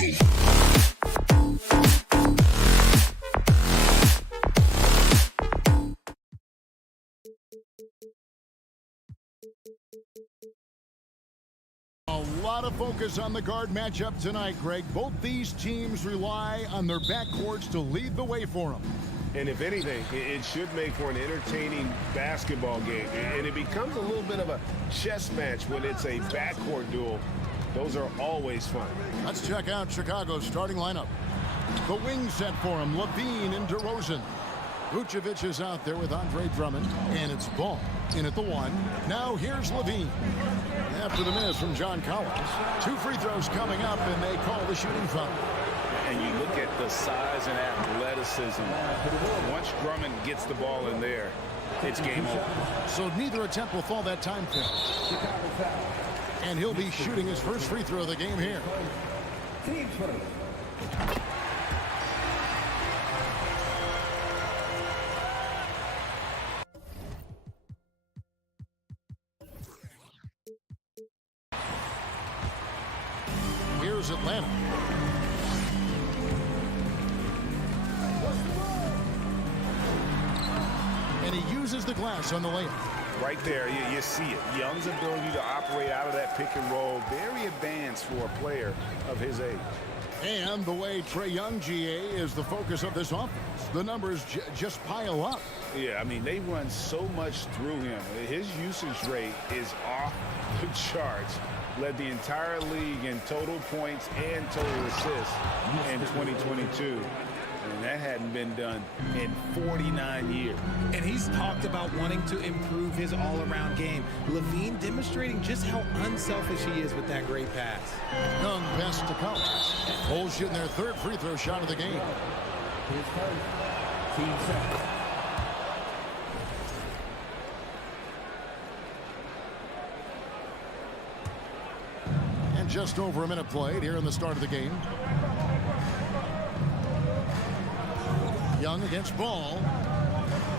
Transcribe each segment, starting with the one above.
A lot of focus on the guard matchup tonight, Greg. Both these teams rely on their backcourts to lead the way for them. And if anything, it should make for an entertaining basketball game. And it becomes a little bit of a chess match when it's a backcourt duel. Those are always fun. Let's check out Chicago's starting lineup. The wing set for him, Levine and DeRozan. Vucevic is out there with Andre Drummond, and it's Ball in at the one. Now here's Levine. After the miss from John Collins. 2 free throws coming up, and they call the shooting foul. And you look at the size and athleticism. Once Drummond gets the ball in there, it's game over. So neither attempt will fall that time frame. And he'll be shooting his first free throw of the game here. Here's Atlanta. And he uses the glass on the layup. Right there, you see it. Young's ability to operate out of that pick and roll, very advanced for a player of his age. And the way Trae Young, GA, is the focus of this offense. The numbers just pile up. Yeah, I mean, they run so much through him. His usage rate is off the charts. Led the entire league in total points and total assists in 2022. And that hadn't been done in 49 years. And he's talked about wanting to improve his all-around game. Levine demonstrating just how unselfish he is with that great pass. Young pass to Collins. Bulls shooting their third free throw shot of the game. And just over a minute played here in the start of the game. Young against Ball.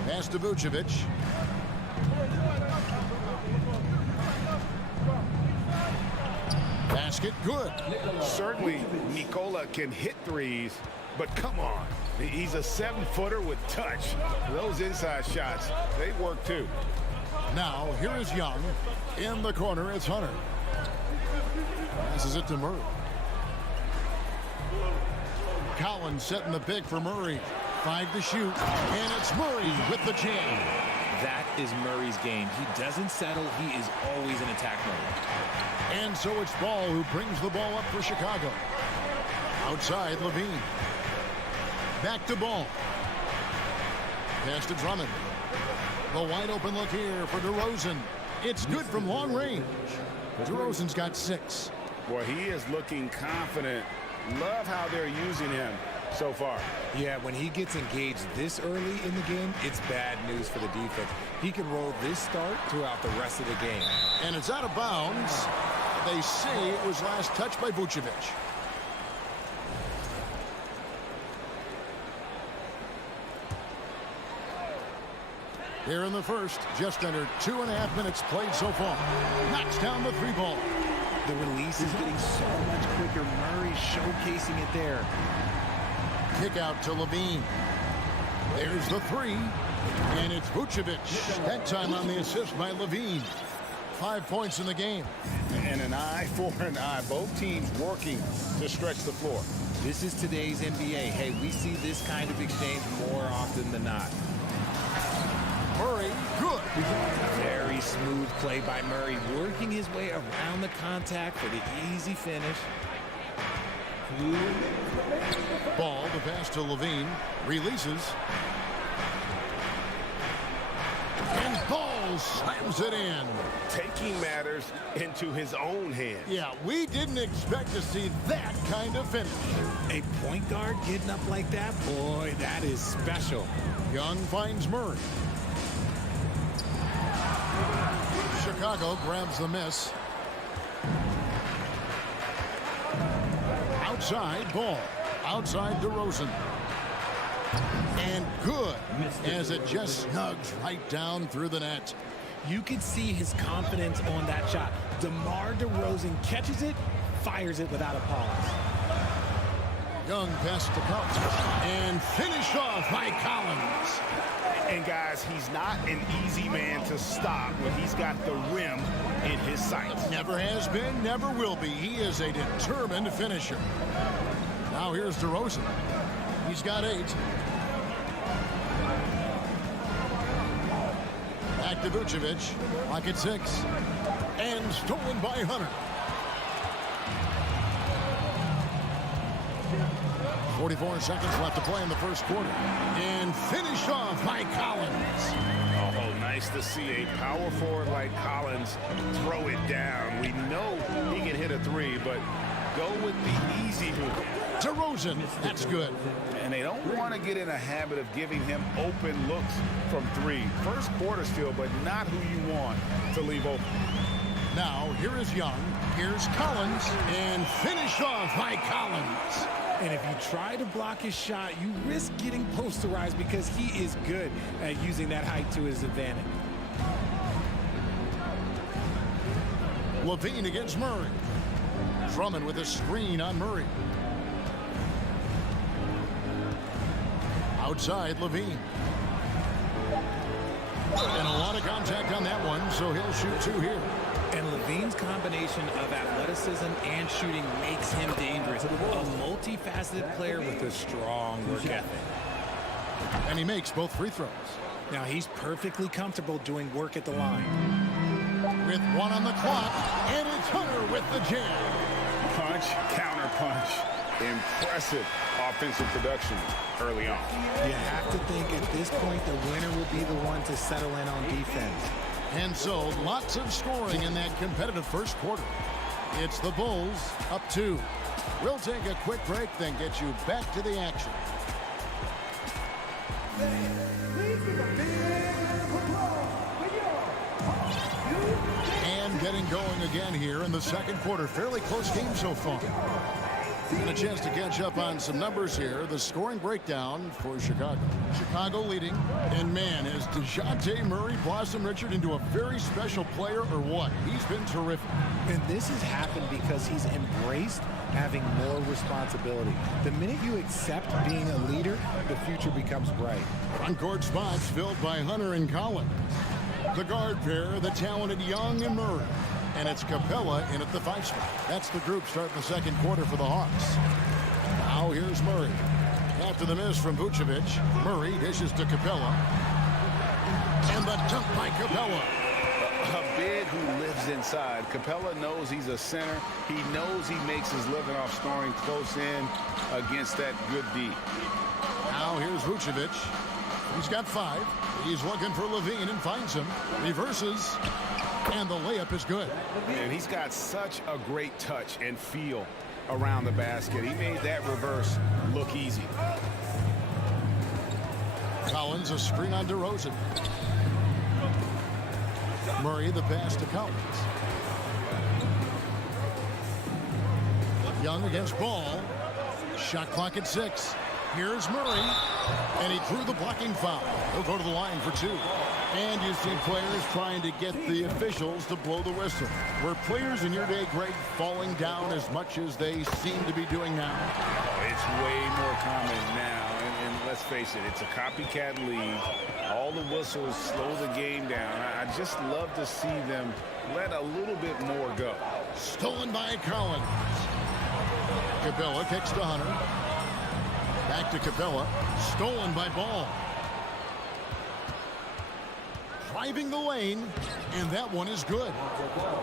Pass to Vucevic. Basket good. Certainly, Nikola can hit threes, but come on. He's a 7-footer with touch. Those inside shots, they work too. Now, here is Young. In the corner, it's Hunter. Passes it to Murray. Collins setting the pick for Murray. 5 to shoot, and it's Murray with the jam. That is Murray's game. He doesn't settle. He is always in attack mode. And so it's Ball who brings the ball up for Chicago. Outside, Levine. Back to Ball. Pass to Drummond. The wide open look here for DeRozan. It's good from long range. DeRozan's got 6. Boy, he is looking confident. Love how they're using him so far. Yeah, when he gets engaged this early in the game, it's bad news for the defense. He can roll this start throughout the rest of the game. And it's out of bounds. They say it was last touched by Vucevic. Here in the first, just under 2.5 minutes played so far. Knocks down the 3-ball. The release is getting so much quicker. Murray showcasing it there. Kick out to Levine. There's the 3. And it's Vucevic. That time on the assist by Levine. 5 points in the game. And an eye for an eye. Both teams working to stretch the floor. This is today's NBA. Hey, we see this kind of exchange more often than not. Murray, good. Very smooth play by Murray, working his way around the contact for the easy finish. Ball, the pass to Levine. Releases. And Ball slams it in. Taking matters into his own hands. Yeah, we didn't expect to see that kind of finish. A point guard getting up like that, boy, that is special. Young finds Murray. Chicago grabs the miss. Outside, Ball. Outside DeRozan. And good, as it just snugs right down through the net. You can see his confidence on that shot. DeMar DeRozan catches it, fires it without a pause. Young pass to Collins. And finished off by Collins. And guys, he's not an easy man to stop when he's got the rim in his sights. Never has been, never will be. He is a determined finisher. Now here's DeRozan. He's got 8. Back to Vucevic. Lock at 6. And stolen by Hunter. 44 seconds left to play in the first quarter. And finished off by Collins. Oh, nice to see a power forward like Collins throw it down. We know he can hit a 3, but go with the easy move. DeRozan, that's good. And they don't want to get in a habit of giving him open looks from 3. First quarter still, but not who you want to leave open. Now, here is Young. Here's Collins. And finished off by Collins. And if you try to block his shot, you risk getting posterized because he is good at using that height to his advantage. Levine against Murray. Drummond with a screen on Murray. Outside, Levine. And a lot of contact on that one, so he'll shoot 2 here. And Levine's combination of athleticism and shooting makes him dangerous. A multifaceted player with a strong work ethic. And he makes both free throws. Now he's perfectly comfortable doing work at the line. With 1 on the clock, and it's Hunter with the jam. Punch, counter punch. Impressive offensive production early on. You have to think at this point the winner will be the one to settle in on defense. And so, lots of scoring in that competitive first quarter. It's the Bulls up 2. We'll take a quick break, then get you back to the action. And getting going again here in the second quarter. Fairly close game so far. And a chance to catch up on some numbers here. The scoring breakdown for Chicago. Chicago leading. And man, has DeJounte Murray blossomed Richard into a very special player or what? He's been terrific. And this has happened because he's embraced having more responsibility. The minute you accept being a leader, the future becomes bright. Front court spots filled by Hunter and Collins. The guard pair, the talented Young and Murray. And it's Capella in at the 5 spot. That's the group starting the second quarter for the Hawks. Now here's Murray. After the miss from Vucevic, Murray dishes to Capella. And the dunk by Capella. A big who lives inside. Capella knows he's a center. He knows he makes his living off scoring close in against that good D. Now here's Vucevic. He's got 5. He's looking for Levine and finds him. Reverses. And the layup is good. And he's got such a great touch and feel around the basket. He made that reverse look easy. Collins, a screen on DeRozan. Murray, the pass to Collins. Young against Ball. Shot clock at 6. Here's Murray. And he drew the blocking foul. He'll go to the line for 2. And you see players trying to get the officials to blow the whistle. Were players in your day, Greg, falling down as much as they seem to be doing now? Oh, it's way more common now. And let's face it, it's a copycat league. All the whistles slow the game down. I just love to see them let a little bit more go. Stolen by Collins. Capella kicks to Hunter. Back to Capella. Stolen by Ball. Driving the lane, and that one is good.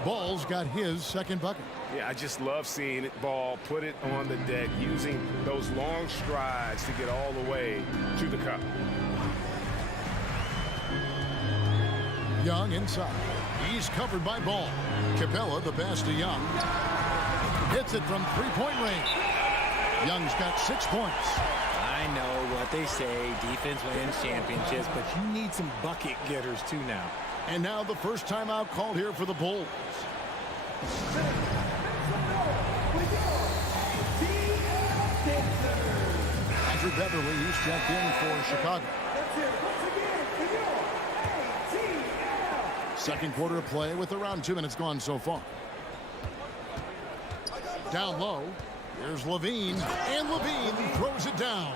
Ball's got his second bucket. Yeah, I just love seeing it. Ball, put it on the deck, using those long strides to get all the way to the cup. Young inside. He's covered by Ball. Capella, the pass to Young. Hits it from three-point range. Young's got 6 points. I know what they say, defense wins championships, but you need some bucket getters too now. And now the first timeout called here for the Bulls. Andrew Beverly, he's checked in for Chicago. Second quarter of play with around 2 minutes gone so far. Down low, Here's Levine, and Levine throws it down.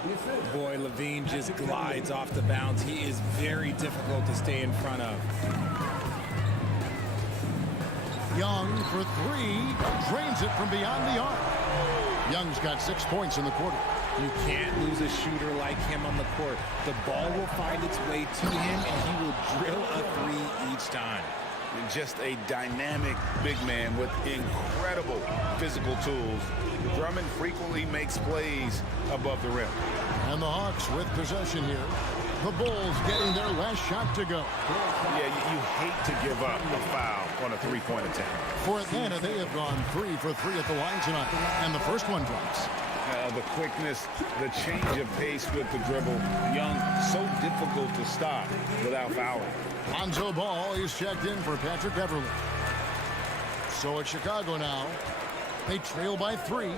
Boy, Levine just glides off the bounce. He is very difficult to stay in front of. Young for three, drains it from beyond the arc. Young's got 6 points in the quarter. You can't lose a shooter like him on the court. The ball will find its way to him, and he will drill a three each time. And just a dynamic big man with incredible physical tools. Drummond frequently makes plays above the rim. And the Hawks with possession here. The Bulls getting their last shot to go. Yeah, you hate to give up a foul on a three-point attempt. For Atlanta, they have gone 3 for 3 at the line tonight. And the first one drops. The quickness, the change of pace with the dribble. Young, so difficult to stop without fouling. Lonzo Ball is checked in for Patrick Beverly. So it's Chicago now. They trail by 3.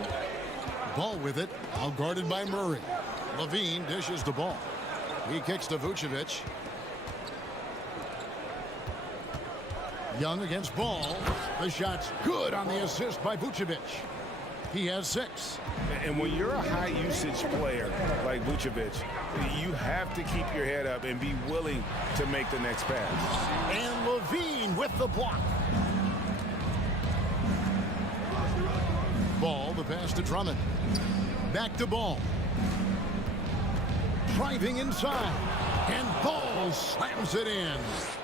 Ball with it, out guarded by Murray. Levine dishes the ball. He kicks to Vucevic. Young against Ball. The shot's good on the assist by Vucevic. He has 6. And when you're a high-usage player like Vucevic, you have to keep your head up and be willing to make the next pass. And Levine with the block. Ball, the pass to Drummond. Back to Ball. Driving inside. And Ball slams it in.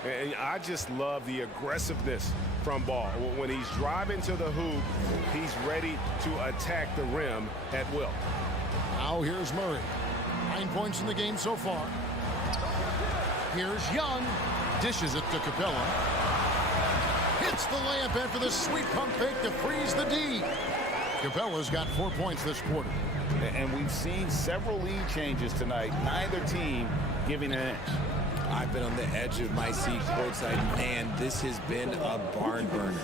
And I just love the aggressiveness from Ball. When he's driving to the hoop, he's ready to attack the rim at will. Now here's Murray. 9 points in the game so far. Here's Young. Dishes it to Capella. Hits the layup after the sweet pump fake to freeze the D. Capella's got 4 points this quarter. And we've seen several lead changes tonight. Neither team giving an inch. I've been on the edge of my seat courtside. Man, this has been a barn burner.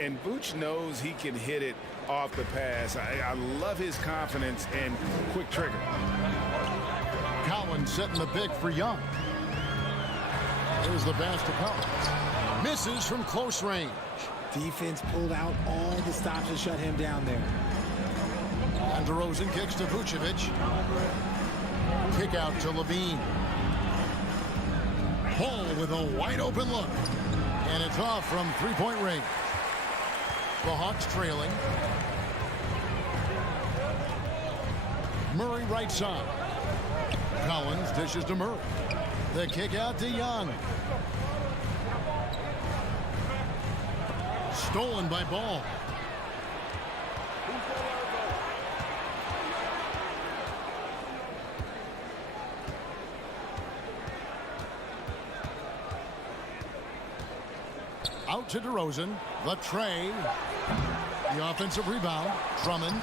And Vooch knows he can hit it off the pass. I love his confidence and quick trigger. Collins setting the pick for Young. Here's the pass to Collins. Misses from close range. Defense pulled out all the stops to shut him down there. And DeRozan kicks to Vucevic. Kick out to Levine. Ball with a wide open look. And it's off from three-point range. The Hawks trailing. Murray right side. Collins dishes to Murray. The kick out to Young. Stolen by Ball. Out to DeRozan. The tray. The offensive rebound. Drummond.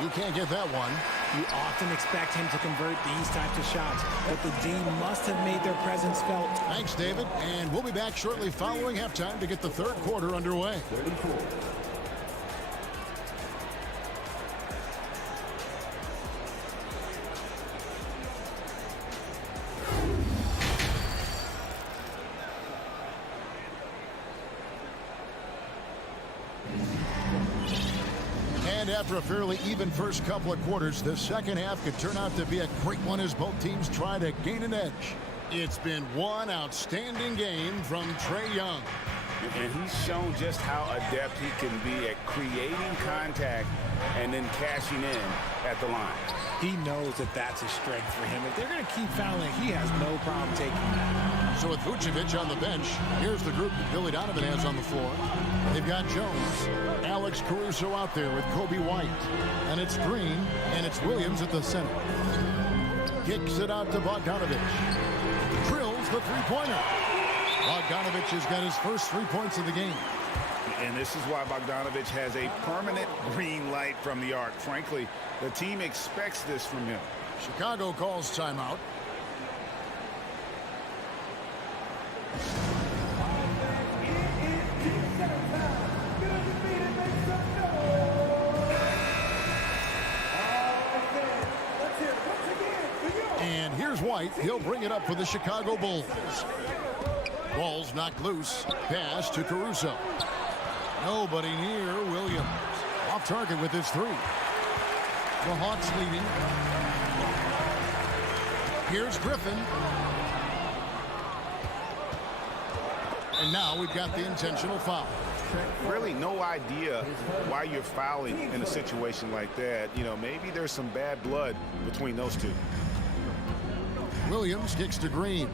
He can't get that one. You often expect him to convert these types of shots, but the D must have made their presence felt. Thanks, David. And we'll be back shortly following halftime to get the third quarter underway. 34. And after a fairly even first couple of quarters, the second half could turn out to be a great one as both teams try to gain an edge. It's been one outstanding game from Trae Young. And he's shown just how adept he can be at creating contact and then cashing in at the line. He knows that that's a strength for him. If they're going to keep fouling, he has no problem taking it. So with Vucevic on the bench, here's the group that Billy Donovan has on the floor. They've got Jones, Alex Caruso out there with Kobe White. And it's Green, and it's Williams at the center. Kicks it out to Bogdanovic. Drills the three-pointer. Bogdanovic has got his first 3 points of the game. And this is why Bogdanovic has a permanent green light from the arc. Frankly, the team expects this from him. Chicago calls timeout. And here's White. He'll bring it up for the Chicago Bulls. Ball's knocked loose. Pass to Caruso. Nobody near Williams. Off target with his three. The Hawks leading. Here's Griffin. And now we've got the intentional foul. Really no idea why you're fouling in a situation like that. You know, maybe there's some bad blood between those two. Williams kicks to Green.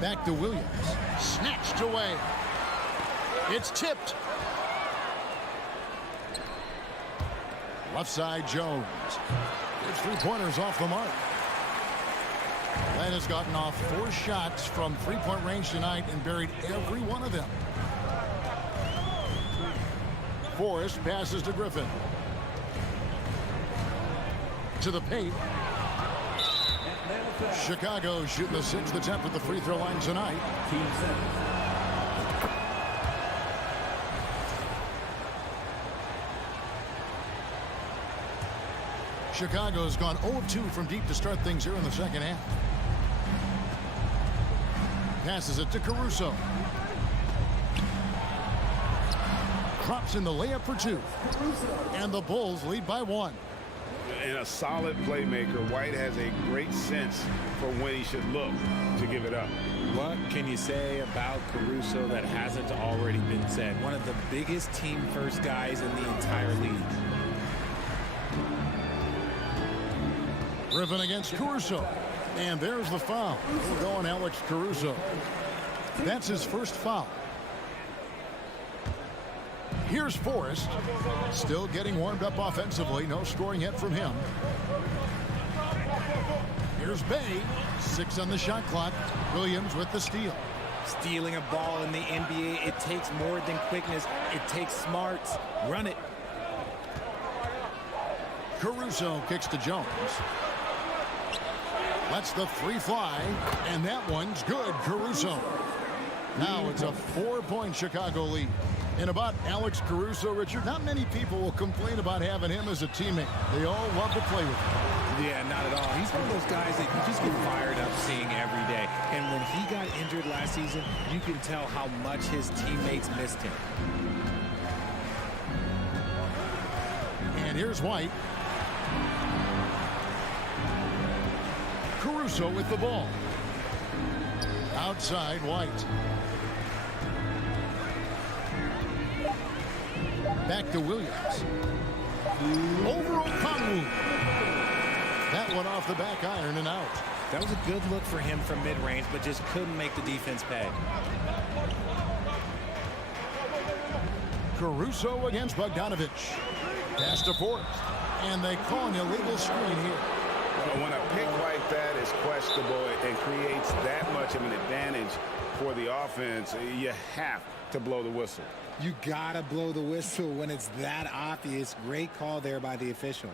Back to Williams. Snatched away. It's tipped. Left side, Jones. His three-pointers off the mark. Len has gotten off 4 shots from three-point range tonight and buried every one of them. Forrest passes to Griffin. To the paint. Chicago shooting the 6th attempt at the free throw line tonight. Chicago's gone 0 of 2 from deep to start things here in the second half. Passes it to Caruso. Drops in the layup for 2. And the Bulls lead by 1. And a solid playmaker. White has a great sense for when he should look to give it up. What can you say about Caruso that hasn't already been said? One of the biggest team-first guys in the entire league. Griffin against Caruso. And there's the foul. We're going Alex Caruso. That's his first foul. Here's Forrest. Still getting warmed up offensively. No scoring yet from him. Here's Bay. 6 on the shot clock. Williams with the steal. Stealing a ball in the NBA, it takes more than quickness. It takes smarts. Run it. Caruso kicks to Jones. Lets the 3 fly, and that one's good. Caruso. Now it's a 4-point Chicago lead. And about Alex Caruso, Richard, not many people will complain about having him as a teammate. They all love to play with him. Yeah, not at all. He's one of those guys that you just get fired up seeing every day. And when he got injured last season, you can tell how much his teammates missed him. And here's White. Caruso with the ball. Outside, White. Back to Williams. Over Okongwu. That one off the back iron and out. That was a good look for him from mid-range, but just couldn't make the defense pay. Caruso against Bogdanovich. Pass to Forrest. And they call an illegal screen here. When a pick like that is questionable and creates that much of an advantage for the offense, you have to blow the whistle. You gotta blow the whistle when it's that obvious. Great call there by the official.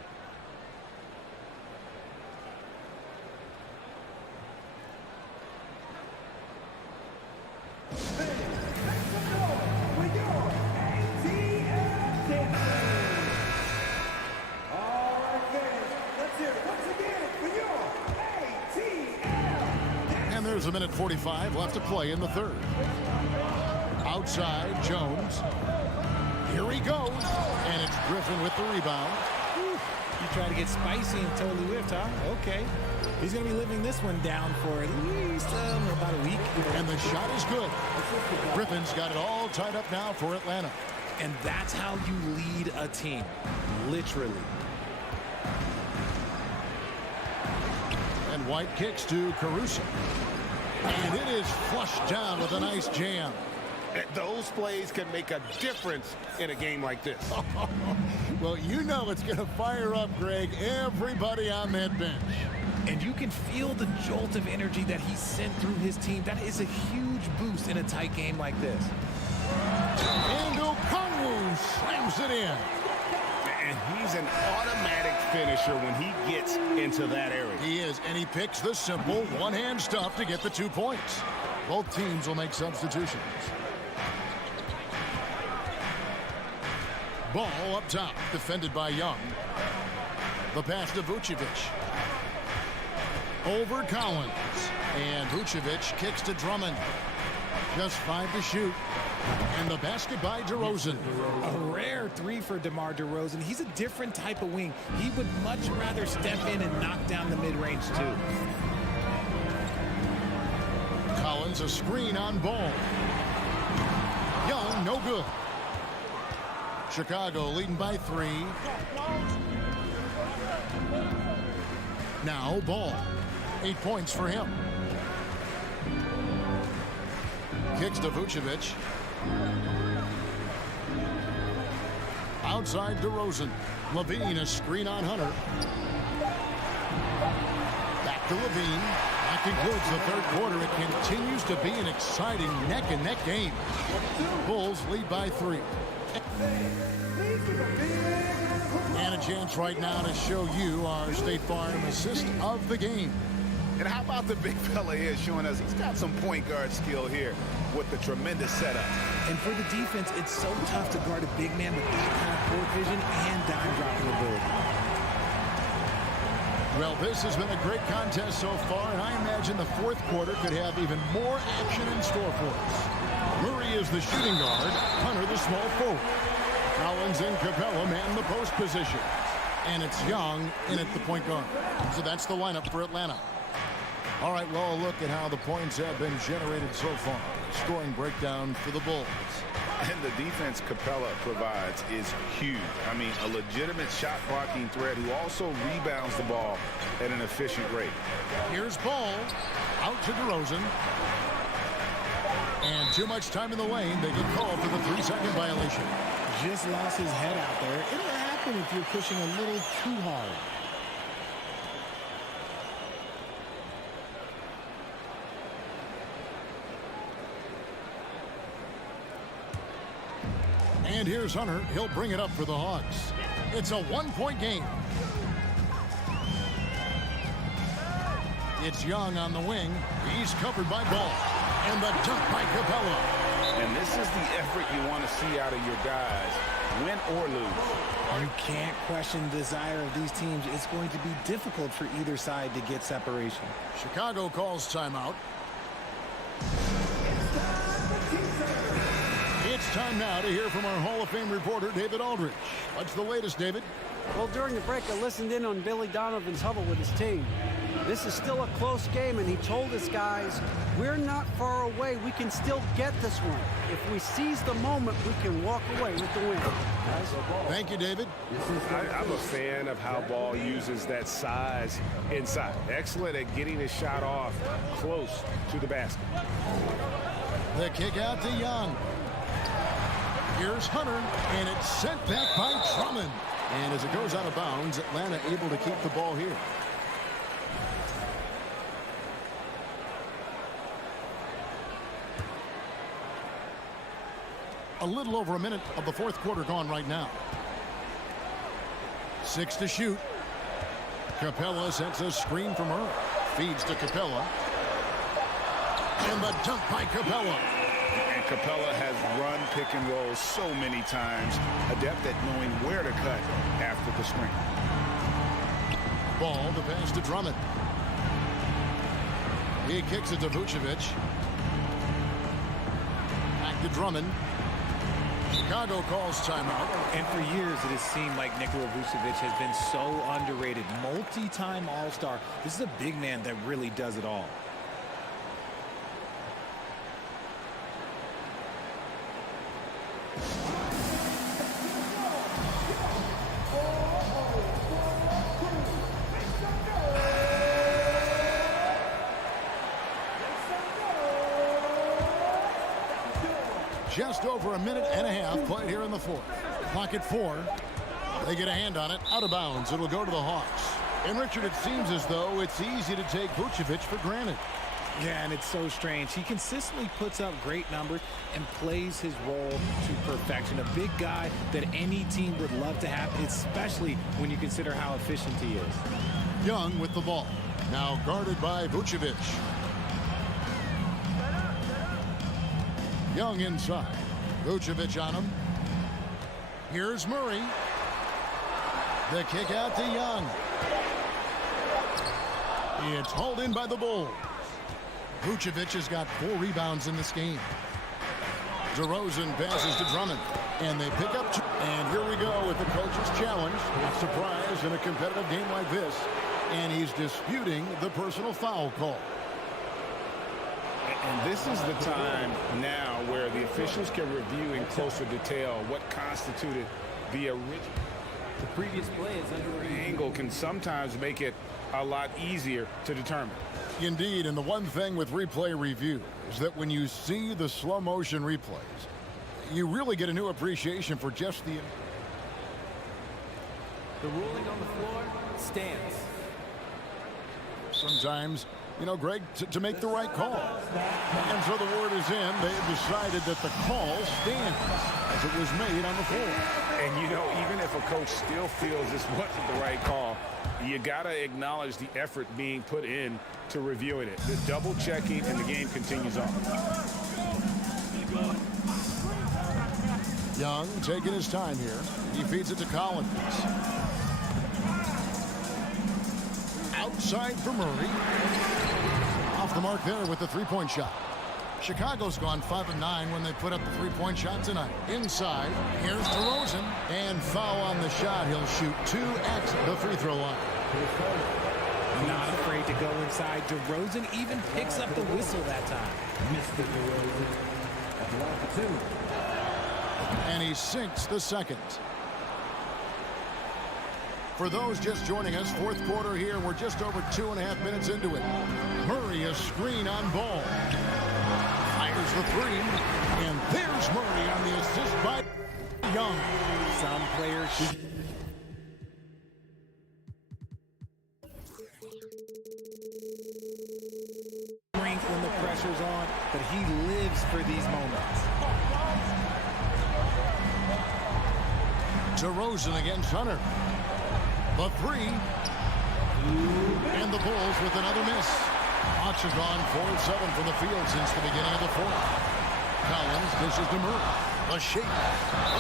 And there's a minute 45 left to play in the third. Outside, Jones. Here he goes. And it's Griffin with the rebound. You try to get spicy and totally whiffed, huh? Okay. He's going to be living this one down for at least about a week. And the shot is good. Griffin's got it all tied up now for Atlanta. And that's how you lead a team. Literally. And White kicks to Caruso. And it is flushed down with a nice jam. Those plays can make a difference in a game like this. Well, you know it's going to fire up, Greg, everybody on that bench. And you can feel the jolt of energy that he sent through his team. That is a huge boost in a tight game like this. And Okongwu slams it in. And he's an automatic finisher when he gets into that area. He is, and he picks the simple one-hand stuff to get the 2 points. Both teams will make substitutions. Ball up top, defended by Young. The pass to Vucevic. Over Collins. And Vucevic kicks to Drummond. Just 5 to shoot. And the basket by DeRozan. A rare three for DeMar DeRozan. He's a different type of wing. He would much rather step in and knock down the mid-range too. Collins, a screen on Ball. Young, no good. Chicago leading by 3. Now Ball. 8 points for him. Kicks to Vucevic. Outside DeRozan. Levine, a screen on Hunter. Back to Levine. That concludes the third quarter. It continues to be an exciting neck-and-neck game. Bulls lead by 3. And a chance right now to show you our State Farm assist of the game. And how about the big fella here showing us he's got some point guard skill here with the tremendous setup. And for the defense, it's so tough to guard a big man with that kind of court vision and dime dropping ability. Well, this has been a great contest so far, and I imagine the fourth quarter could have even more action in store for us. Murray is the shooting guard, Hunter the small forward. Collins and Capella man the post position. And it's Young in at the point guard. So that's the lineup for Atlanta. All right, well, a look at how the points have been generated so far. Scoring breakdown for the Bulls. And the defense Capella provides is huge. I mean, a legitimate shot blocking threat who also rebounds the ball at an efficient rate. Here's Ball. Out to DeRozan. And too much time in the lane. They get called for the 3-second violation. Just lost his head out there. It'll happen if you're pushing a little too hard. And here's Hunter. He'll bring it up for the Hawks. It's a 1-point game. It's Young on the wing. He's covered by Ball. And the dunk by Capella. And this is the effort you want to see out of your guys, win or lose. You can't question the desire of these teams. It's going to be difficult for either side to get separation. Chicago calls timeout. It's time now to hear from our Hall of Fame reporter, David Aldridge. What's the latest, David? Well, during the break, I listened in on Billy Donovan's huddle with his team. This is still a close game, and he told his guys, we're not far away. We can still get this one. If we seize the moment, we can walk away with the win. Guys? Thank you, David. I'm a fan of how Ball uses that size inside. Excellent at getting his shot off close to the basket. The kick out to Young. Here's Hunter, and it's sent back by Drummond. And as it goes out of bounds, Atlanta able to keep the ball here. A little over a minute of the fourth quarter gone right now. 6 to shoot. Capella sets a screen from her. Feeds to Capella. And the dunk by Capella. And Capella has run pick and roll so many times, adept at knowing where to cut after the screen. Ball, the pass to Drummond. He kicks it to Vucevic. Back to Drummond. Chicago calls timeout. And for years, it has seemed like Nikola Vucevic has been so underrated. Multi-time All-Star. This is a big man that really does it all. Just over a minute and a half played here in the fourth. Clock at 4. They get a hand on it. Out of bounds. It'll go to the Hawks. And, Richard, it seems as though it's easy to take Vucevic for granted. Yeah, and it's so strange. He consistently puts up great numbers and plays his role to perfection. A big guy that any team would love to have, especially when you consider how efficient he is. Young with the ball. Now guarded by Vucevic. Young inside. Vucevic on him. Here's Murray. The kick out to Young. It's hauled in by the Bulls. Vucevic has got 4 rebounds in this game. DeRozan passes to Drummond. And they pick up two. And here we go with the coach's challenge. A surprise in a competitive game like this. And he's disputing the personal foul call. And this is the time now where the officials can review in closer detail what constituted the original. The previous play is under Angle can sometimes make it a lot easier to determine. Indeed, and the one thing with replay review is that when you see the slow motion replays, you really get a new appreciation for just the ruling on the floor stands. Sometimes, you know, Greg, to make the right call. And so the word is in. They've decided that the call stands as it was made on the floor. And, you know, even if a coach still feels this wasn't the right call, you got to acknowledge the effort being put in to reviewing it. The double checking, and the game continues on. Young taking his time here. He feeds it to Collins. Outside for Murray. Off the mark there with the three-point shot. Chicago's gone 5 of 9 when they put up the three-point shot tonight. Inside, here's DeRozan. And foul on the shot. He'll shoot 2 at the free throw line. Not afraid to go inside. DeRozan even picks up the whistle that time. Mr. DeRozan at the line for 2. And he sinks the second. For those just joining us, fourth quarter here. We're just over 2.5 minutes into it. Murray, a screen on Ball. Fires the three. And there's Murray on the assist by Young. Some players strength when the pressure's on, but he lives for these moments. DeRozan against Hunter. The three. And the Bulls with another miss. Hawks have gone 4 of 7 from the field since the beginning of the fourth. Collins dishes to Murray. The shape.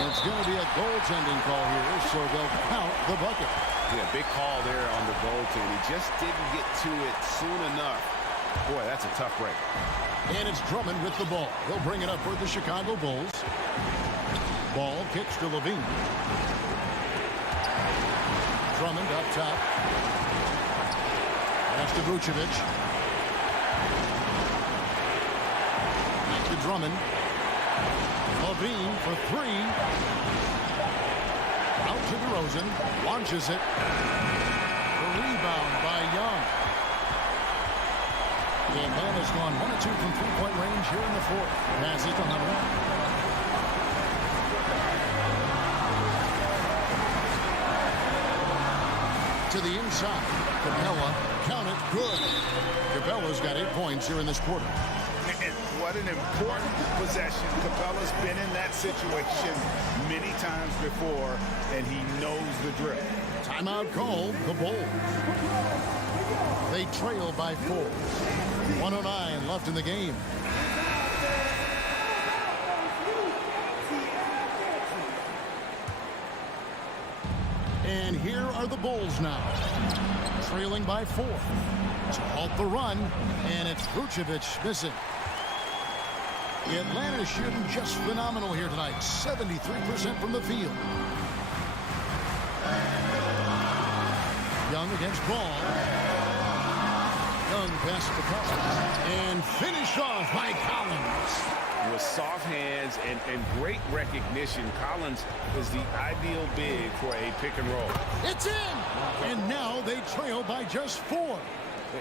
And it's going to be a goaltending call here, so they'll count the bucket. Yeah, big call there on the goaltend. He just didn't get to it soon enough. Boy, that's a tough break. And it's Drummond with the ball. He'll bring it up for the Chicago Bulls. Ball kicks to Levine. Drummond up top. Pass to Vucevic. Back to Drummond. Levine for 3. Out to DeRozan. Launches it. The rebound by Young. The Atlanta's gone 1 of 2 from three-point range here in the fourth. Passes to Hunter. To the inside. Capella, count it, good. Capella's got 8 points here in this quarter. And what an important possession. Capella's been in that situation many times before, and he knows the drill. Timeout call, the Bulls. They trail by 4. 1:09 left in the game. And here are the Bulls now, trailing by 4. To halt the run, and it's Vucevic missing. Atlanta shooting just phenomenal here tonight, 73% from the field. Young against Ball. Young passes to Collins, and finished off by Collins. With soft hands and great recognition, Collins is the ideal big for a pick and roll. It's in! And now they trail by just 4.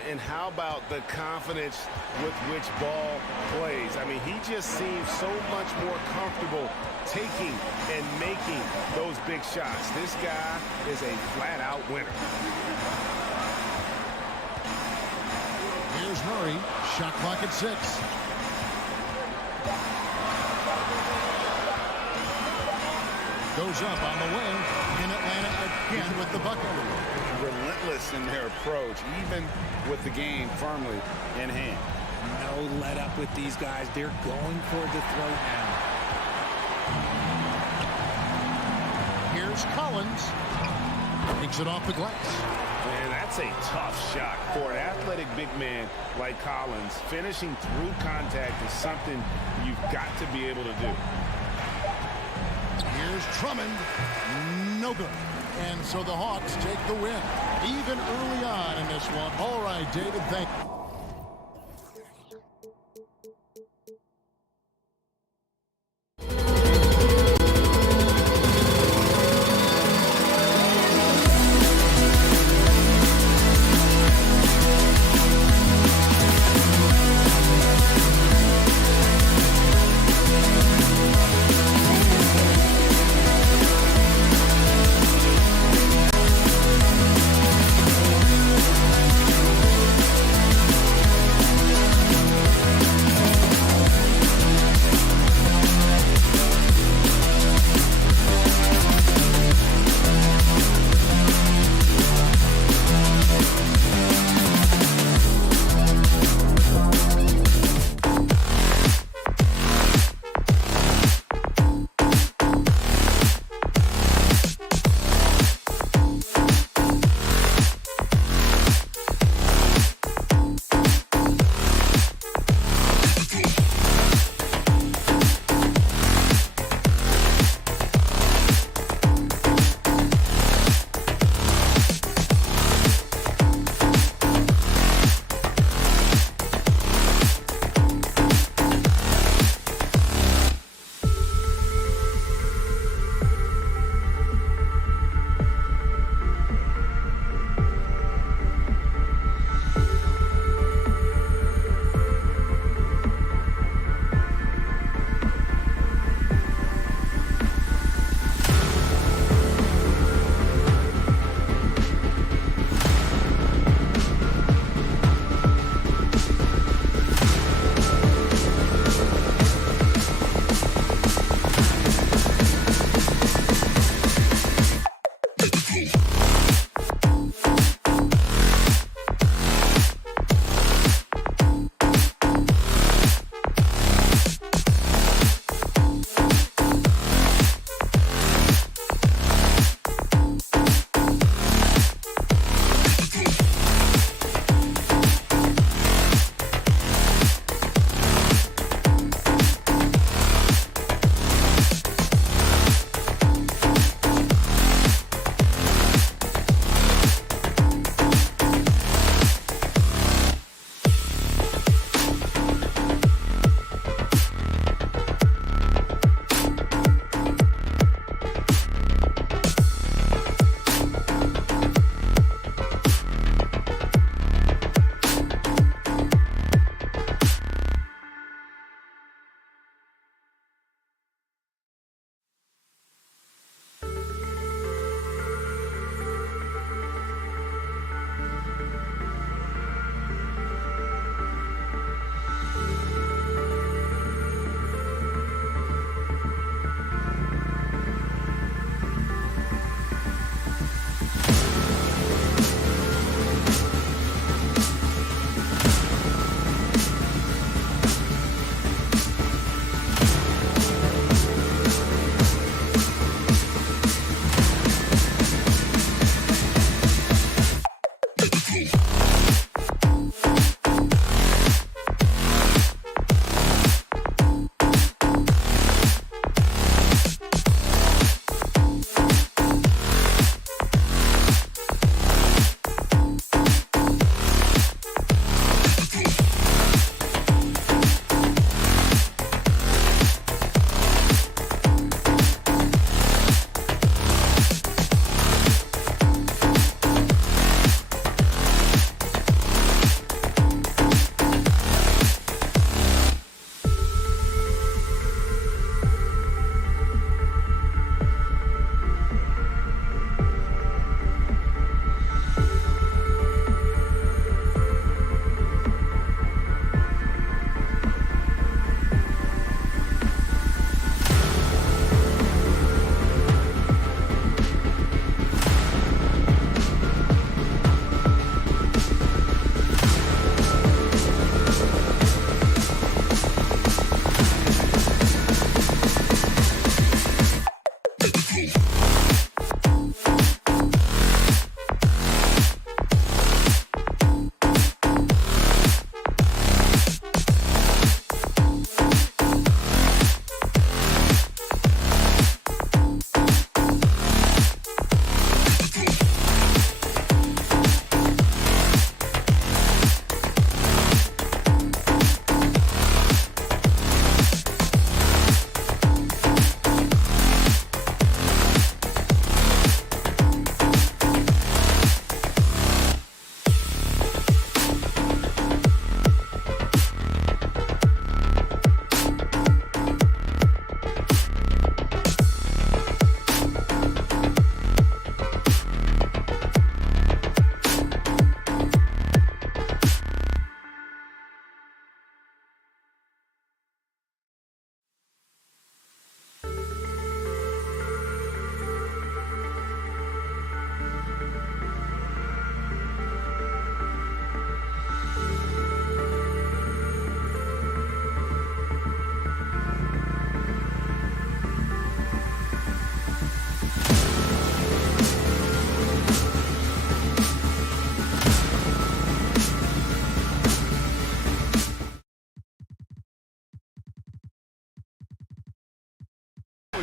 And how about the confidence with which Ball plays? I mean, he just seems so much more comfortable taking and making those big shots. This guy is a flat-out winner. Here's Murray. Shot clock at 6. Goes up on the wing, and Atlanta again with the bucket. Relentless in their approach, even with the game firmly in hand. No let up with these guys. They're going for the throw now. Here's Collins. Takes it off the glass. Man, that's a tough shot for an athletic big man like Collins. Finishing through contact is something you've got to be able to do. Here's Drummond. No good. And so the Hawks take the win, even early on in this one. All right, David, thank you.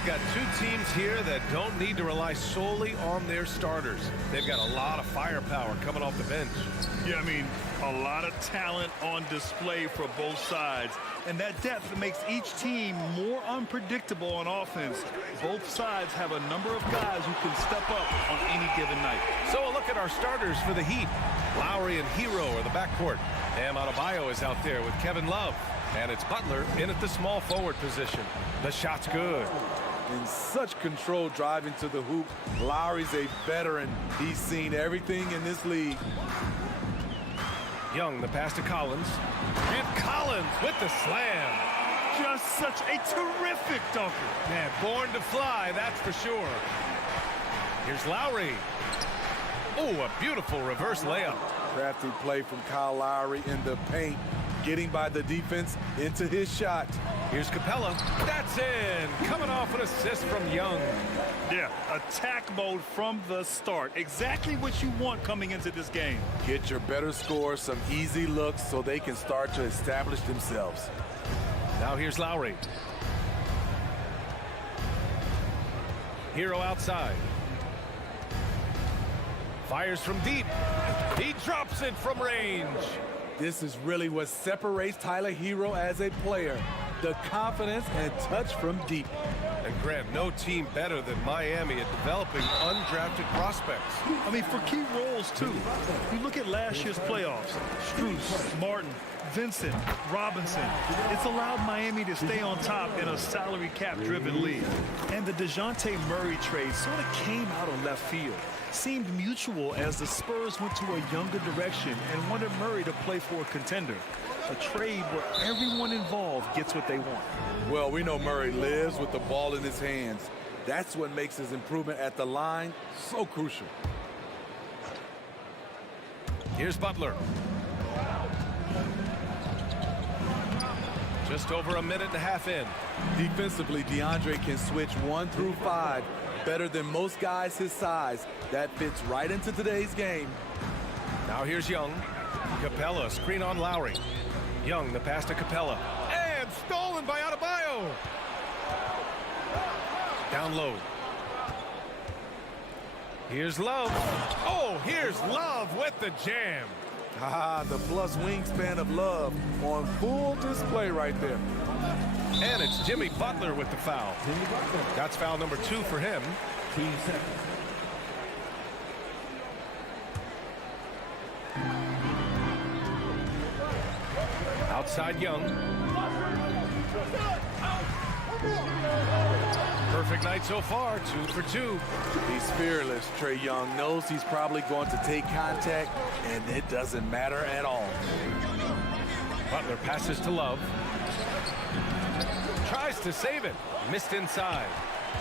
we've got two teams here that don't need to rely solely on their starters. They've got a lot of firepower coming off the bench. Yeah, I mean, a lot of talent on display for both sides. And that depth makes each team more unpredictable on offense. Both sides have a number of guys who can step up on any given night. So a look at our starters for the Heat. Lowry and Hero are the backcourt. Bam Adebayo is out there with Kevin Love. And it's Butler in at the small forward position. The shot's good. In such control driving to the hoop. Lowry's a veteran. He's seen everything in this league. Young, the pass to Collins. And Collins with the slam. Just such a terrific dunker. Man, born to fly, that's for sure. Here's Lowry. Oh, a beautiful reverse layup. Crafty play from Kyle Lowry in the paint, getting by the defense into his shot. Here's Capella. That's in. Coming off an assist from Young. Yeah, attack mode from the start. Exactly what you want coming into this game. Get your better score, some easy looks so they can start to establish themselves. Now here's Lowry. Hero outside. Fires from deep. He drops it from range. This is really what separates Tyler Hero as a player. The confidence and touch from deep. And Grant, no team better than Miami at developing undrafted prospects. I mean, for key roles, too. You look at last year's playoffs. Strus, Martin, Vincent, Robinson. It's allowed Miami to stay on top in a salary cap-driven league. And the DeJounte Murray trade sort of came out of left field. Seemed mutual as the Spurs went to a younger direction and wanted Murray to play for a contender. A trade where everyone involved gets what they want. Well, we know Murray lives with the ball in his hands. That's what makes his improvement at the line so crucial. Here's Butler. Just over a minute and a half in. Defensively, DeAndre can switch 1 through 5 better than most guys his size. That fits right into today's game. Now here's Young. Capella, screen on Lowry. Young, the pass to Capella. And stolen by Adebayo. Down low. Here's Love. Oh, here's Love with the jam. The plus wingspan of Love on full display right there. And it's Jimmy Butler with the foul. That's foul number 2 for him. 2 seconds. Outside Young. Perfect night so far, 2 for 2. He's fearless. Trae Young knows he's probably going to take contact, and it doesn't matter at all. Butler passes to Love. Tries to save it. Missed inside.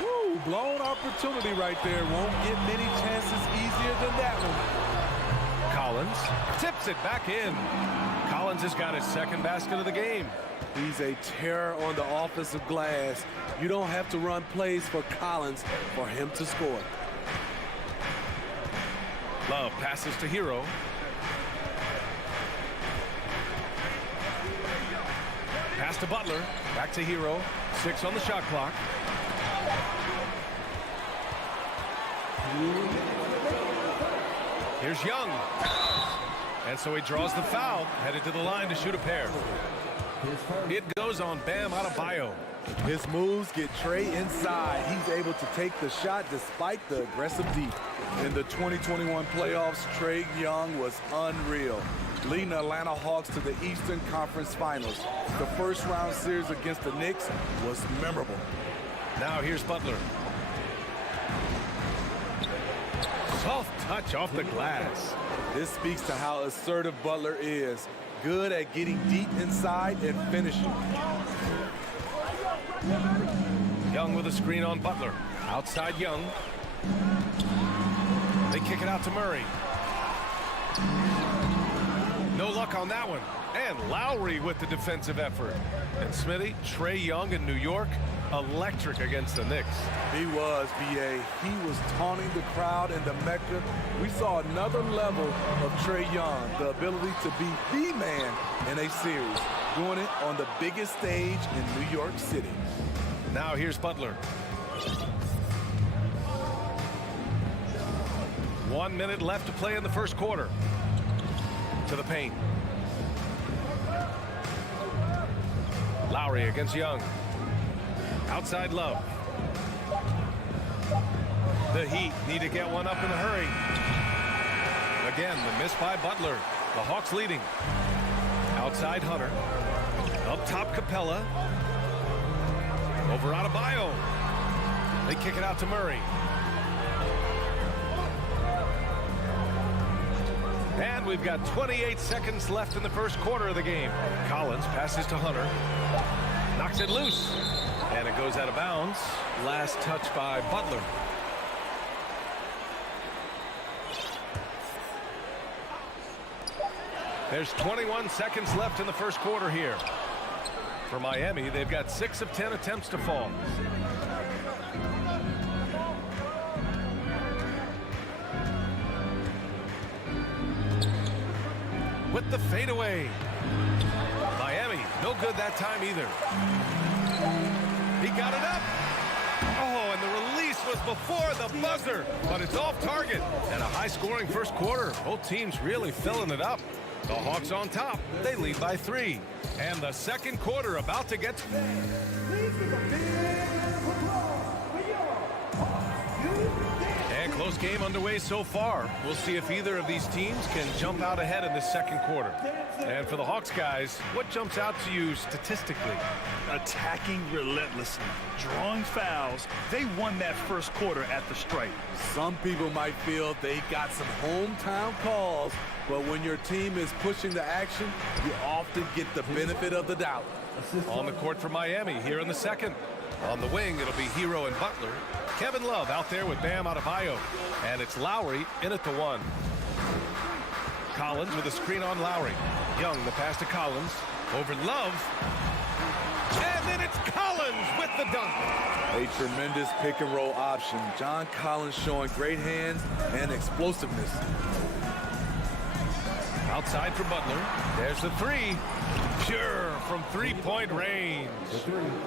Woo, blown opportunity right there. Won't get many chances easier than that one. Collins tips it back in. Collins has got his second basket of the game. He's a terror on the offensive glass. You don't have to run plays for Collins for him to score. Love passes to Hero. Pass to Butler. Back to Hero. 6 on the shot clock. Here's Young. And so he draws the foul, headed to the line to shoot a pair. It goes on Bam Adebayo. His moves get Trae inside. He's able to take the shot despite the aggressive deep. In the 2021 playoffs, Trae Young was unreal, leading the Atlanta Hawks to the Eastern Conference Finals. The first round series against the Knicks was memorable. Now here's Butler. Soft touch off the glass. This speaks to how assertive Butler is. Good at getting deep inside and finishing. Young with a screen on Butler. Outside Young. They kick it out to Murray. No luck on that one. And Lowry with the defensive effort. And Smitty, Trae Young in New York, electric against the Knicks. He was, B.A. He was taunting the crowd in the Mecca. We saw another level of Trae Young, the ability to be the man in a series, doing it on the biggest stage in New York City. Now here's Butler. 1 minute left to play in the first quarter. To the paint. Lowry against Young. Outside Love. The Heat need to get one up in a hurry. Again, the miss by Butler. The Hawks leading. Outside Hunter. Up top Capella. Over Adebayo. They kick it out to Murray. And we've got 28 seconds left in the first quarter of the game. Collins passes to Hunter. Knocks it loose. And it goes out of bounds. Last touch by Butler. There's 21 seconds left in the first quarter here. For Miami, they've got 6 of 10 attempts to fall. With the fadeaway. Miami, no good that time either. He got it up. Oh, and the release was before the buzzer, but it's off target. And a high-scoring first quarter. Both teams really filling it up. The Hawks on top. They lead by 3. And the second quarter about to get... And close game underway so far. We'll see if either of these teams can jump out ahead in this second quarter. And for the Hawks guys, what jumps out to you statistically? Attacking relentlessly, drawing fouls. They won that first quarter at the stripe. Some people might feel they got some hometown calls, but when your team is pushing the action, you often get the benefit of the doubt. On the court for Miami here in the second. On the wing, it'll be Hero and Butler. Kevin Love out there with Bam Adebayo. And it's Lowry in at the 1. Collins with a screen on Lowry. Young, the pass to Collins. Over Love. And then it's Collins with the dunk. A tremendous pick and roll option. John Collins showing great hands and explosiveness. Outside for Butler. There's the 3. Pure from three-point range.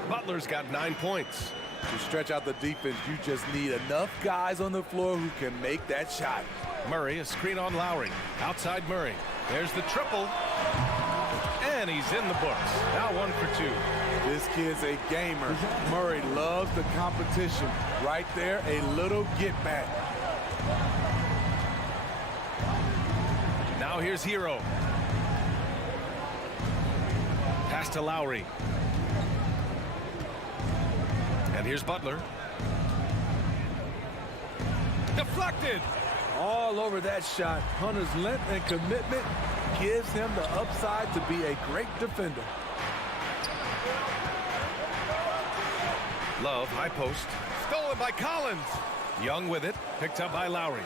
Butler's got 9 points. To stretch out the defense, you just need enough guys on the floor who can make that shot. Murray, a screen on Lowry. Outside Murray. There's the triple. And he's in the books. Now 1 for 2. This kid's a gamer. Murray loves the competition. Right there, a little get back. Now here's Hero. Pass to Lowry. And here's Butler. Deflected. All over that shot. Hunter's length and commitment gives him the upside to be a great defender. Love, high post. Stolen by Collins. Young with it. Picked up by Lowry.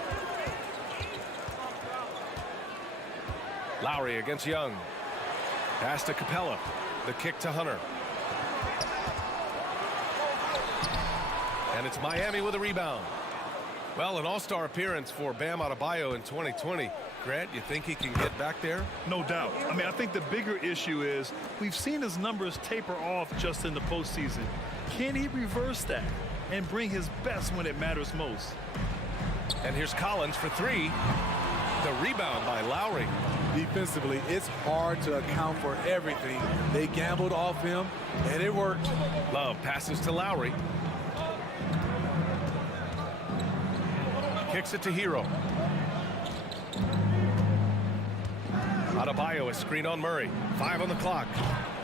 Lowry against Young. Pass to Capella. The kick to Hunter. And it's Miami with a rebound. Well, an all-star appearance for Bam Adebayo in 2020. Grant, you think he can get back there? No doubt. I mean, I think the bigger issue is we've seen his numbers taper off just in the postseason. Can he reverse that and bring his best when it matters most? And here's Collins for 3. The rebound by Lowry. Defensively, it's hard to account for everything. They gambled off him, and it worked. Love passes to Lowry. Kicks it to Hero. Adebayo, a screen on Murray. 5 on the clock.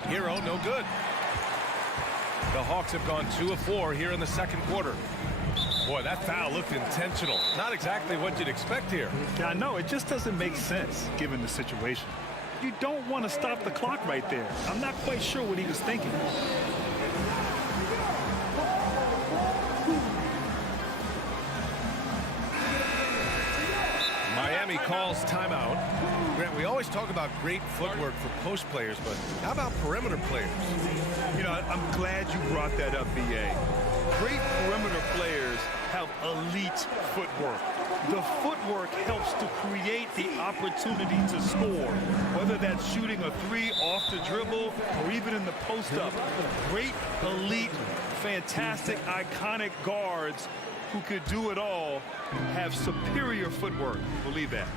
Hero, no good. The Hawks have gone 2 of 4 here in the second quarter. Boy, that foul looked intentional. Not exactly what you'd expect here. Yeah, I know. It just doesn't make sense given the situation. You don't want to stop the clock right there. I'm not quite sure what he was thinking. Miami calls timeout. Grant, we always talk about great footwork for post players, but how about perimeter players? You know, I'm glad you brought that up, BA. Great perimeter players have elite footwork. The footwork helps to create the opportunity to score, whether that's shooting a 3 off the dribble or even in the post-up. Great, elite, fantastic, iconic guards who could do it all have superior footwork. Believe that.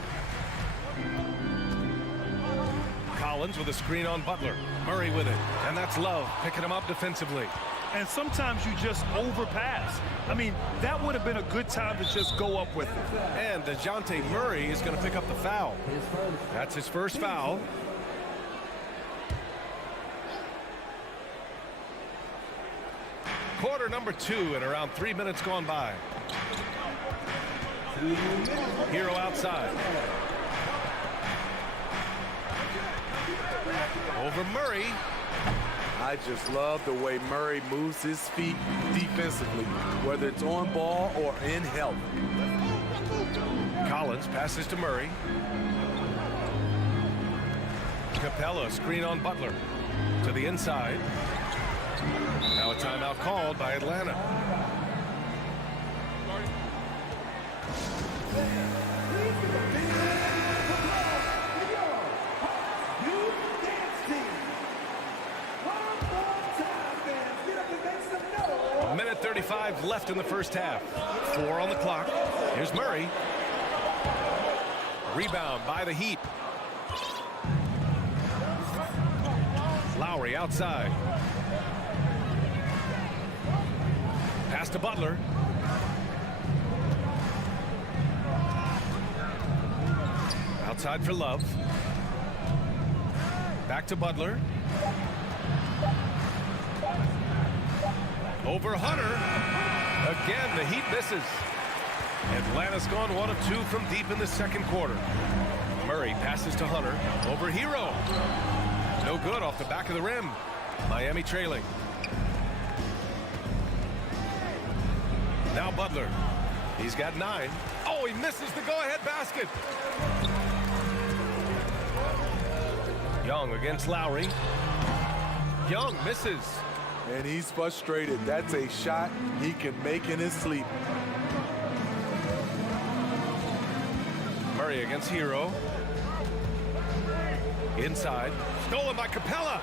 Collins with a screen on Butler. Murray with it. And that's Love picking him up defensively. And sometimes you just overpass. I mean, that would have been a good time to just go up with it. And DeJounte Murray is going to pick up the foul. That's his first foul. Quarter number 2 and around 3 minutes gone by. Hero outside. Over Murray. I just love the way Murray moves his feet defensively, whether it's on ball or in help. Collins passes to Murray. Capella screen on Butler. To the inside. Now a timeout called by Atlanta. Minute 35 left in the first half. 4 on the clock. Here's Murray. Rebound by the Heat. Lowry outside. Pass to Butler. Outside for Love. Back to Butler. Over Hunter. Again, the Heat misses. Atlanta's gone 1 of 2 from deep in the second quarter. Murray passes to Hunter. Over Hero. No good off the back of the rim. Miami trailing. Now Butler. He's got 9. Oh, he misses the go-ahead basket. Young against Lowry. Young misses. And he's frustrated. That's a shot he can make in his sleep. Murray against Hero. Inside. Stolen by Capella.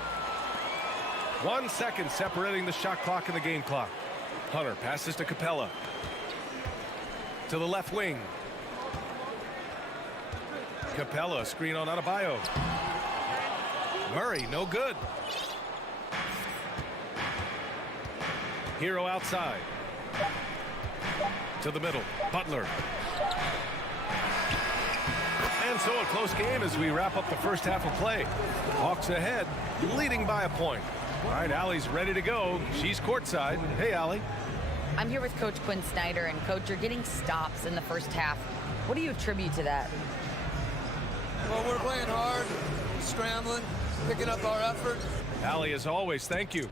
1 second separating the shot clock and the game clock. Hunter passes to Capella. To the left wing. Capella screen on Adebayo. Murray no good. Hero outside. To the middle. Butler. And so a close game as we wrap up the first half of play. Hawks ahead, leading by a point. All right, Allie's ready to go. She's courtside. Hey, Allie. I'm here with Coach Quinn Snyder, and Coach, you're getting stops in the first half. What do you attribute to that? Well, we're playing hard, scrambling, picking up our effort. Allie, as always, thank you.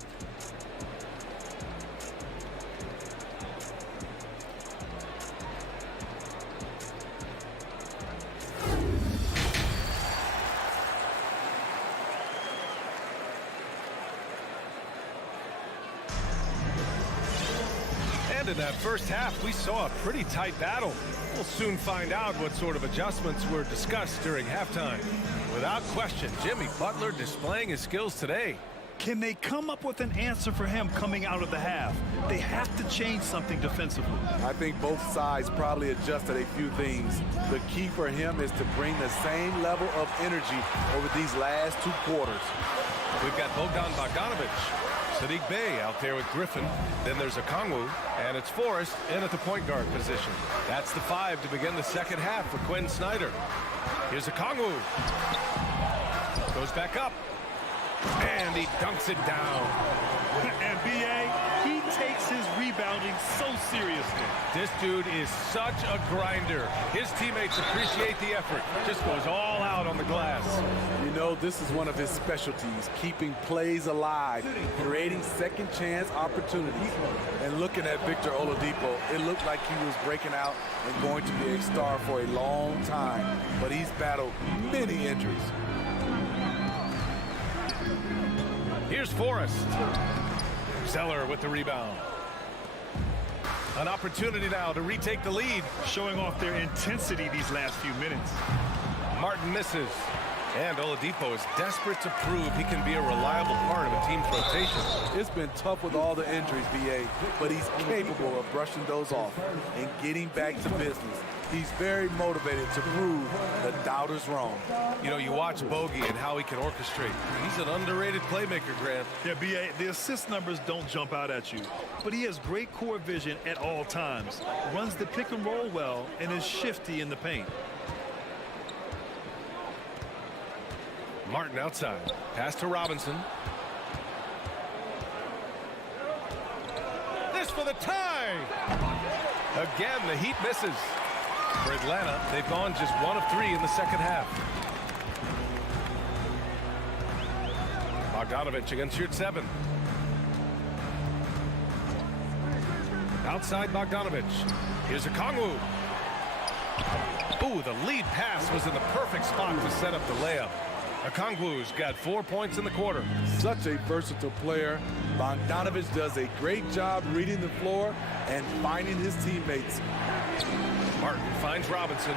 In that first half, we saw a pretty tight battle. We'll soon find out what sort of adjustments were discussed during halftime. Without question, Jimmy Butler displaying his skills today. Can they come up with an answer for him coming out of the half? They have to change something defensively. I think both sides probably adjusted a few things. The key for him is to bring the same level of energy over these last 2 quarters. We've got Bogdan Bogdanovic. Sadiq Bey out there with Griffin. Then there's Okongwu, and it's Forrest in at the point guard position. That's the 5 to begin the second half for Quinn Snyder. Here's Okongwu. Goes back up. And he dunks it down. And B.A., he takes his rebounding so seriously. This dude is such a grinder. His teammates appreciate the effort. Just goes all out on the glass. You know, this is one of his specialties, keeping plays alive, creating second chance opportunities. And looking at Victor Oladipo, it looked like he was breaking out and going to be a star for a long time. But he's battled many injuries. Here's Forrest. Zeller with the rebound. An opportunity now to retake the lead. Showing off their intensity these last few minutes. Martin misses. And Oladipo is desperate to prove he can be a reliable part of a team's rotation. It's been tough with all the injuries, BA, but he's capable of brushing those off and getting back to business. He's very motivated to prove the doubters wrong. You know, you watch Bogey and how he can orchestrate. He's an underrated playmaker, Grant. Yeah, BA, the assist numbers don't jump out at you, but he has great core vision at all times, runs the pick and roll well, and is shifty in the paint. Martin outside. Pass to Robinson. This for the tie! Again, the Heat misses. For Atlanta, they've gone just 1 of 3 in the second half. Bogdanovich against Yurt 7. Outside Bogdanovich. Here's Okongwu. Ooh, the lead pass was in the perfect spot to set up the layup. Okongwu's got 4 points in the quarter. Such a versatile player. Bogdanovich does a great job reading the floor and finding his teammates. Martin finds Robinson.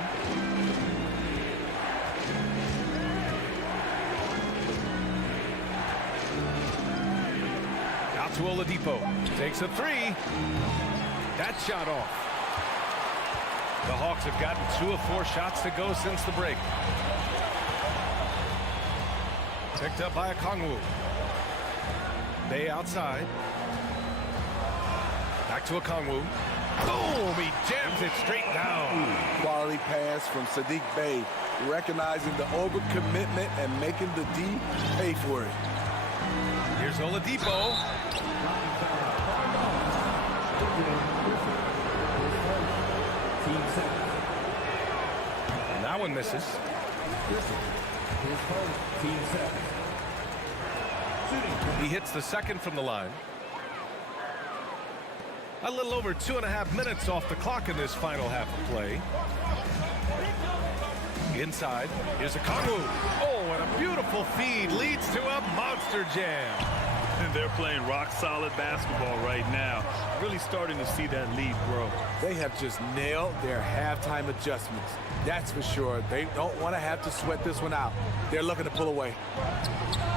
Out to Oladipo. Takes a 3. That shot off. The Hawks have gotten 2 of 4 shots to go since the break. Picked up by Okongwu. Bay outside. Back to Okongwu. Boom! He jams it straight down. Quality pass from Sadiq Bey, recognizing the overcommitment and making the D pay for it. Here's Oladipo. And that one misses. He hits the second from the line. A little over 2.5 minutes off the clock in this final half of play. Inside, here's Okongwu. Oh, and a beautiful feed leads to a monster jam. And they're playing rock-solid basketball right now. Really starting to see that lead grow. They have just nailed their halftime adjustments. That's for sure. They don't want to have to sweat this one out. They're looking to pull away.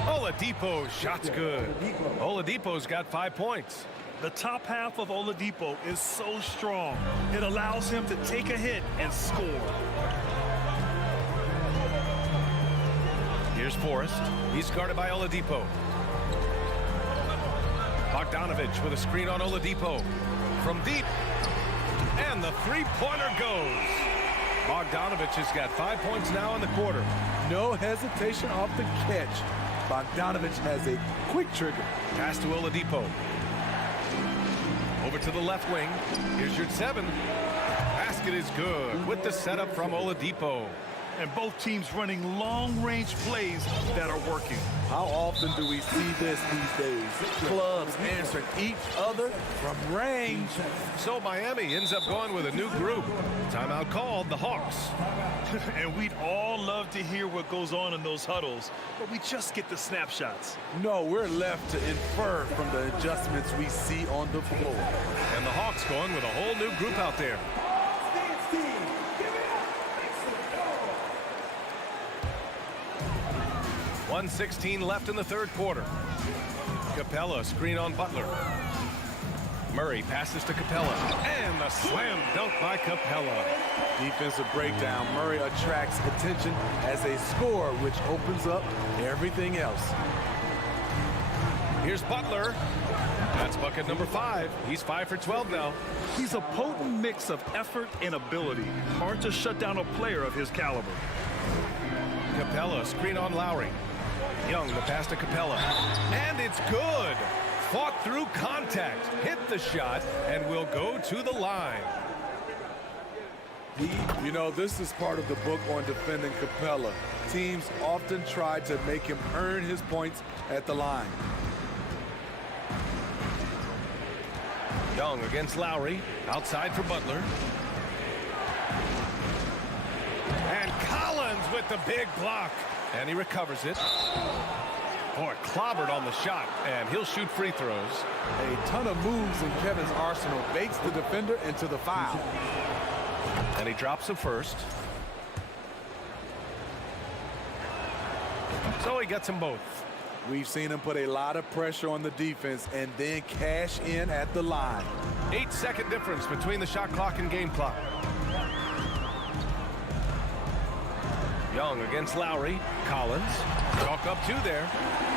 Oladipo, shot's good. Oladipo's got 5 points. The top half of Oladipo is so strong. It allows him to take a hit and score. Here's Forrest. He's guarded by Oladipo. Bogdanovich with a screen on Oladipo. From deep. And the three-pointer goes. Bogdanovich has got 5 points now in the quarter. No hesitation off the catch. Bogdanovich has a quick trigger. Pass to Oladipo. Over to the left wing. Here's your 7. Basket is good with the setup from Oladipo. And both teams running long-range plays that are working. How often do we see this these days? Clubs answering each other from range. So Miami ends up going with a new group. Timeout called the Hawks. And we'd all love to hear what goes on in those huddles, but we just get the snapshots. No, we're left to infer from the adjustments we see on the floor. And the Hawks going with a whole new group out there. 1:16 left in the third quarter. Capella screen on Butler. Murray passes to Capella. And the slam dunk by Capella. Defensive breakdown. Murray attracts attention as a scorer, which opens up everything else. Here's Butler. That's bucket number 5. He's 5 for 12 now. He's a potent mix of effort and ability. Hard to shut down a player of his caliber. Capella screen on Lowry. Young, the pass to Capella. And it's good. Fought through contact. Hit the shot and will go to the line. You know, this is part of the book on defending Capella. Teams often try to make him earn his points at the line. Young against Lowry. Outside for Butler. And Collins with the big block. And he recovers it. Boy, clobbered on the shot, and he'll shoot free throws. A ton of moves in Kevin's arsenal baits the defender into the foul. And he drops the first. So he gets them both. We've seen him put a lot of pressure on the defense and then cash in at the line. 8-second difference between the shot clock and game clock. Young against Lowry. Collins. Chalk up 2 there.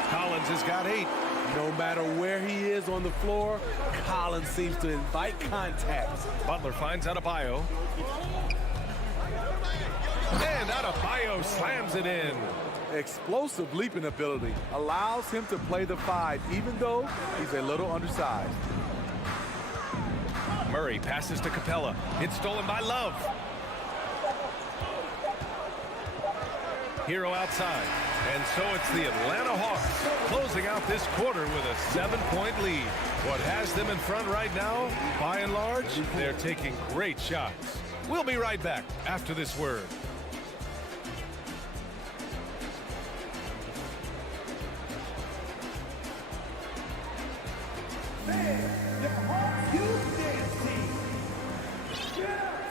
Collins has got 8. No matter where he is on the floor, Collins seems to invite contact. Butler finds Adebayo. And Adebayo slams it in. Explosive leaping ability allows him to play the 5, even though he's a little undersized. Murray passes to Capella. It's stolen by Love. Hero outside. And so it's the Atlanta Hawks closing out this quarter with a 7-point lead. What has them in front right now, by and large, they're taking great shots. We'll be right back after this word.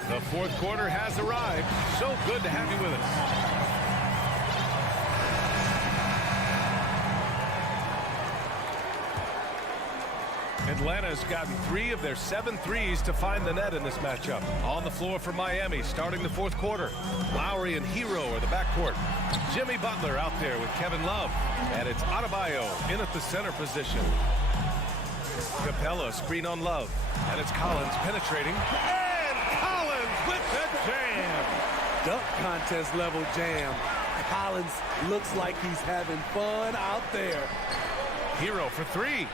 The fourth quarter has arrived. So good to have you with us. Atlanta's gotten 3 of their 7 threes to find the net in this matchup. On the floor for Miami, starting the fourth quarter. Lowry and Hero are the backcourt. Jimmy Butler out there with Kevin Love. And it's Adebayo in at the center position. Capella screen on Love. And it's Collins penetrating. And Collins with the jam. Dunk contest level jam. Collins looks like he's having fun out there. Hero for 3.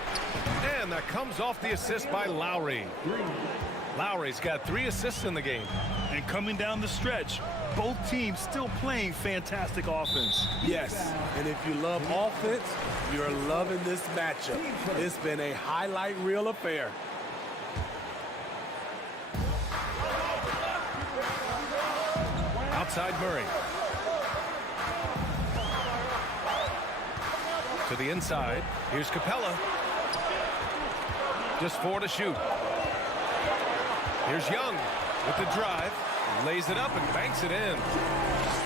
And that comes off the assist by Lowry. Lowry's got 3 assists in the game. And coming down the stretch, both teams still playing fantastic offense. Yes, and if you love offense, you're loving this matchup. It's been a highlight reel affair. Outside Murray. To the inside. Here's Capella. Just 4 to shoot. Here's Young with the drive. Lays it up and banks it in.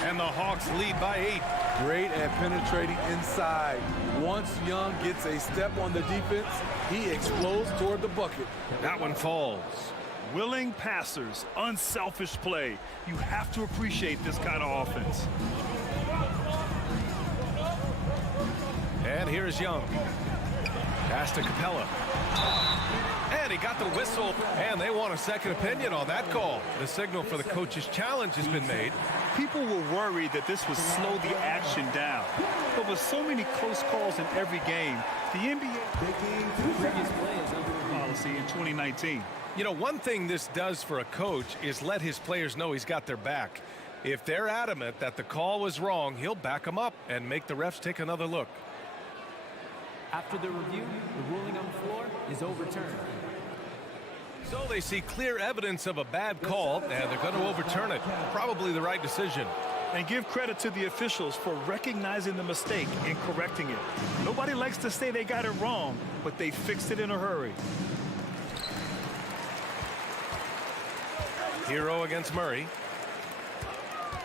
And the Hawks lead by 8. Great at penetrating inside. Once Young gets a step on the defense, he explodes toward the bucket. That one falls. Willing passers, unselfish play. You have to appreciate this kind of offense. And here's Young. Pass to Capella. And he got the whistle, and they want a second opinion on that call. The signal for the coach's challenge has been made. People were worried that this would slow the action down. But with so many close calls in every game, the NBA policy in 2019. You know, one thing this does for a coach is let his players know he's got their back. If they're adamant that the call was wrong, he'll back them up and make the refs take another look. After the review, the ruling on the floor is overturned. So they see clear evidence of a bad call, and they're going to overturn it. Probably the right decision. And give credit to the officials for recognizing the mistake and correcting it. Nobody likes to say they got it wrong, but they fixed it in a hurry. Hero against Murray.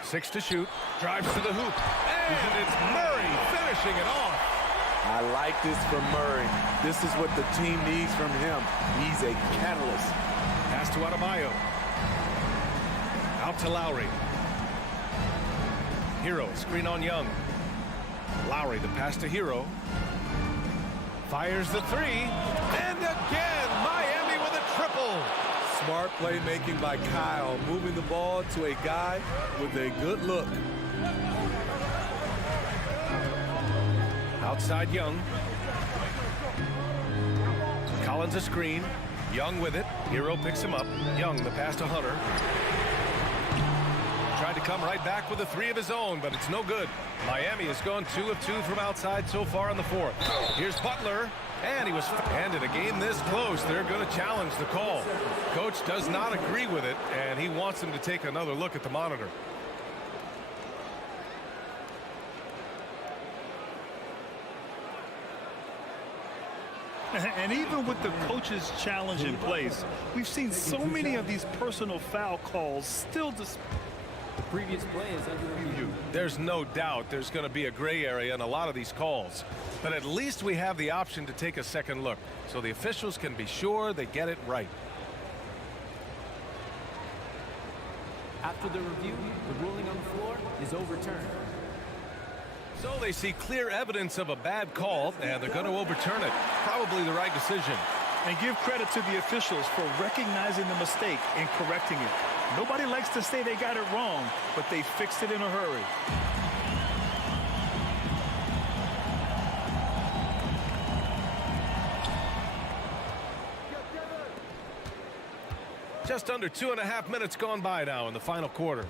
6 to shoot. Drives to the hoop. And it's Murray finishing it off. I like this from Murray. This is what the team needs from him. He's a catalyst. Pass to Adebayo. Out to Lowry. Hero, screen on Young. Lowry, the pass to Hero. Fires the 3. And again, Miami with a triple. Smart playmaking by Kyle, moving the ball to a guy with a good look. Outside Young. Collins a screen. Young with it. Hero picks him up. Young the pass to Hunter. Tried to come right back with a 3 of his own, but it's no good. Miami has gone 2 of 2 from outside so far in the fourth. Here's Butler. And he was, and in a game this close, they're going to challenge the call. Coach does not agree with it, and he wants him to take another look at the monitor. And even with the coach's challenge in place, we've seen so many of these personal foul calls still The previous play is under review. There's no doubt there's going to be a gray area in a lot of these calls. But at least we have the option to take a second look, so the officials can be sure they get it right. After the review, the ruling on the floor is overturned. So they see clear evidence of a bad call, and they're going to overturn it. Probably the right decision. And give credit to the officials for recognizing the mistake and correcting it. Nobody likes to say they got it wrong, but they fixed it in a hurry. Just under 2.5 minutes gone by now in the final quarter.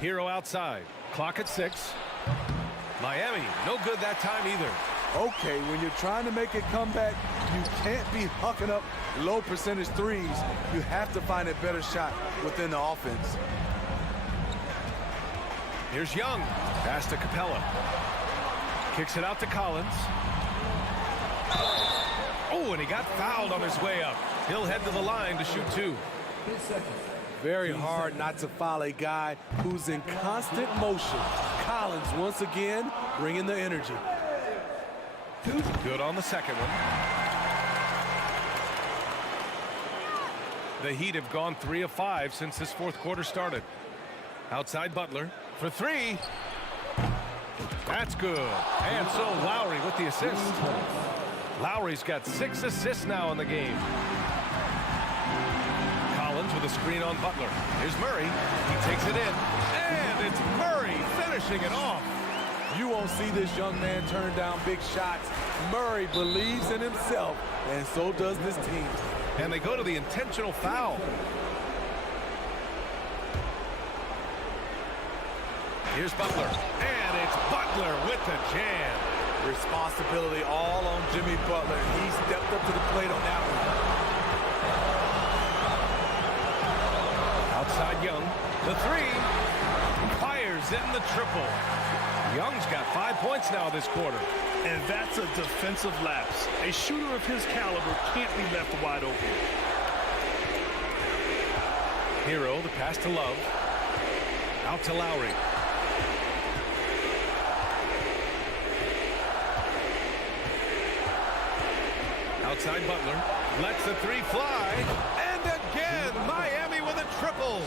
Hero outside. Clock at 6. Miami, no good that time either. Okay, when you're trying to make a comeback, you can't be hucking up low percentage threes. You have to find a better shot within the offense. Here's Young. Pass to Capella. Kicks it out to Collins. Oh, and he got fouled on his way up. He'll head to the line to shoot 2. Very hard not to foul a guy who's in constant motion. Collins, once again, bringing the energy. Good on the second one. The Heat have gone 3 of 5 since this fourth quarter started. Outside Butler for 3. That's good. And so Lowry with the assist. Lowry's got 6 assists now in the game. Collins with a screen on Butler. Here's Murray. He takes it in. And it's Murray finishing it off. You won't see this young man turn down big shots. Murray believes in himself, and so does this team. And they go to the intentional foul. Here's Butler. And it's Butler with the jam. Responsibility all on Jimmy Butler. He stepped up to the plate on that one. Outside Young. The 3. Fires in the triple. Young's got 5 points now this quarter. And that's a defensive lapse. A shooter of his caliber can't be left wide open. Hero, the pass to Love. Out to Lowry. Outside Butler. Lets the 3 fly. And again, Miami with a triple.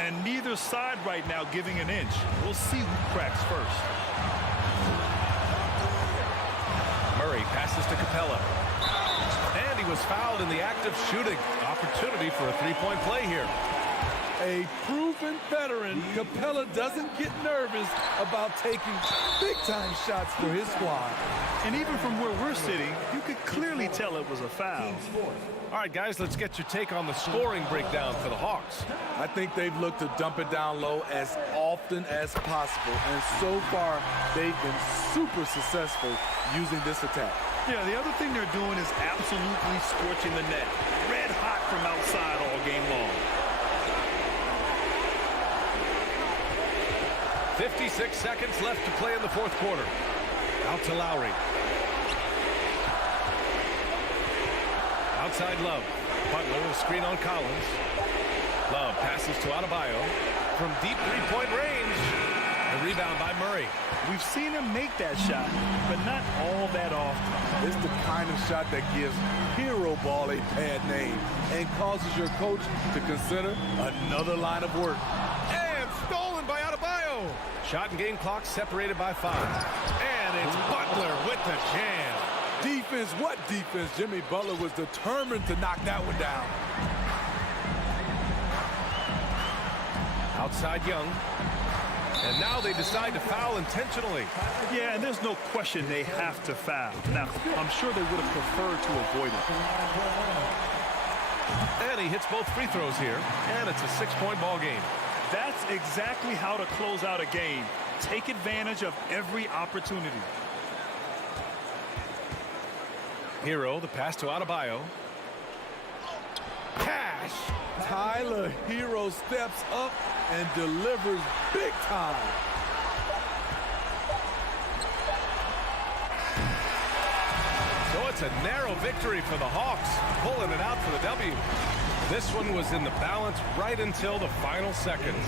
And neither side right now giving an inch. We'll see who cracks first. Murray passes to Capella. And he was fouled in the act of shooting. Opportunity for a 3-point play here. A proven veteran, Capella doesn't get nervous about taking big-time shots for his squad. And even from where we're sitting, you could clearly tell it was a foul. All right, guys, let's get your take on the scoring breakdown for the Hawks. I think they've looked to dump it down low as often as possible, and so far, they've been super successful using this attack. Yeah, the other thing they're doing is absolutely scorching the net. Red hot from outside all game long. 56 seconds left to play in the fourth quarter. Out to Lowry. Outside Love. Butler will screen on Collins. Love passes to Adebayo from deep three-point range. The rebound by Murray. We've seen him make that shot, but not all that often. It's the kind of shot that gives hero ball a bad name and causes your coach to consider another line of work. And stolen by Adebayo. Shot and game clock separated by 5. And it's Butler with the jam. Defense, what defense? Jimmy Butler was determined to knock that one down. Outside Young. And now they decide to foul intentionally. Yeah, and there's no question they have to foul. Now, I'm sure they would have preferred to avoid it. And he hits both free throws here. And it's a 6-point ball game. That's exactly how to close out a game. Take advantage of every opportunity. Hero, the pass to Adebayo. Cash. Tyler Hero steps up and delivers big time. So it's a narrow victory for the Hawks, pulling it out for the W. This one was in the balance right until the final seconds.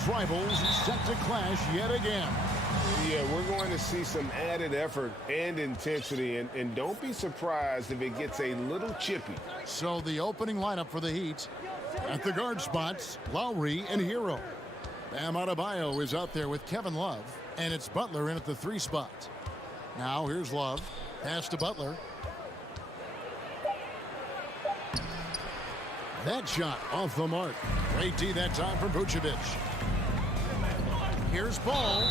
Kings rivals set to clash yet again. Yeah, we're going to see some added effort and intensity, and don't be surprised if it gets a little chippy. So the opening lineup for the Heat. At the guard spots, Lowry and Hero. Bam Adebayo is out there with Kevin Love, and it's Butler in at the 3 spot. Now here's Love. Pass to Butler. That shot off the mark. Great D that time from Vucevic. Here's Ball,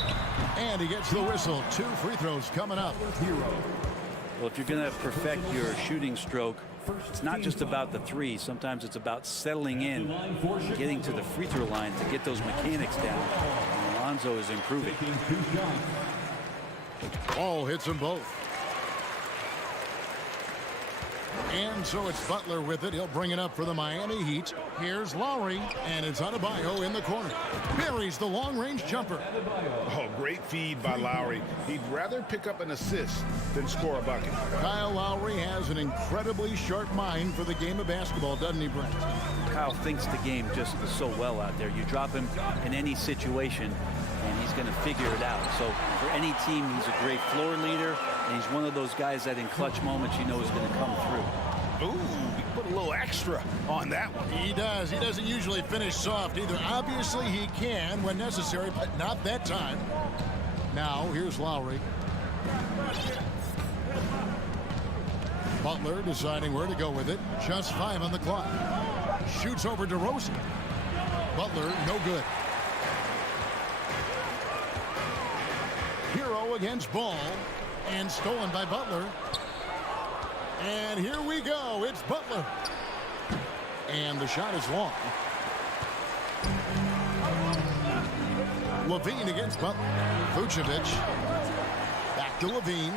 and he gets the whistle. 2 free throws coming up. Well, if you're going to perfect your shooting stroke, it's not just about the 3. Sometimes it's about settling in, getting to the free throw line to get those mechanics down. And Alonzo is improving. Ball hits them both. And so it's Butler with it. He'll bring it up for the Miami Heat. Here's Lowry, and it's Adebayo in the corner. Buries the long-range jumper. Oh, great feed by Lowry. He'd rather pick up an assist than score a bucket. Kyle Lowry has an incredibly sharp mind for the game of basketball, doesn't he, Brent? Kyle thinks the game just so well out there. You drop him in any situation, and he's going to figure it out. So for any team, he's a great floor leader, and he's one of those guys that in clutch moments you know is going to come through. Ooh, he put a little extra on that one. He does. He doesn't usually finish soft either. Obviously, he can when necessary, but not that time. Now, here's Lowry. Butler deciding where to go with it. Just 5 on the clock. Shoots over DeRozan. Butler, no good. Hero against Ball, and stolen by Butler. And here we go. It's Butler. And the shot is long. Levine against Butler. Vucevic. Back to Levine.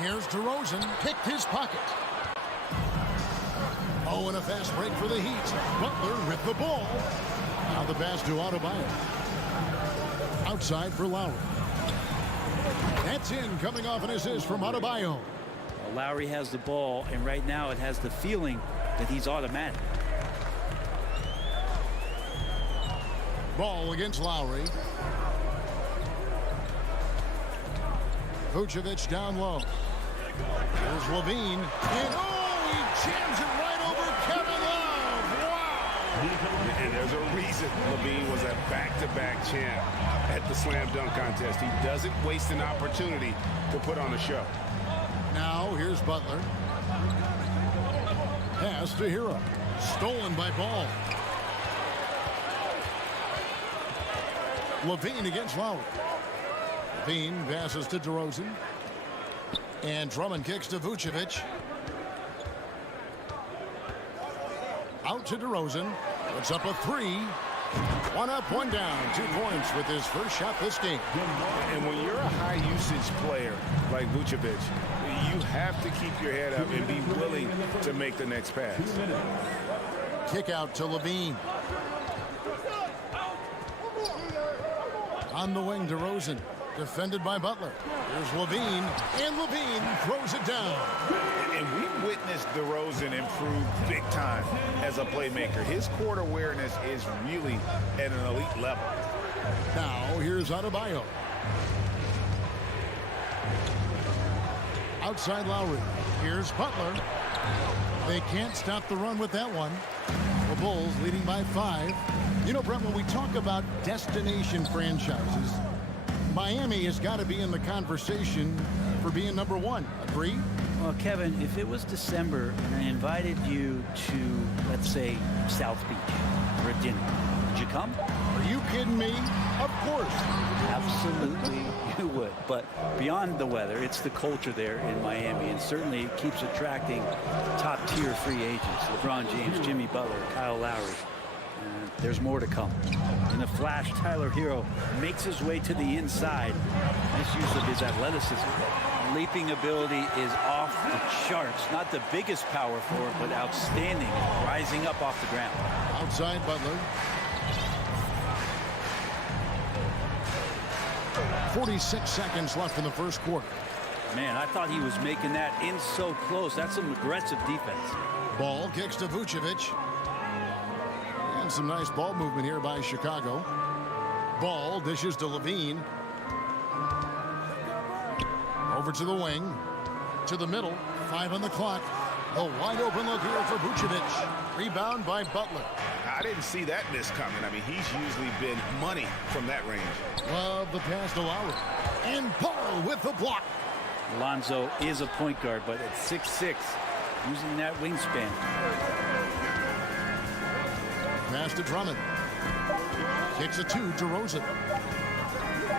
Here's DeRozan. Picked his pocket. Oh, and a fast break for the Heat. Butler with the ball. Now the pass to Adebayo. Outside for Lowry. That's in, coming off an assist from Adebayo. Lowry has the ball, and right now it has the feeling that he's automatic. Ball against Lowry. Vucevic down low. Here's Levine. And he jams it right over Kevin Love. Wow! And there's a reason Levine was a back-to-back champ at the slam dunk contest. He doesn't waste an opportunity to put on a show. Now here's Butler. Pass to Hero. Stolen by Ball. Levine against Lowry. Levine passes to DeRozan. And Drummond kicks to Vucevic. Out to DeRozan. Puts up a 3. 1 up, 1 down. 2 points with his first shot this game. And when you're a high-usage player like Vucevic, you have to keep your head up and be willing to make the next pass. Kick out to Levine. On the wing, DeRozan. Defended by Butler. Here's Levine. And Levine throws it down. And we've witnessed DeRozan improve big time as a playmaker. His court awareness is really at an elite level. Now, here's Adebayo. Outside Lowry. Here's Butler. They can't stop the run with that one. The Bulls leading by 5. You know, Brent, when we talk about destination franchises, Miami has got to be in the conversation for being number 1. Agree? Well, Kevin, if it was December and I invited you to, let's say, South Beach for a dinner, would you come? Are you kidding me? Of course. Absolutely, you would. But beyond the weather, it's the culture there in Miami, and certainly it keeps attracting top-tier free agents. LeBron James, Jimmy Butler, Kyle Lowry. There's more to come. In a flash, Tyler Hero makes his way to the inside. Nice use of his athleticism. Leaping ability is off the charts. Not the biggest power forward, but outstanding. Rising up off the ground. Outside Butler. 46 seconds left in the first quarter. Man, I thought he was making that in so close. That's some aggressive defense. Ball kicks to Vucevic. And some nice ball movement here by Chicago. Ball dishes to Levine. Over to the wing. To the middle. 5 on the clock. The wide open look here for Vucevic. Rebound by Butler. I didn't see that miss coming. I mean, he's usually been money from that range. Love the pass to Lowry. And Ball with the block. Lonzo is a point guard, but at 6'6", using that wingspan. Pass to Drummond. Kicks it to DeRozan.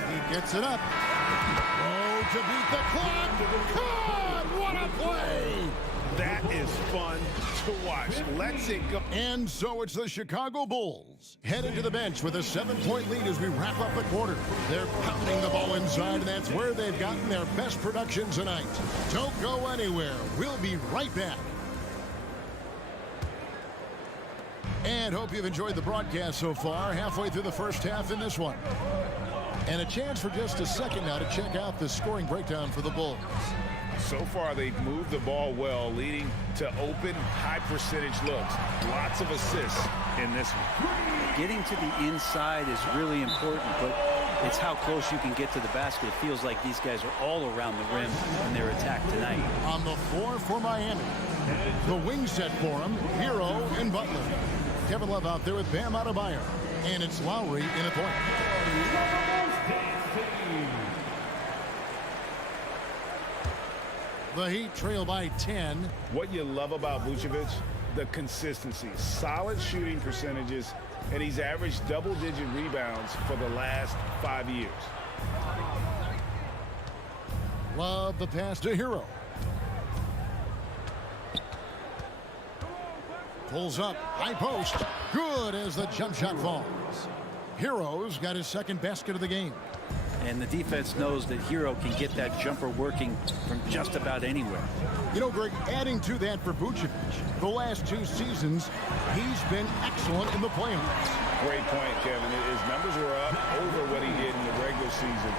He gets it up. Oh, to beat the clock. God, what a play! That is fun to watch. Let's it go. And so it's the Chicago Bulls headed to the bench with a 7-point lead as we wrap up the quarter. They're pounding the ball inside, and that's where they've gotten their best production tonight. Don't go anywhere. We'll be right back. And hope you've enjoyed the broadcast so far. Halfway through the first half in this one. And a chance for just a second now to check out the scoring breakdown for the Bulls. So far, they've moved the ball well, leading to open, high-percentage looks. Lots of assists in this one. Getting to the inside is really important, but it's how close you can get to the basket. It feels like these guys are all around the rim in their attack tonight. On the floor for Miami, the wing set for him, Hero and Butler. Kevin Love out there with Bam Adebayo. And it's Lowry in a point. The Heat trail by 10. What you love about Vucevic, the consistency. Solid shooting percentages, and he's averaged double-digit rebounds for the last 5 years. Love the pass to Hero. Pulls up, high post. Good as the jump shot falls. Hero's got his second basket of the game. And the defense knows that Hero can get that jumper working from just about anywhere. You know, Greg, adding to that for Vucevic, the last 2 seasons, he's been excellent in the playoffs. Great point, Kevin. His numbers were up over what he did in the regular season.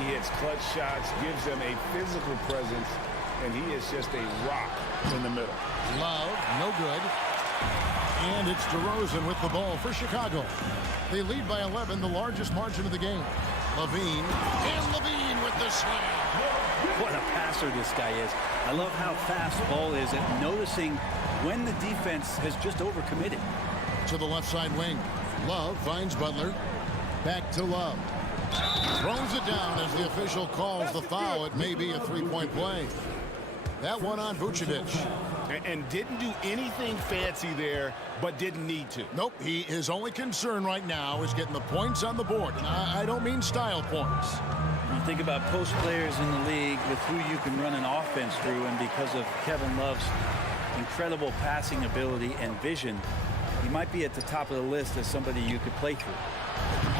He hits clutch shots, gives them a physical presence, and he is just a rock in the middle. Love, no good. And it's DeRozan with the ball for Chicago. They lead by 11, the largest margin of the game. Levine, and Levine with the slam. What a passer this guy is. I love how fast Ball is at noticing when the defense has just overcommitted. To the left side wing. Love finds Butler. Back to Love. Throws it down as the official calls the foul. It may be a 3-point play. That one on Vucevic. And didn't do anything fancy there, but didn't need to. Nope, his only concern right now is getting the points on the board. And I don't mean style points. You think about post players in the league with who you can run an offense through, and because of Kevin Love's incredible passing ability and vision, he might be at the top of the list as somebody you could play through.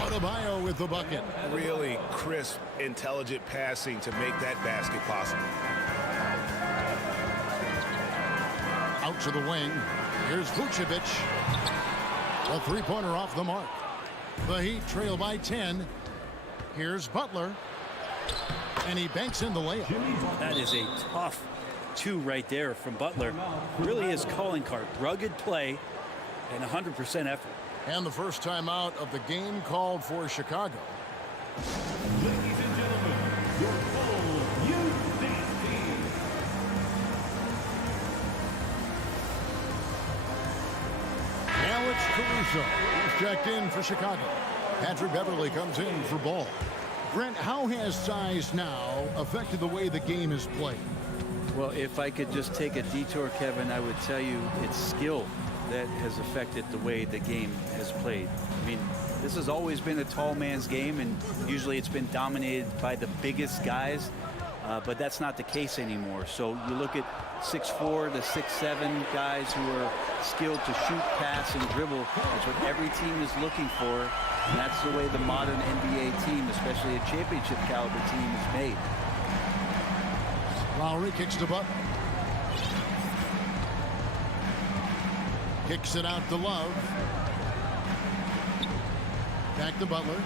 Adebayo with the bucket. Really crisp, intelligent passing to make that basket possible. Out to the wing. Here's Vucevic. A 3-pointer off the mark. The Heat trail by 10. Here's Butler. And he banks in the layup. That is a tough 2 right there from Butler. Really his calling card. Rugged play and 100% effort. And the first time out of the game called for Chicago. Ladies and gentlemen, your full youth dance team. Now it's Caruso. He's checked in for Chicago. Patrick Beverly comes in for Ball. Brent, how has size now affected the way the game is played? Well, if I could just take a detour, Kevin, I would tell you it's skill that has affected the way the game has played. I mean, this has always been a tall man's game, and usually it's been dominated by the biggest guys, but that's not the case anymore. So you look at 6'4" to 6'7" guys who are skilled to shoot, pass, and dribble. That's what every team is looking for, and that's the way the modern NBA team, especially a championship caliber team, is made. Lowry kicks to Butler. Kicks it out to Love. Back to Butler.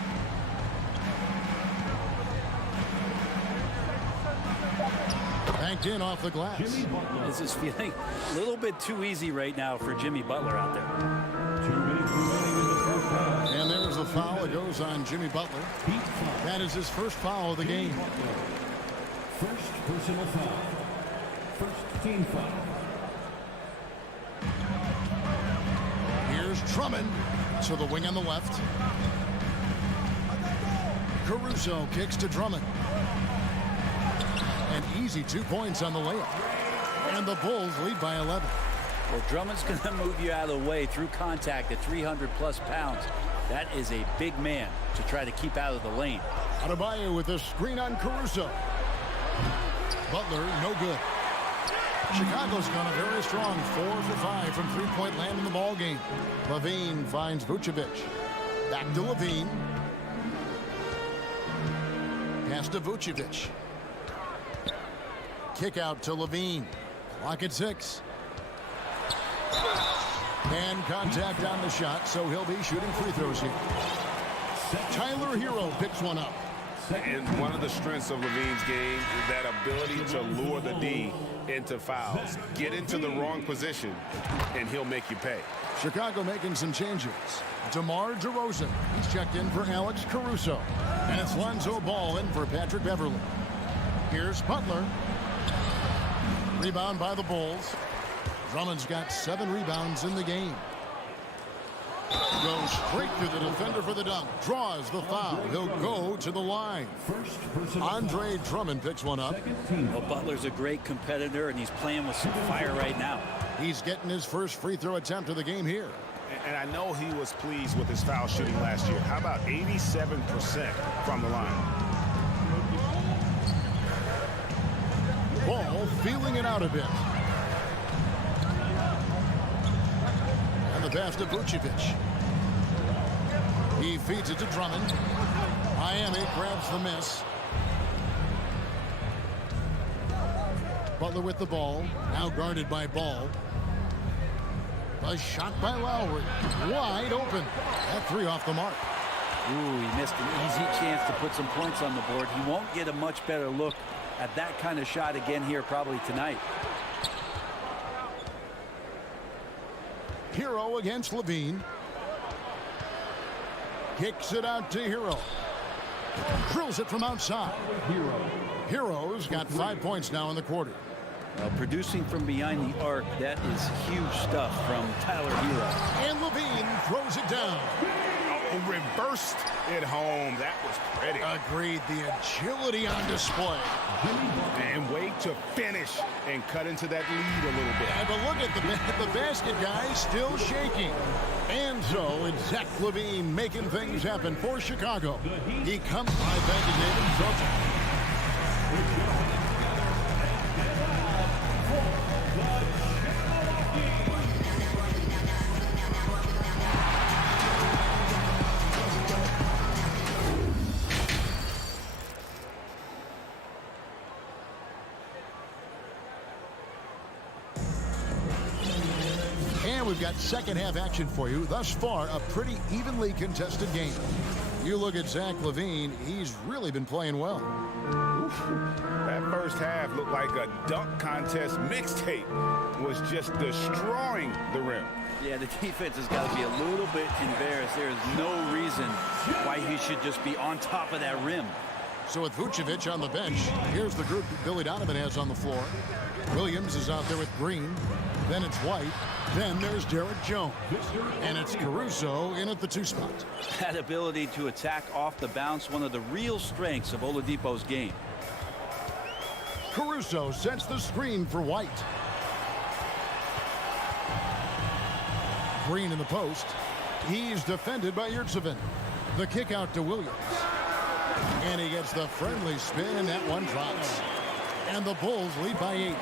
Banked in off the glass. This is feeling a little bit too easy right now for Jimmy Butler out there. foul. It goes on Jimmy Butler. That is his first foul of the game. First personal foul. First team foul. Here's Drummond to the wing on the left. Caruso kicks to Drummond. An easy 2 points on the layup. And the Bulls lead by 11. Well, Drummond's going to move you out of the way through contact at 300-plus pounds. That is a big man to try to keep out of the lane. Adebayo with a screen on Caruso. Butler, no good. Chicago's gone very strong, 4 for 5 from three-point land in the ball game. Levine finds Vucevic. Back to Levine. Pass to Vucevic. Kick out to Levine. Clock at 6. And contact on the shot, so he'll be shooting free throws here. Tyler Hero picks one up. And one of the strengths of Levine's game is that ability to lure the D into fouls. Get into the wrong position, and he'll make you pay. Chicago making some changes. DeMar DeRozan. He's checked in for Alex Caruso. And it's Lonzo Ball in for Patrick Beverley. Here's Butler. Rebound by the Bulls. Drummond's got 7 rebounds in the game. Goes straight through the defender for the dunk. Draws the foul. He'll go to the line. Andre Drummond picks one up. Well, Butler's a great competitor, and he's playing with some fire right now. He's getting his first free throw attempt of the game here. And I know he was pleased with his foul shooting last year. How about 87% from the line? Ball feeling it out a bit. And the pass to Vucevic. He feeds it to Drummond. Miami grabs the miss. Butler with the ball. Now guarded by Ball. A shot by Lowry. Wide open. That 3 off the mark. Ooh, he missed an easy chance to put some points on the board. He won't get a much better look at that kind of shot again here probably tonight. Hero against Levine. Kicks it out to Hero. Drills it from outside. Hero's got 5 points now in the quarter. Producing from behind the arc, that is huge stuff from Tyler Hero. And Levine throws it down. Oh, reversed it home. That was pretty. Agreed. The agility on display. And wait to finish and cut into that lead a little bit. But look at the basket guy still shaking. And so it's Zach Levine making things happen for Chicago. He comes by back to David Trojan. We've got second half action for you. Thus far, a pretty evenly contested game. You look at Zach Levine, he's really been playing well. That first half looked like a dunk contest mixtape. Was just destroying the rim. Yeah, the defense has got to be a little bit embarrassed. There is no reason why he should just be on top of that rim. So with Vucevic on the bench, here's the group Billy Donovan has on the floor. Williams is out there with Green. Then it's White. Then there's Derek Jones. And it's Caruso in at the 2 spot. That ability to attack off the bounce, one of the real strengths of Oladipo's game. Caruso sets the screen for White. Green in the post. He's defended by Yurtseven. The kick out to Williams. And he gets the friendly spin, and that one drops. And the Bulls lead by 8.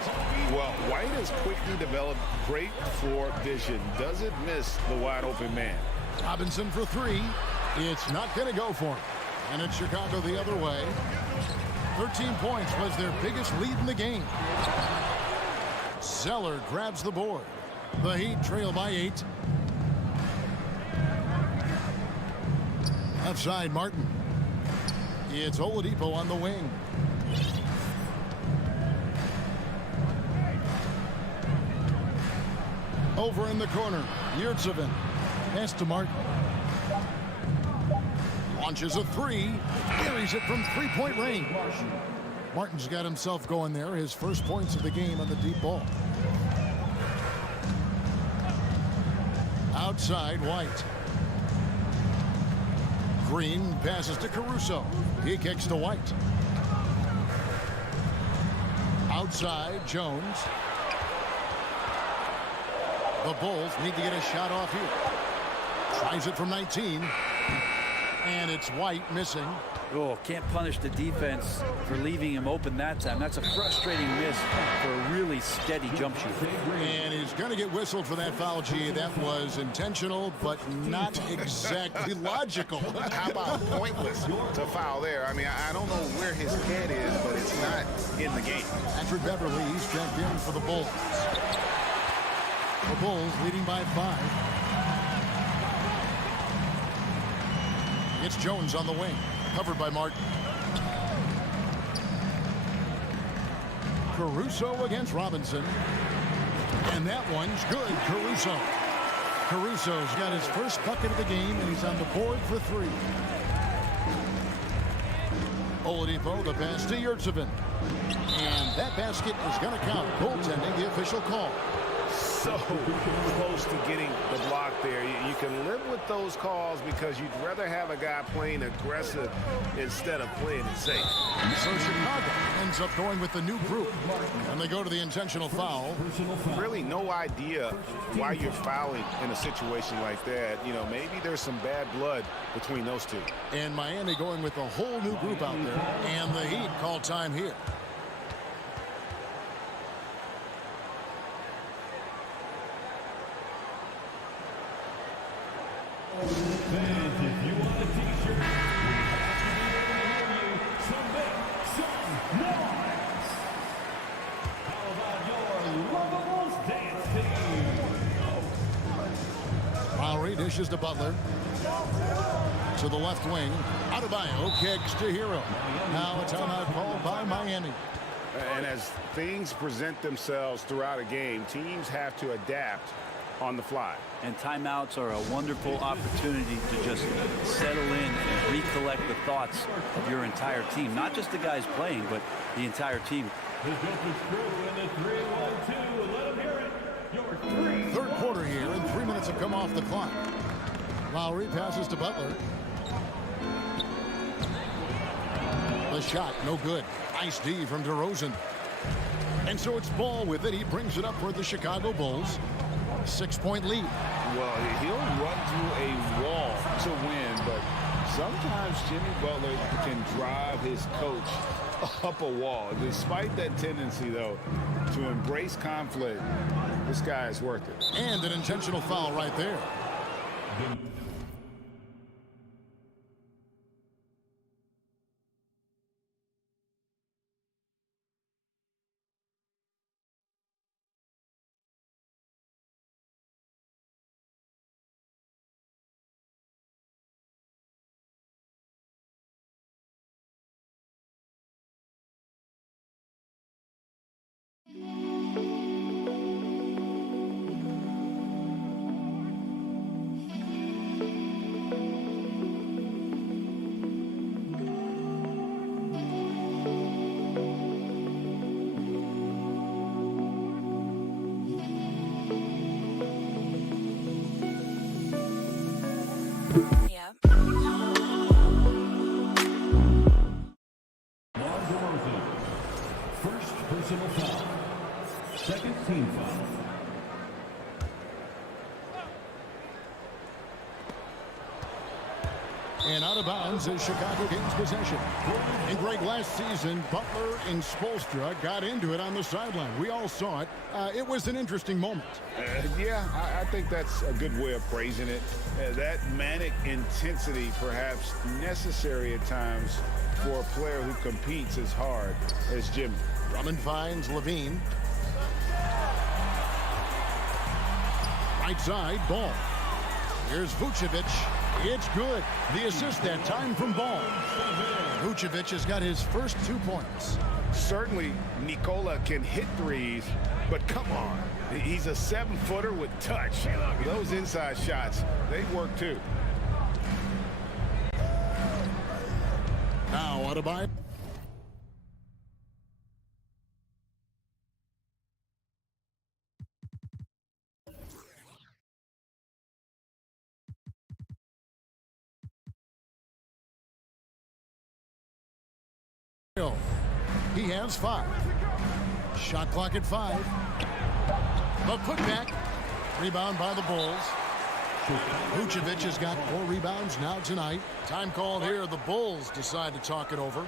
Well, White has quickly developed great floor vision. Doesn't miss the wide open man. Robinson for 3. It's not going to go for him. And it's Chicago the other way. 13 points was their biggest lead in the game. Zeller grabs the board. The Heat trail by 8. Left side, Martin. It's Oladipo on the wing. Over in the corner, Yurtseven. Pass to Martin. Launches a three. Carries it from three-point range. Martin's got himself going there. His first points of the game on the deep ball. Outside, White. Green passes to Caruso. He kicks to White. Outside, Jones. The Bulls need to get a shot off here. Tries it from 19. And it's White missing. Oh, can't punish the defense for leaving him open that time. That's a frustrating miss for a really steady jump shooter. And he's going to get whistled for that foul, G. That was intentional, but not exactly logical. How about pointless to foul there? I mean, I don't know where his head is, but it's not in the game. Patrick Beverly, he's checked in for the Bulls. The Bulls leading by 5. It's Jones on the wing, covered by Martin. Caruso against Robinson. And that one's good, Caruso. Caruso's got his first bucket of the game, and he's on the board for 3. Oladipo, the pass to Yurtsevin. And that basket is going to count. Goaltending, the official call. So close to getting the block there. You can live with those calls because you'd rather have a guy playing aggressive instead of playing it safe. So Chicago ends up going with the new group, and they go to the intentional foul. Really no idea why you're fouling in a situation like that. You know, maybe there's some bad blood between those two. And Miami going with a whole new group out there, and the Heat call time here. Fans, if you want a t-shirt, we have to hear you, so make some noise. How about your Lavables dance team? Lowry dishes to Butler. To the left wing. Adebayo kicks to Hero. Now a timeout called by Miami. And as things present themselves throughout a game, teams have to adapt on the fly. And timeouts are a wonderful opportunity to just settle in and recollect the thoughts of your entire team. Not just the guys playing, but the entire team. Pick up the screw in the 3-1-2. Let them hear it. Your 3. Third quarter here, and 3 minutes have come off the clock. Lowry passes to Butler. The shot, no good. Nice D from DeRozan. And so it's Ball with it. He brings it up for the Chicago Bulls. 6-point lead. Well, he'll run through a wall to win, but sometimes Jimmy Butler can drive his coach up a wall. Despite that tendency, though, to embrace conflict, this guy is worth it. And an intentional foul right there. First personal foul. Second team foul. And out of bounds as Chicago gains possession. And Greg, last season, Butler and Spoelstra got into it on the sideline. We all saw it. It was an interesting moment. Yeah, I think that's a good way of phrasing it. That manic intensity, perhaps necessary at times for a player who competes as hard as Jimmy. Drummond finds Levine. Right side, Ball. Here's Vucevic. It's good. The assist that time from Ball. Vucevic has got his first 2 points. Certainly, Nikola can hit threes, but come on. He's a 7-footer with touch. Those inside shots, they work too. Now Adebayo. He has 5. Shot clock at 5. The putback. Rebound by the Bulls. Vucevic has got 4 rebounds now tonight. Time called here. The Bulls decide to talk it over.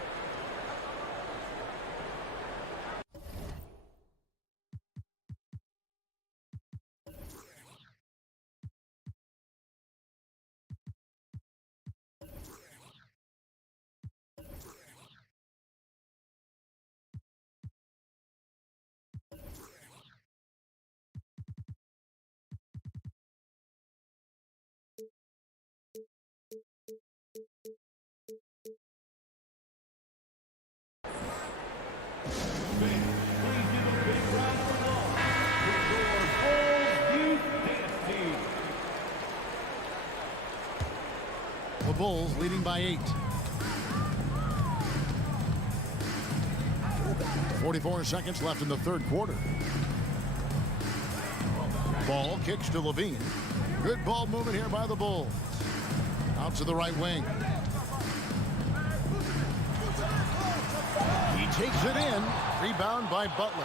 The Bulls leading by 8. 44 seconds left in the third quarter. Ball kicks to Levine. Good ball movement here by the Bulls. Out to the right wing. He takes it in. Rebound by Butler.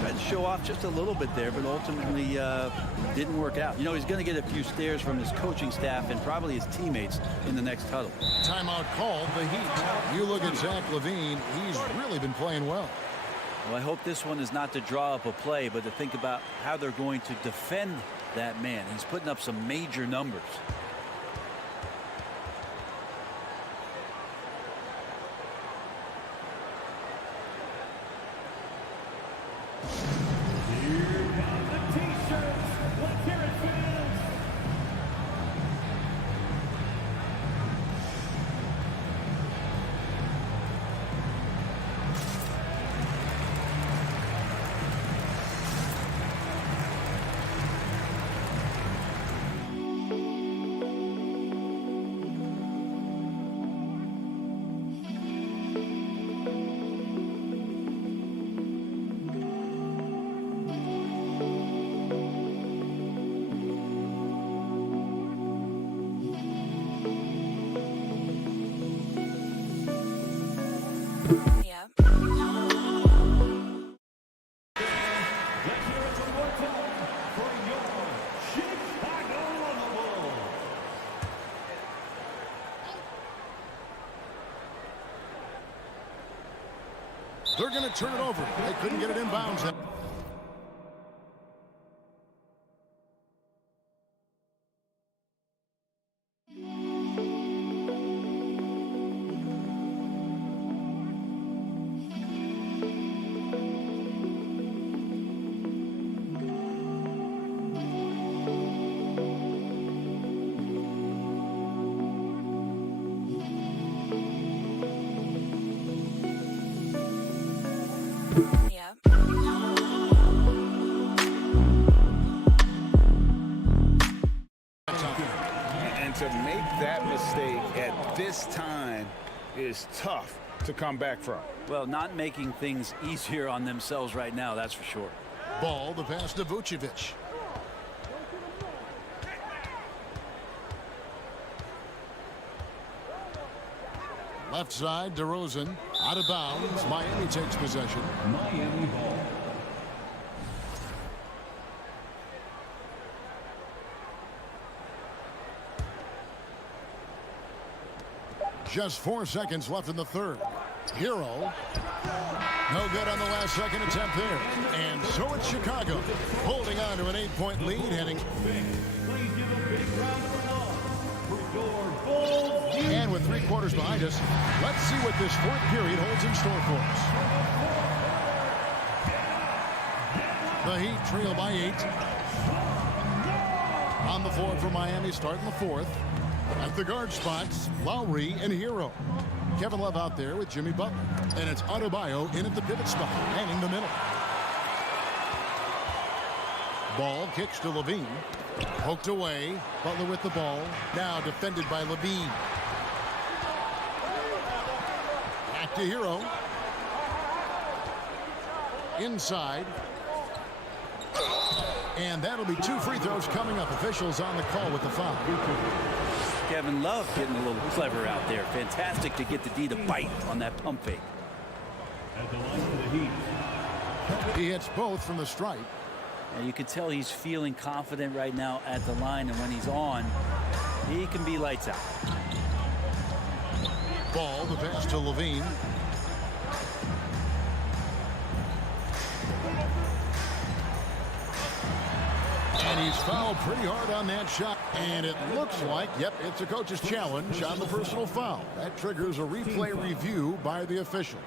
Tried to show off just a little bit there, but ultimately didn't work out. You know, he's going to get a few stares from his coaching staff and probably his teammates in the next huddle. Timeout called, the Heat. You look at Zach LaVine, he's really been playing well. Well, I hope this one is not to draw up a play, but to think about how they're going to defend that man. He's putting up some major numbers. They're going to turn it over. They couldn't get it inbounds. And to make that mistake at this time is tough to come back from. Well, not making things easier on themselves right now, that's for sure. Ball, the pass to Vucevic. Left side, DeRozan. Out of bounds. Miami takes possession. Miami ball. Just 4 seconds left in the third. Hero. No good on the last second attempt there. And so it's Chicago holding on to an 8-point lead heading. And with 3 quarters behind us, let's see what this fourth period holds in store for us. The Heat trail by 8. On the floor for Miami starting the fourth. At the guard spots, Lowry and Hero. Kevin Love out there with Jimmy Butler. And it's Adebayo in at the pivot spot, manning the middle. Ball kicks to Levine. Poked away. Butler with the ball. Now defended by Levine. Back to Hero. Inside. And that'll be 2 free throws coming up. Officials on the call with the foul. Kevin Love getting a little clever out there. Fantastic to get the D to bite on that pump fake. At the line of the Heat. He hits both from the stripe. And you can tell he's feeling confident right now at the line, and when he's on, he can be lights out. Ball, the pass to Levine. And he's fouled pretty hard on that shot. And it looks like, yep, it's a coach's challenge on the personal foul. That triggers a replay review by the officials.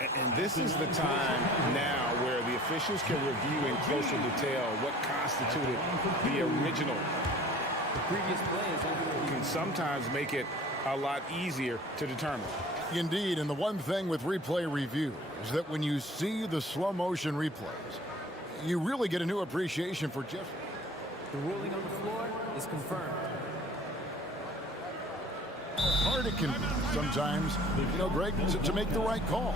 And this is the time now where the officials can review in closer detail what constituted the original. The previous play is over. Can sometimes make it a lot easier to determine. Indeed, and the one thing with replay review is that when you see the slow motion replays, you really get a new appreciation for just. The ruling on the floor is confirmed. Hard it can be sometimes, you know, Greg, to make the right call.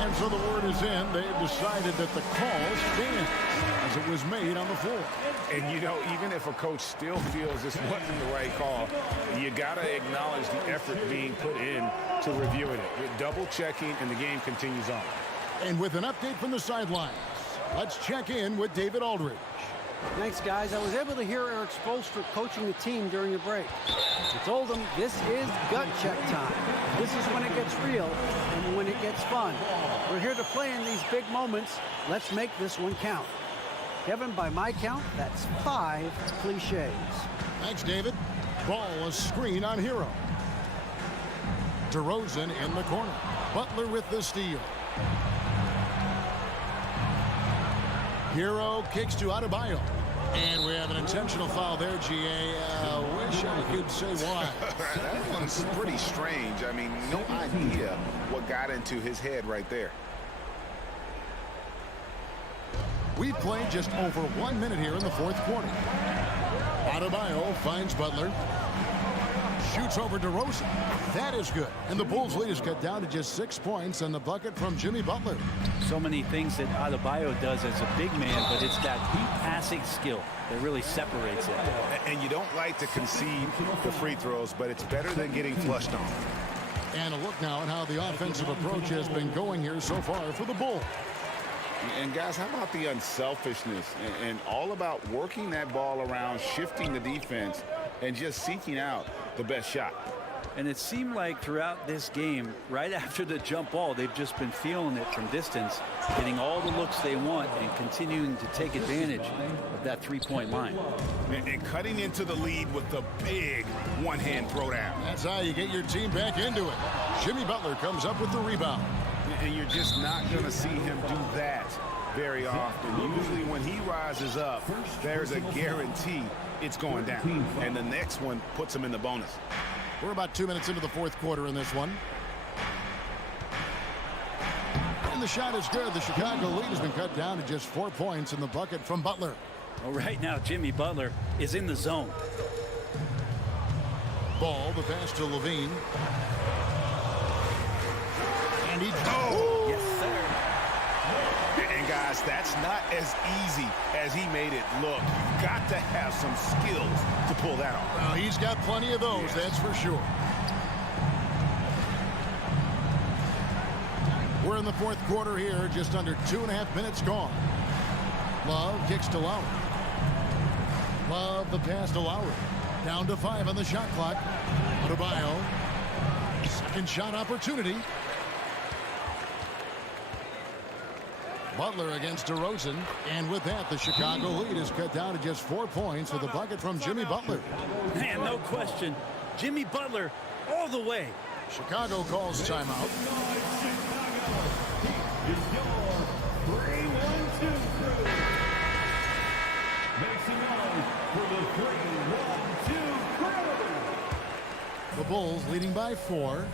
And so the word is in. They've decided that the call stands as it was made on the floor. And, you know, even if a coach still feels this wasn't the right call, you got to acknowledge the effort being put in to reviewing it. You're double checking, and the game continues on. And with an update from the sidelines, let's check in with David Aldridge. Thanks, guys. I was able to hear Eric Spoelstra coaching the team during the break. I told him this is gut check time. This is when it gets real and when it gets fun. We're here to play in these big moments. Let's make this one count. Kevin, by my count, that's 5 cliches. Thanks, David. Ball, a screen on Hero. DeRozan in the corner. Butler with the steal. Hero kicks to Adebayo. And we have an intentional foul there, GA. Wish I could say why. That one's pretty strange. I mean, no idea what got into his head right there. We've played just over 1 minute here in the fourth quarter. Adebayo finds Butler. Shoots over DeRozan. That is good. And the Bulls' lead is cut down to just 6 points on the bucket from Jimmy Butler. So many things that Adebayo does as a big man, but it's that passing skill that really separates it. And you don't like to concede the free throws, but it's better than getting flushed on. And a look now at how the offensive approach has been going here so far for the Bulls. And, guys, how about the unselfishness and all about working that ball around, shifting the defense, and just seeking out the best shot. And it seemed like throughout this game, right after the jump ball, they've just been feeling it from distance, getting all the looks they want and continuing to take advantage of that three-point line. And cutting into the lead with the big one-hand throwdown. That's how you get your team back into it. Jimmy Butler comes up with the rebound. And you're just not going to see him do that very often. Usually when he rises up, there's a guarantee it's going down. And the next one puts him in the bonus. We're about 2 minutes into the fourth quarter in this one. And the shot is good. The Chicago lead has been cut down to just 4 points in the bucket from Butler. Well, right now, Jimmy Butler is in the zone. Ball, the pass to Levine. And he... Oh! Yes, sir. And, guys, that's not as easy as he made it look. You've got to have some skills to pull that off. Well, he's got plenty of those, that's for sure. We're in the fourth quarter here, just under 2.5 minutes gone. Love kicks to Lowry. Love the pass to Lowry. Down to 5 on the shot clock. Adebayo. Second shot opportunity. Butler against DeRozan. And with that, the Chicago lead is cut down to just 4 points with a bucket from Jimmy Butler. Man, no question. Jimmy Butler all the way. Chicago calls timeout. The Bulls leading by 4.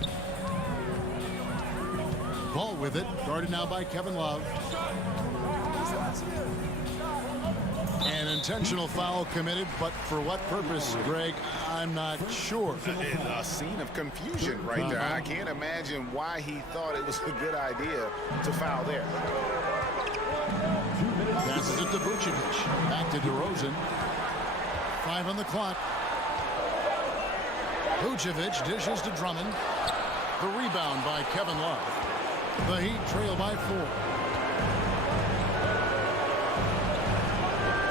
Ball with it, guarded now by Kevin Love. An intentional foul committed, but for what purpose, Greg? I'm not sure. A scene of confusion right there. I can't imagine why he thought it was a good idea to foul there. Passes it to Vucevic. Back to DeRozan. 5 on the clock. Vucevic dishes to Drummond. The rebound by Kevin Love. The Heat trail by 4.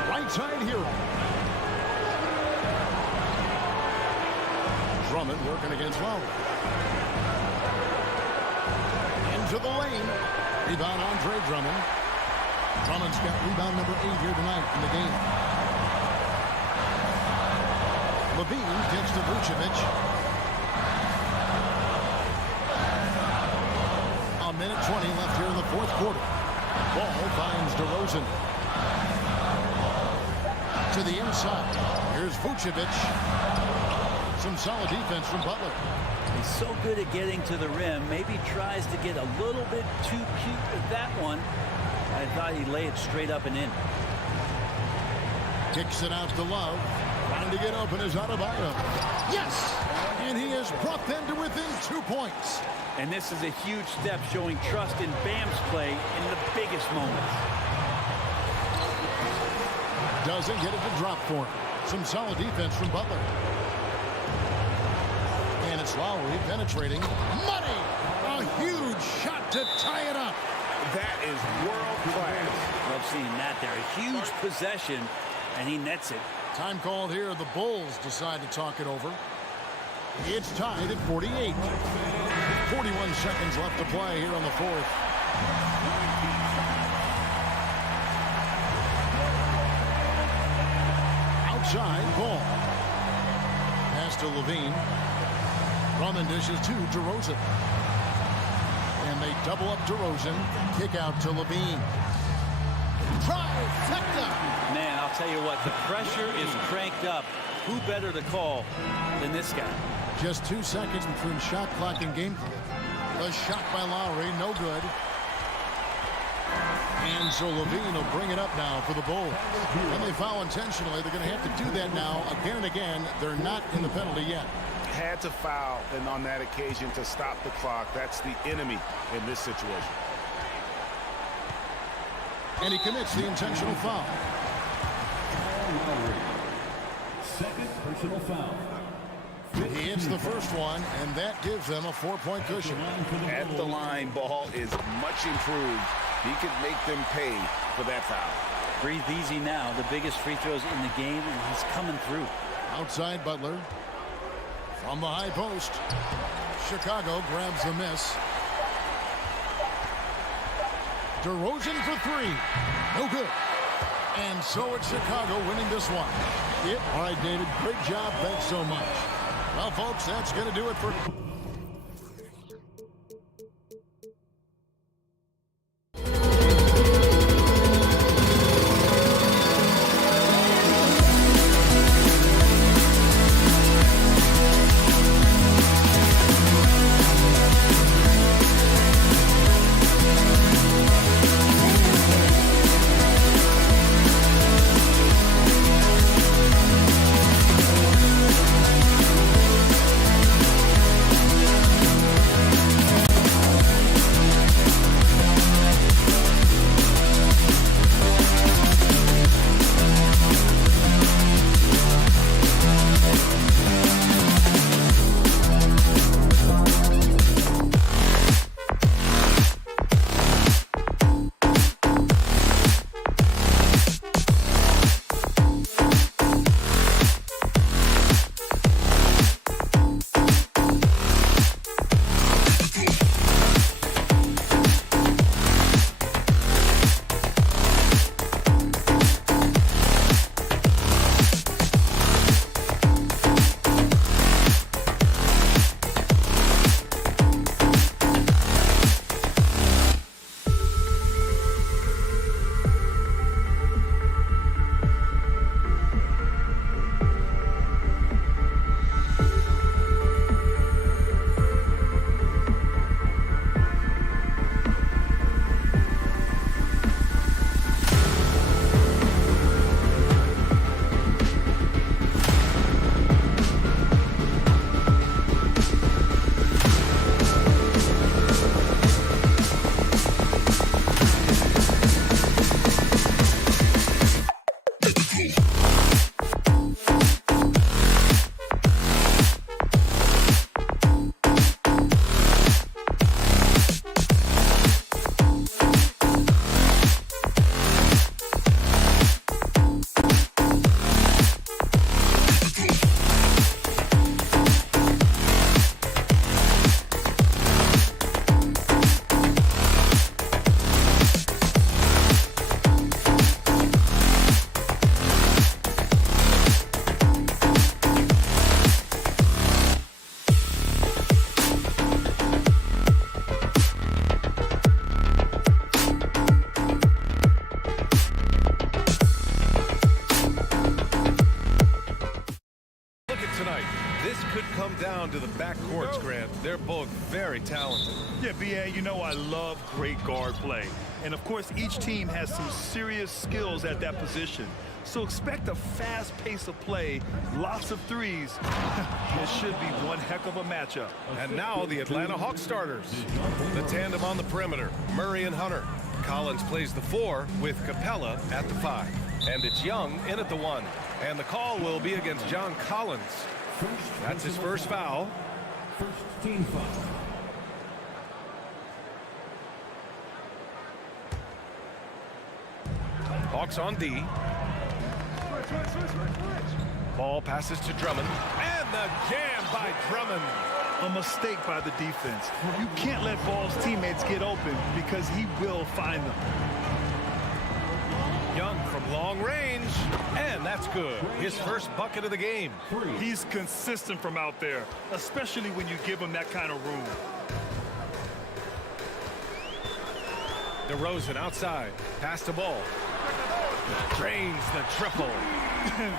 Right side hero. Drummond working against Lowry. Into the lane. Rebound Andre Drummond. Drummond's got rebound number 8 here tonight in the game. Levine gets to Vucevic. A minute 20 left here in the fourth quarter. Ball finds DeRozan. To the inside. Here's Vucevic. Some solid defense from Butler. He's so good at getting to the rim. Maybe tries to get a little bit too cute with that one. I thought he'd lay it straight up and in. Kicks it out to Love. Trying to get open is Adebayo. Yes! And he has brought them to within 2 points. And this is a huge step showing trust in Bam's play in the biggest moments. Doesn't get it to drop for him. Some solid defense from Butler. And it's Lowry penetrating. Money! A huge shot to tie it up. That is world class. Love seeing that there. A huge possession, and he nets it. Time called here. The Bulls decide to talk it over. It's tied at 48. 41 seconds left to play here on the fourth. Outside, ball. Pass to Levine. Drummond dishes to DeRozan. And they double up DeRozan. Kick out to Levine. Trifecta! Man, I'll tell you what, the pressure is cranked up. Who better to call than this guy? Just 2 seconds between shot clock and game clock. A shot by Lowry, no good. And so Levine will bring it up now for the Bulls. When they foul intentionally, they're going to have to do that now again and again. They're not in the penalty yet. Had to foul, and on that occasion to stop the clock. That's the enemy in this situation. And he commits the intentional foul. Second personal foul. He hits the first one, and that gives them a 4-point cushion. At the line, Ball is much improved. He could make them pay for that foul. Breathe easy now. The biggest free throws in the game, and he's coming through. Outside Butler. From the high post. Chicago grabs the miss. DeRozan for 3. No good. And so it's Chicago winning this one. Yep. All right, David. Great job. Thanks so much. Well, folks, that's going to do it for... They're both very talented. Yeah, B.A., you know I love great guard play. And, of course, each team has some serious skills at that position. So expect a fast pace of play, lots of threes. It should be one heck of a matchup. And now the Atlanta Hawks starters. The tandem on the perimeter, Murray and Hunter. Collins plays the 4 with Capella at the 5. And it's Young in at the 1. And the call will be against John Collins. That's his first foul. First team foul. Hawks on D. Ball passes to Drummond. And the jam by Drummond. A mistake by the defense. You can't let Ball's teammates get open because he will find them. Young from long range. And that's good. His first bucket of the game. He's consistent from out there, especially when you give him that kind of room. DeRozan outside. Pass the ball. Drains the triple.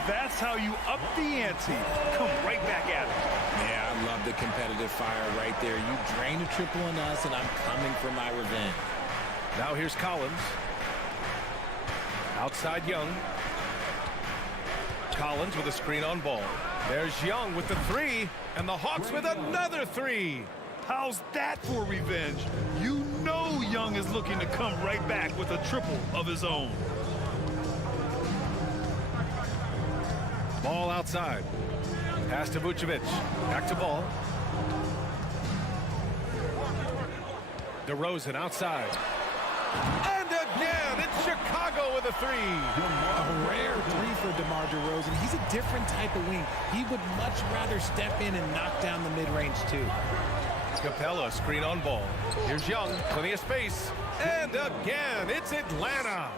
That's how you up the ante. Come right back at it. Yeah, I love the competitive fire right there. You drain a triple on us, and I'm coming for my revenge. Now here's Collins. Outside Young. Collins with a screen on ball. There's Young with the 3, and the Hawks with another 3. How's that for revenge? You know Young is looking to come right back with a triple of his own. Ball outside. Pass to Vucevic. Back to ball. DeRozan outside. And again, it's Chicago with a 3. A rare 3 for DeMar DeRozan. He's a different type of wing. He would much rather step in and knock down the mid-range too. Capella, screen on ball. Here's Young, plenty of space. And again, it's Atlanta.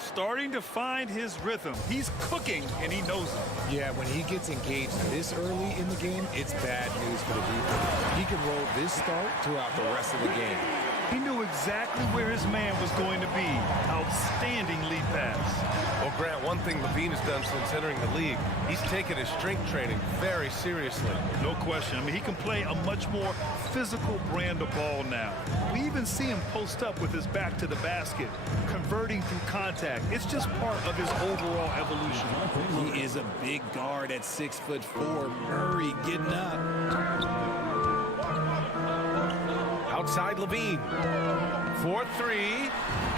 Starting to find his rhythm. He's cooking, and he knows it. Yeah, when he gets engaged this early in the game, it's bad news for the defense. He can roll this start throughout the rest of the game. He knew exactly where his man was going to be. Outstanding lead pass. Well, Grant, one thing Levine has done since entering the league, he's taken his strength training very seriously. No question. I mean, he can play a much more physical brand of ball now. We even see him post up with his back to the basket, converting through contact. It's just part of his overall evolution. He is a big guard at 6'4". Murray getting up. Outside Levine. 4-3.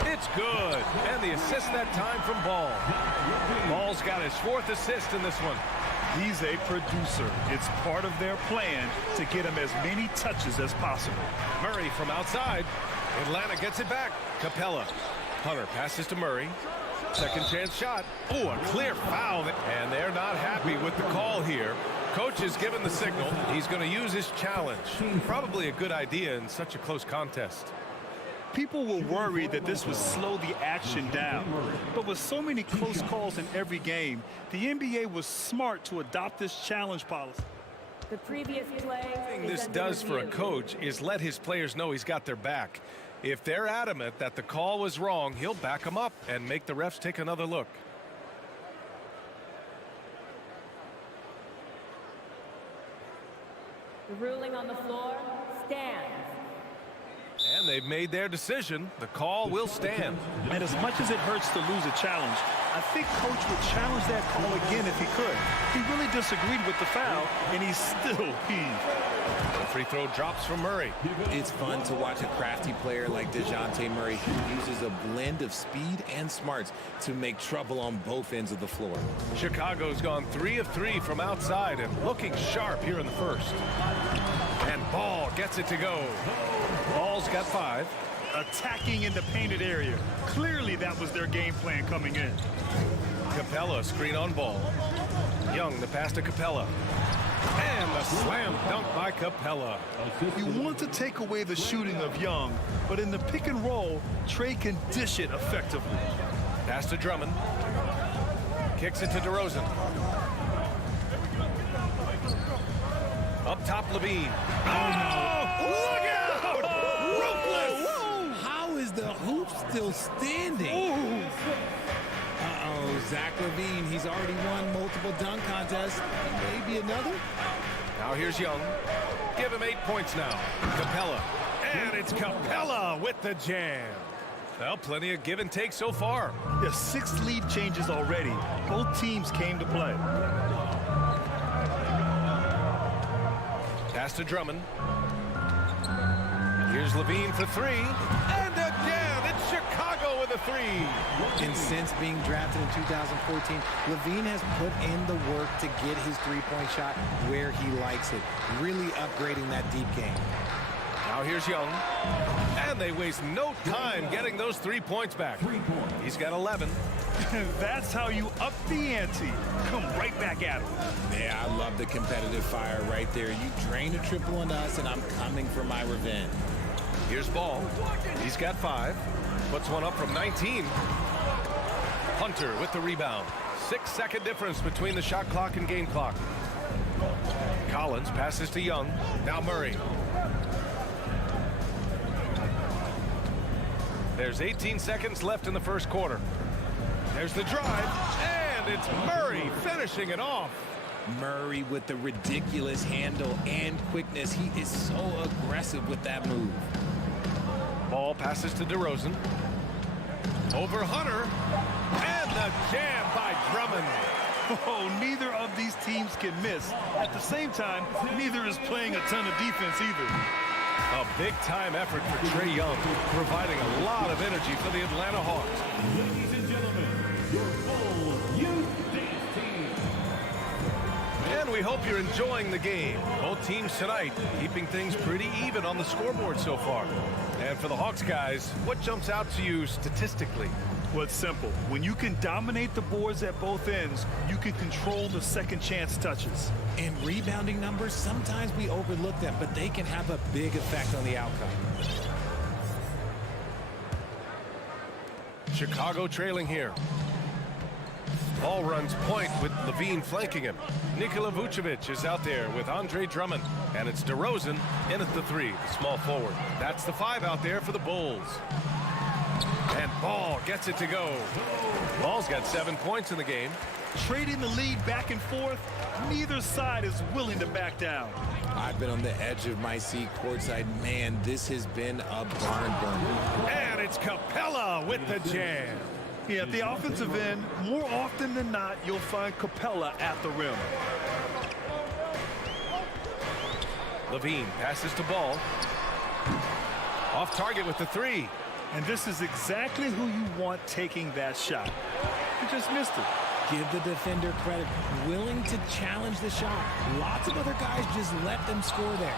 It's good. And the assist that time from Ball. Ball's got his 4th assist in this one. He's a producer. It's part of their plan to get him as many touches as possible. Murray from outside. Atlanta gets it back. Capella. Hunter passes to Murray. Second chance shot. Oh, a clear foul. And they're not happy with the call here. Coach has given the signal. He's going to use his challenge. Probably a good idea in such a close contest. People were worried that this would slow the action down. But with so many close calls in every game, the NBA was smart to adopt this challenge policy. The previous play. The thing this does for a coach is let his players know he's got their back. If they're adamant that the call was wrong, he'll back them up and make the refs take another look. The ruling on the floor stands. And they've made their decision. The call will stand. And as much as it hurts to lose a challenge, I think Coach would challenge that call again if he could. He really disagreed with the foul, and he's still peeved. The free throw drops from Murray. It's fun to watch a crafty player like DeJounte Murray who uses a blend of speed and smarts to make trouble on both ends of the floor. Chicago's gone 3 of 3 from outside and looking sharp here in the first. And Ball gets it to go. Ball's got 5. Attacking in the painted area. Clearly that was their game plan coming in. Capella, screen on Ball. Young, the pass to Capella. And the slam dunk by Capella. You want to take away the shooting of Young, but in the pick and roll, Trey can dish it effectively. Pass to Drummond. Kicks it to DeRozan. Up top, Levine. Oh, look out! Ruthless! How is the hoop still standing? Uh-oh, Zach LaVine, he's already won multiple dunk contests. Maybe another? Now here's Young. give him 8 points now. Capella. And it's Capella with the jam. Well, plenty of give and take so far. There's 6 lead changes already. Both teams came to play. Pass to Drummond. Here's Levine for 3. And again, it's Chicago with a 3. And since being drafted in 2014, Levine has put in the work to get his three-point shot where he likes it, really upgrading that deep game. Now here's Young. And they waste no time getting those 3 points back. He's got 11. That's how you up the ante. Come right back at him. Yeah, I love the competitive fire right there. You drain a triple on us, and I'm coming for my revenge. Here's Ball. He's got 5. Puts one up from 19. Hunter with the rebound. 6-second difference between the shot clock and game clock. Collins passes to Young. Now Murray. There's 18 seconds left in the first quarter. There's the drive, and it's Murray finishing it off. Murray with the ridiculous handle and quickness. He is so aggressive with that move. Ball passes to DeRozan. Over Hunter, and the jam by Drummond. Oh, neither of these teams can miss. At the same time, neither is playing a ton of defense either. A big-time effort for Trae Young, providing a lot of energy for the Atlanta Hawks. Ladies and gentlemen, your full youth dance team. And we hope you're enjoying the game. Both teams tonight keeping things pretty even on the scoreboard so far. And for the Hawks guys, what jumps out to you statistically? Well, it's simple. When you can dominate the boards at both ends, you can control the second chance touches. And rebounding numbers, sometimes we overlook them, but they can have a big effect on the outcome. Chicago trailing here. Ball runs point with Levine flanking him. Nikola Vucevic is out there with Andre Drummond. And it's DeRozan in at the 3, the small forward. That's the 5 out there for the Bulls. And Ball gets it to go. Ball's got 7 points in the game. Trading the lead back and forth, neither side is willing to back down. I've been on the edge of my seat courtside. Man, this has been a barn burner. And it's Capella with the jam. Yeah, at the offensive end, more often than not, you'll find Capella at the rim. Levine passes to Ball. Off target with the 3. And this is exactly who you want taking that shot. He just missed it. Give the defender credit. Willing to challenge the shot. Lots of other guys just let them score there.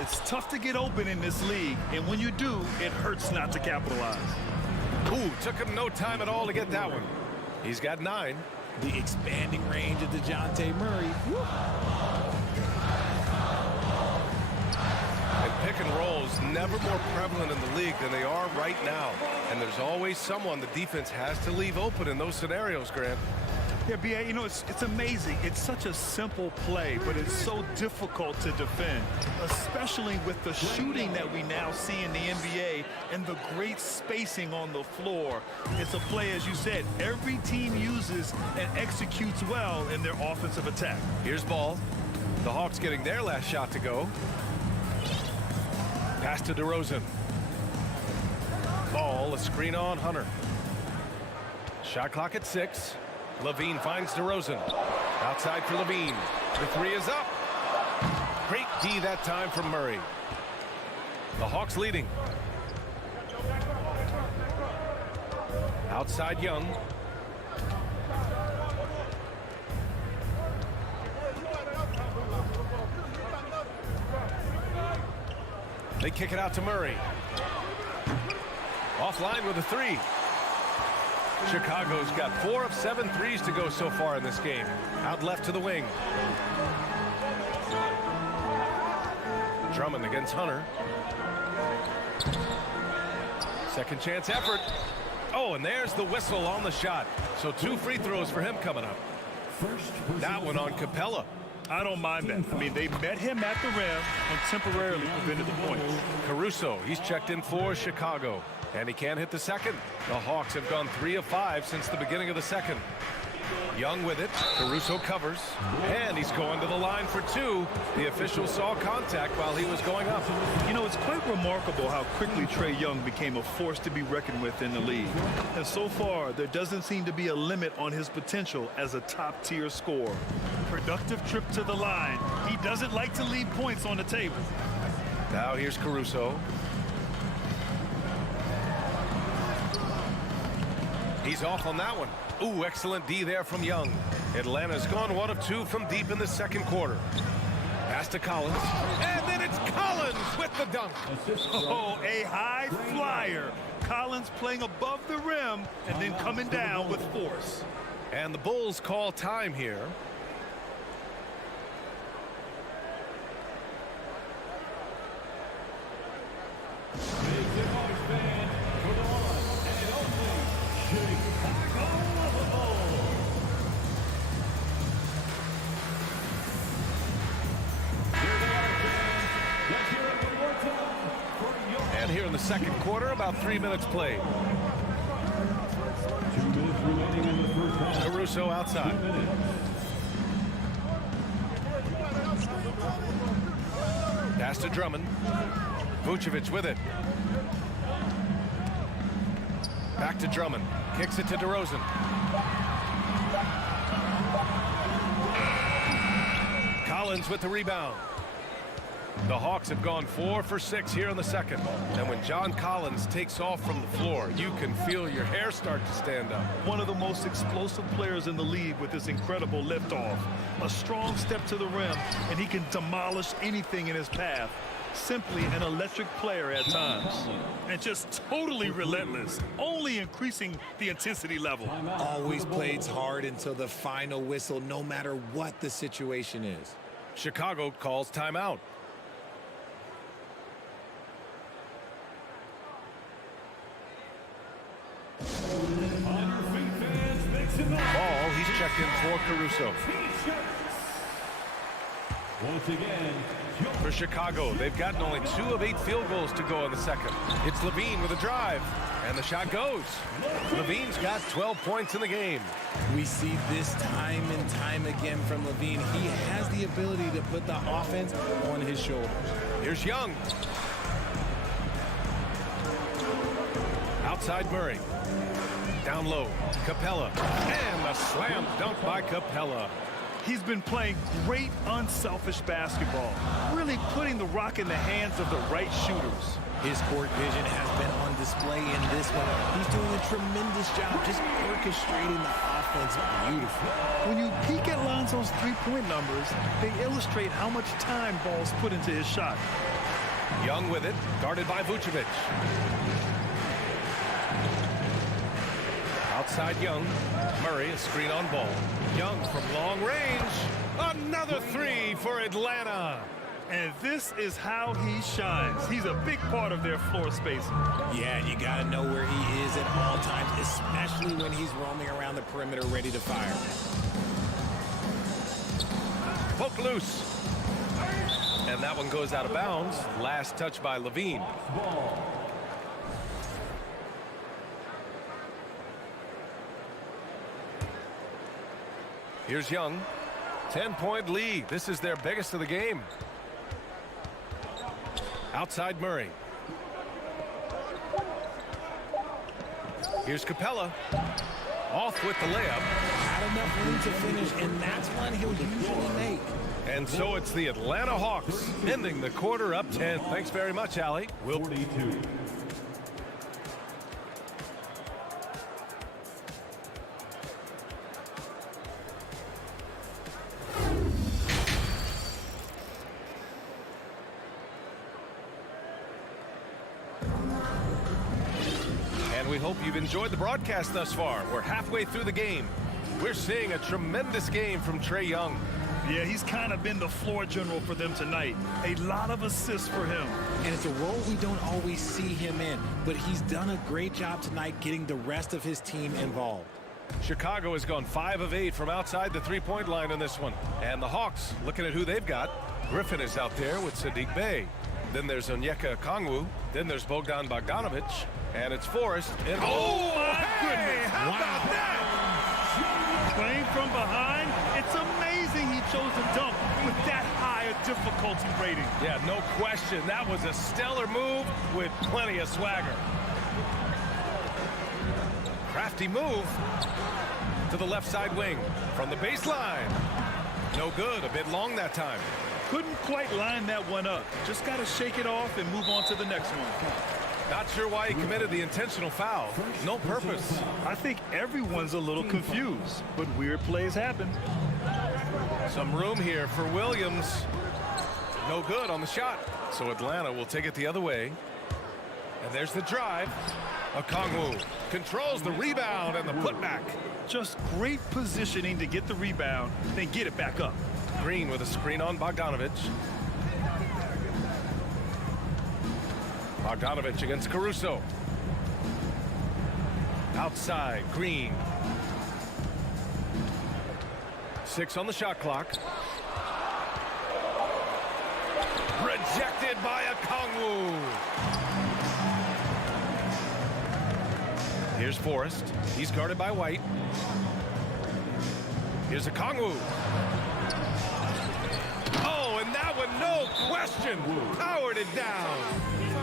It's tough to get open in this league, and when you do, it hurts not to capitalize. Ooh, took him no time at all to get that one. He's got 9. The expanding range of DeJounte Murray. Woo. And pick and rolls never more prevalent in the league than they are right now. And there's always someone the defense has to leave open in those scenarios, Grant. Yeah, B.A., you know, it's amazing. It's such a simple play, but it's so difficult to defend, especially with the shooting that we now see in the NBA and the great spacing on the floor. It's a play, as you said, every team uses and executes well in their offensive attack. Here's Ball. The Hawks getting their last shot to go. Pass to DeRozan. Ball, a screen on Hunter. Shot clock at 6. Levine finds DeRozan. Outside for Levine. The 3 is up. Great D that time from Murray. The Hawks leading. Outside Young. They kick it out to Murray. Offline with a 3. Chicago's got 4 of 7 threes to go so far in this game. Out left to the wing. Drummond against Hunter. Second chance effort. Oh, and there's the whistle on the shot. So 2 free throws for him coming up. That one on Capella. I don't mind that. I mean, they met him at the rim and temporarily prevented the points. Caruso, he's checked in for Chicago. And he can't hit the second. The Hawks have gone 3 of 5 since the beginning of the second. Young with it. Caruso covers. And he's going to the line for two. The official saw contact while he was going up. You know, it's quite remarkable how quickly Trae Young became a force to be reckoned with in the league. And so far, there doesn't seem to be a limit on his potential as a top-tier scorer. Productive trip to the line. He doesn't like to leave points on the table. Now here's Caruso. He's off on that one. Ooh, excellent D there from Young. Atlanta's gone 1 of 2 from deep in the second quarter. Pass to Collins. And then it's Collins with the dunk. Oh, a high flyer. Collins playing above the rim and then coming down with force. And the Bulls call time here. And here in the second quarter, about 3 minutes played. 2 minutes remaining in the first half. Caruso outside. Pass to Drummond. Vucevic with it. Back to Drummond. Kicks it to DeRozan. Collins with the rebound. The Hawks have gone 4 for 6 here in the second. And when John Collins takes off from the floor, you can feel your hair start to stand up. One of the most explosive players in the league with this incredible liftoff. A strong step to the rim, and he can demolish anything in his path. Simply an electric player at times. And just totally relentless, only increasing the intensity level. Always plays hard until the final whistle, no matter what the situation is. Chicago calls timeout. Ball, he's checked in for Caruso. Once again, for Chicago, they've gotten only 2 of 8 field goals to go in the second. It's Levine with a drive, and the shot goes. Levine's got 12 points in the game. We see this time and time again from Levine. He has the ability to put the offense on his shoulders. Here's Young. Outside Murray. Down low, Capella. And the slam dunk by Capella. He's been playing great, unselfish basketball, really putting the rock in the hands of the right shooters. His court vision has been on display in this one. He's doing a tremendous job just orchestrating the offense beautifully. When you peek at Lonzo's three-point numbers, they illustrate how much time Ball's put into his shot. Young with it, guarded by Vucevic. Outside Young. Murray, a screen on Ball. Young from long range. Another 3 for Atlanta. And this is how he shines. He's a big part of their floor spacing. Yeah, you got to know where he is at all times, especially when he's roaming around the perimeter ready to fire. Poke loose. And that one goes out of bounds. Last touch by Levine. Here's Young. 10-point lead. This is their biggest of the game. Outside Murray. Here's Capella. Off with the layup. Had enough room to finish, and that's one he'll usually make. And so it's the Atlanta Hawks ending the quarter up 10. Thanks very much, Allie. 42. We hope you've enjoyed the broadcast thus far. We're halfway through the game. We're seeing a tremendous game from Trae Young. Yeah, he's kind of been the floor general for them tonight. A lot of assists for him. And it's a role we don't always see him in, but he's done a great job tonight getting the rest of his team involved. Chicago has gone 5 of 8 from outside the three-point line in this one. And the Hawks, looking at who they've got. Griffin is out there with Sadiq Bey. Then there's Onyeka Okongwu. Then there's Bogdan Bogdanovic. And it's Forrest. And oh my goodness! How about that? Playing from behind, it's amazing he chose to dunk with that high a difficulty rating. Yeah, no question. That was a stellar move with plenty of swagger. Crafty move to the left side wing from the baseline. No good, a bit long that time. Couldn't quite line that one up. Just got to shake it off and move on to the next one. Not sure why he committed the intentional foul. No purpose. I think everyone's a little confused, but weird plays happen. Some room here for Williams. No good on the shot. So Atlanta will take it the other way. And there's the drive. Okongwu controls the rebound and the putback. Just great positioning to get the rebound, then get it back up. Green with a screen on Bogdanovic. Bogdanovic against Caruso. Outside, Green. 6 on the shot clock. Rejected by Okongwu. Here's Forrest. He's guarded by White. Here's Okongwu. Oh, and that one, no question, powered it down.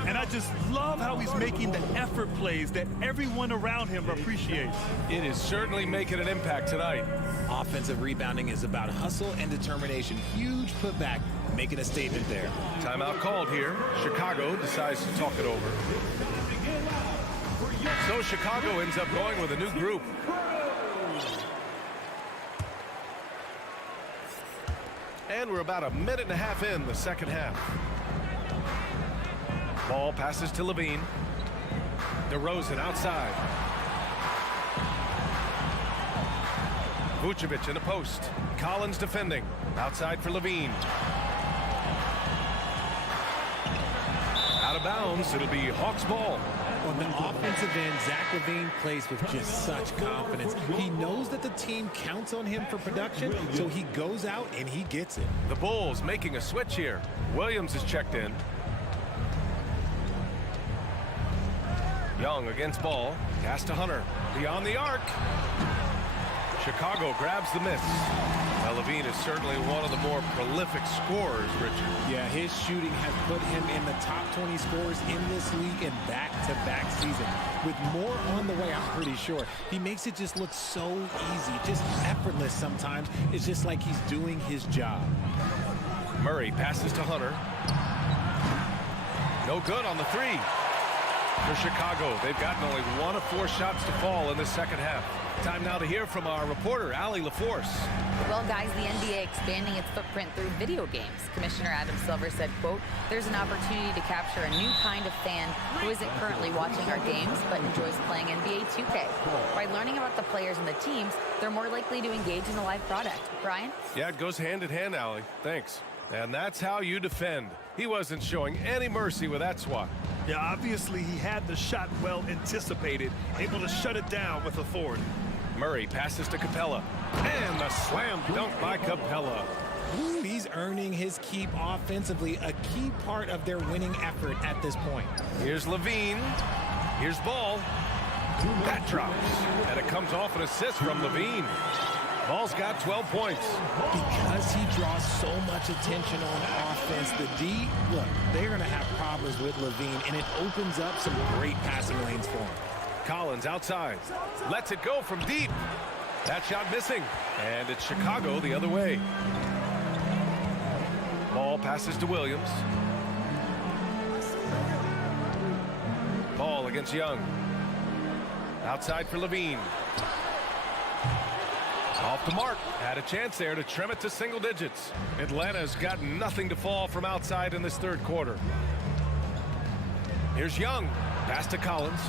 And I just love how he's making the effort plays that everyone around him appreciates. It is certainly making an impact tonight. Offensive rebounding is about hustle and determination. Huge putback, making a statement there. Timeout called here. Chicago decides to talk it over. So Chicago ends up going with a new group. And we're about a minute and a half in the second half. Ball passes to Levine. DeRozan outside. Vucevic in the post. Collins defending. Outside for Levine. Out of bounds. It'll be Hawks ball. On the offensive end, Zach LaVine plays with just such confidence. He knows that the team counts on him for production, so he goes out and he gets it. The Bulls making a switch here. Williams is checked in. Young against Ball. Pass to Hunter. Beyond the arc. Chicago grabs the miss. Now Levine is certainly one of the more prolific scorers, Richard. Yeah, his shooting has put him in the top 20 scorers in this league in back-to-back season. With more on the way, I'm pretty sure. He makes it just look so easy, just effortless sometimes. It's just like he's doing his job. Murray passes to Hunter. No good on the three. For Chicago, they've gotten only 1 of 4 shots to fall in the second half. Time now to hear from our reporter, Allie LaForce. Well, guys, the NBA expanding its footprint through video games. Commissioner Adam Silver said, quote, "There's an opportunity to capture a new kind of fan who isn't currently watching our games but enjoys playing NBA 2K. By learning about the players and the teams, they're more likely to engage in the live product." Brian? Yeah, it goes hand in hand, Allie. Thanks. And that's how you defend. He wasn't showing any mercy with that swat. Yeah, obviously he had the shot well anticipated, able to shut it down with authority. Murray passes to Capella. And the slam dunk by Capella. Ooh, he's earning his keep offensively, a key part of their winning effort at this point. Here's Levine. Here's Ball. That drops. And it comes off an assist from Levine. Ball's got 12 points. Because he draws so much attention on offense, the D, look, they're going to have problems with Levine, and it opens up some great passing lanes for him. Collins outside. Lets it go from deep. That shot missing. And it's Chicago the other way. Ball passes to Williams. Ball against Young. Outside for Levine. Off the mark. Had a chance there to trim it to single digits. Atlanta's got nothing to fall from outside in this third quarter. Here's Young. Pass to Collins.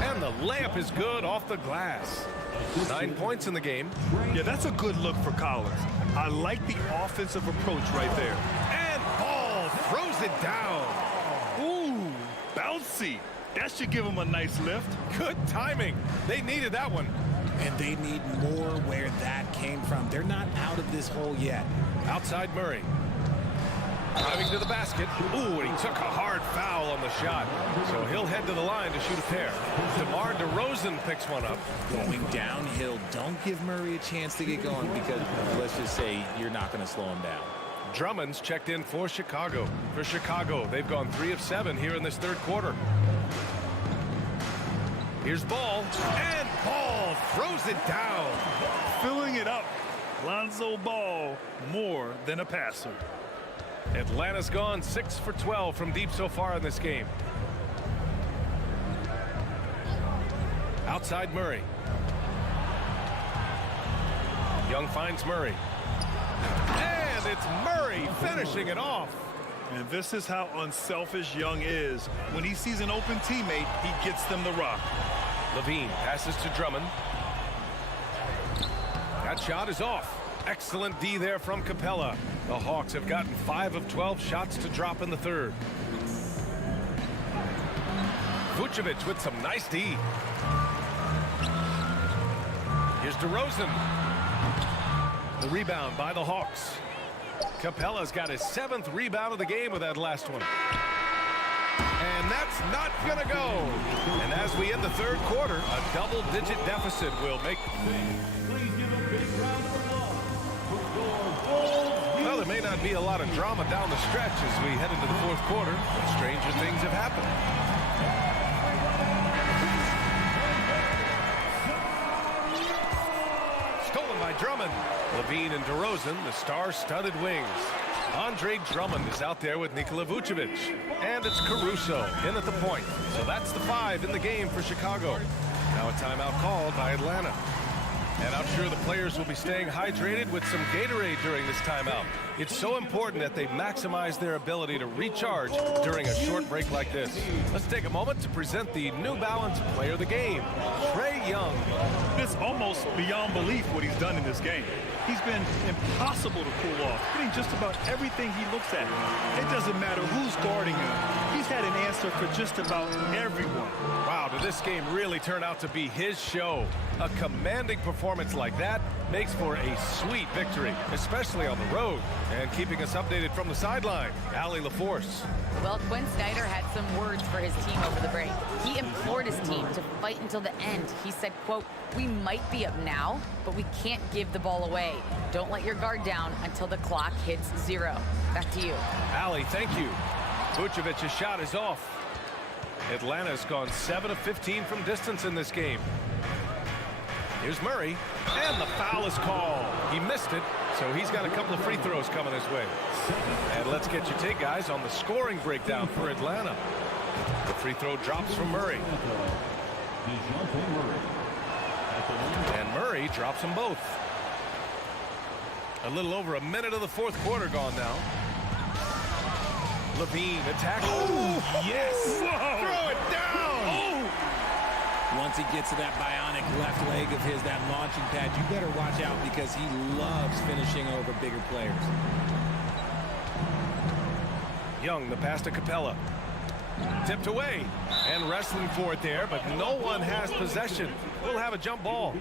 And the layup is good off the glass. 9 points in the game. Yeah, that's a good look for Collins. I like the offensive approach right there. And Ball throws it down. Ooh, bouncy. That should give him a nice lift. Good timing. They needed that one. And they need more where that came from. They're not out of this hole yet. Outside Murray. Driving to the basket. Ooh, and he took a hard foul on the shot. So he'll head to the line to shoot a pair. DeMar DeRozan picks one up. Going downhill, don't give Murray a chance to get going because let's just say you're not going to slow him down. Drummond's checked in for Chicago. For Chicago, they've gone 3 of 7 here in this third quarter. Here's Ball, and Ball throws it down. Filling it up. Lonzo Ball, more than a passer. Atlanta's gone 6 for 12 from deep so far in this game. Outside Murray. Young finds Murray. And it's Murray finishing it off. And this is how unselfish Young is. When he sees an open teammate, he gets them the rock. Levine passes to Drummond. That shot is off. Excellent D there from Capella. The Hawks have gotten 5 of 12 shots to drop in the third. Vucevic with some nice D. Here's DeRozan. The rebound by the Hawks. Capella's got his 7th rebound of the game with that last one. And that's not gonna go. And as we end the third quarter, a double-digit deficit will make. Well, there may not be a lot of drama down the stretch as we head into the fourth quarter, but stranger things have happened. Stolen by Drummond. Levine and DeRozan, the star-studded wings. Andre Drummond is out there with Nikola Vucevic. And it's Caruso in at the point. So that's the 5 in the game for Chicago. Now a timeout called by Atlanta. And I'm sure the players will be staying hydrated with some Gatorade during this timeout. It's so important that they maximize their ability to recharge during a short break like this. Let's take a moment to present the New Balance Player of the Game, Trae Young. It's almost beyond belief what he's done in this game. He's been impossible to pull off, hitting just about everything he looks at. It doesn't matter who's guarding him. He's had an answer for just about everyone. Wow, did this game really turn out to be his show? A commanding performance like that makes for a sweet victory, especially on the road. And keeping us updated from the sideline, Allie LaForce. Well, Quinn Snyder had some words for his team over the break. He implored his team to fight until the end. He said, quote, "We might be up now, but we can't give the ball away. Don't let your guard down until the clock hits 0. Back to you. Allie, thank you. Vucevic's shot is off. Atlanta's gone 7 of 15 from distance in this game. Here's Murray, and the foul is called. He missed it, so he's got a couple of free throws coming his way. And let's get your take, guys, on the scoring breakdown for Atlanta. The free throw drops from Murray. And Murray drops them both. A little over a minute of the fourth quarter gone now. Levine attack. Oh, yes! Whoa. Throw it down! Oh. Once he gets to that bionic left leg of his, that launching pad, you better watch out because he loves finishing over bigger players. Young, the pass to Capella. Tipped away and wrestling for it there, but no one has possession. We'll have a jump ball.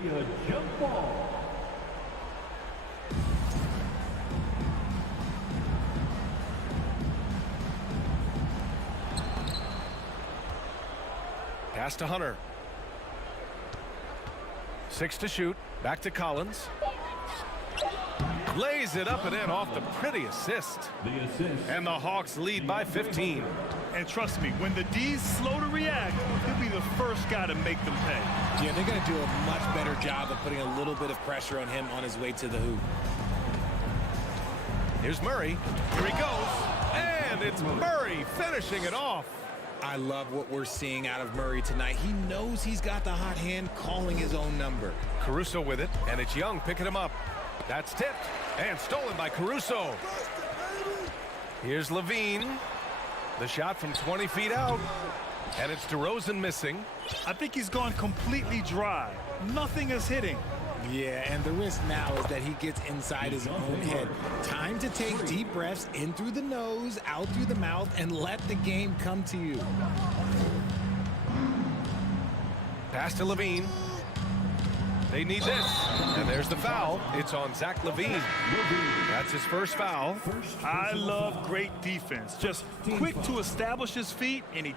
Pass to Hunter. 6 to shoot. Back to Collins. Lays it up and in off the pretty assist. And the Hawks lead by 15. And trust me, when the D's slow to react, he'll be the first guy to make them pay. Yeah, they're going to do a much better job of putting a little bit of pressure on him on his way to the hoop. Here's Murray. Here he goes. And it's Murray finishing it off. I love what we're seeing out of Murray tonight. He knows he's got the hot hand, calling his own number. Caruso with it, and it's Young picking him up. That's tipped and stolen by Caruso. Here's Levine. The shot from 20 feet out. And it's DeRozan missing. I think he's gone completely dry. Nothing is hitting. Yeah, and the risk now is that he gets inside his own head. Time to take deep breaths in through the nose, out through the mouth, and let the game come to you. Pass to Levine. They need this. And there's the foul. It's on Zach LaVine. That's his first foul. I love great defense. Just quick to establish his feet, and he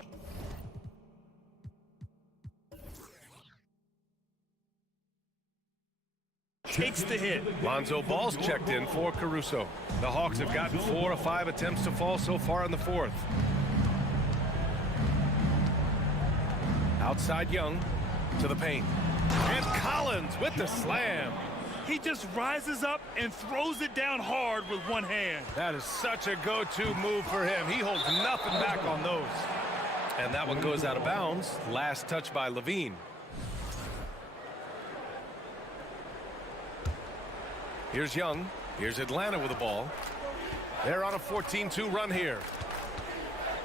takes the hit. Lonzo Ball's checked in for Caruso. The Hawks have gotten 4 of 5 attempts to fall so far in the fourth. Outside Young to the paint. And Collins with the slam. He just rises up and throws it down hard with one hand. That is such a go-to move for him. He holds nothing back on those. And that one goes out of bounds. Last touch by LaVine. Here's Young. Here's Atlanta with the ball. They're on a 14-2 run here.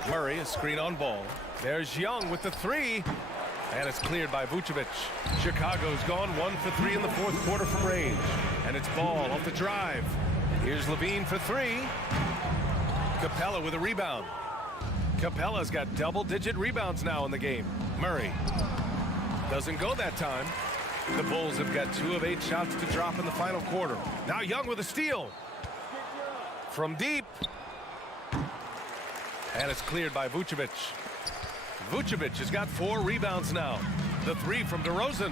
Murray, a screen on Ball. There's Young with the three. And it's cleared by Vucevic. Chicago's gone 1 for 3 in the fourth quarter from range. And it's Ball off the drive. Here's LaVine for three. Capella with a rebound. Capella's got double-digit rebounds now in the game. Murray doesn't go that time. The Bulls have got 2 of 8 shots to drop in the final quarter. Now Young with a steal. From deep. And it's cleared by Vucevic. Vucevic has got 4 rebounds now. The three from DeRozan.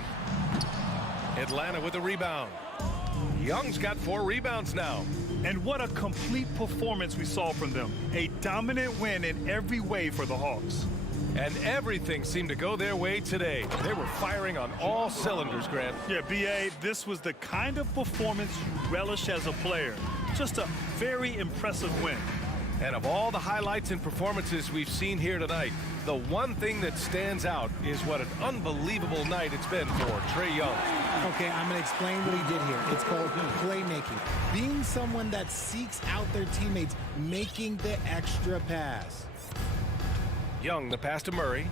Atlanta with a rebound. Young's got 4 rebounds now. And what a complete performance we saw from them. A dominant win in every way for the Hawks. And everything seemed to go their way today. They were firing on all cylinders, Grant. Yeah, B.A., this was the kind of performance you relish as a player. Just a very impressive win. And of all the highlights and performances we've seen here tonight, the one thing that stands out is what an unbelievable night it's been for Trae Young. Okay, I'm going to explain what he did here. It's called playmaking. Being someone that seeks out their teammates, making the extra pass. Young, the pass to Murray.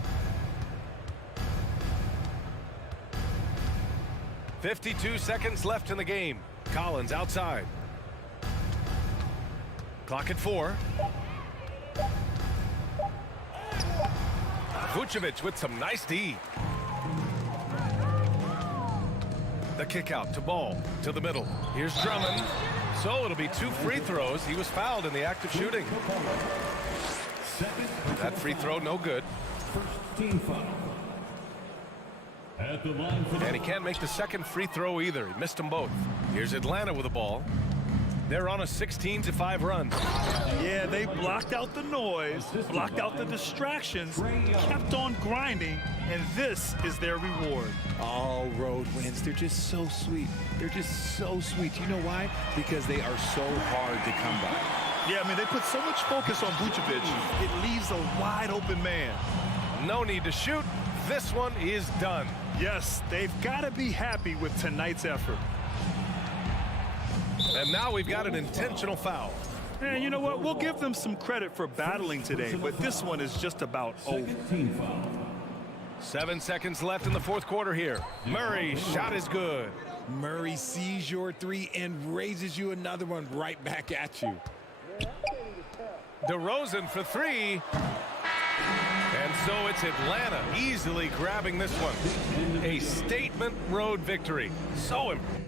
52 seconds left in the game. Collins outside. Clock at 4. Vucevic with some nice D. The kick out to Ball to the middle. Here's Drummond. So it'll be 2 free throws. He was fouled in the act of shooting. That free throw no good. Team foul. At the line for and he can't make the second free throw either. He missed them both. Here's Atlanta with the ball. They're on a 16-5 run. Yeah, they blocked out the noise, blocked out the distractions, kept on grinding, and this is their reward. All road wins. They're just so sweet. They're just so sweet. You know why? Because they are so hard to come by. Yeah, I mean, they put so much focus on Vucevic, it leaves a wide open man. No need to shoot. This one is done. Yes, they've got to be happy with tonight's effort. And now we've got an intentional foul. And you know what? We'll give them some credit for battling today, but this one is just about over. 7 seconds left in the fourth quarter here. Murray, shot is good. Murray sees your three and raises you another one right back at you. DeRozan for three. And so it's Atlanta easily grabbing this one. A statement road victory. So impressive.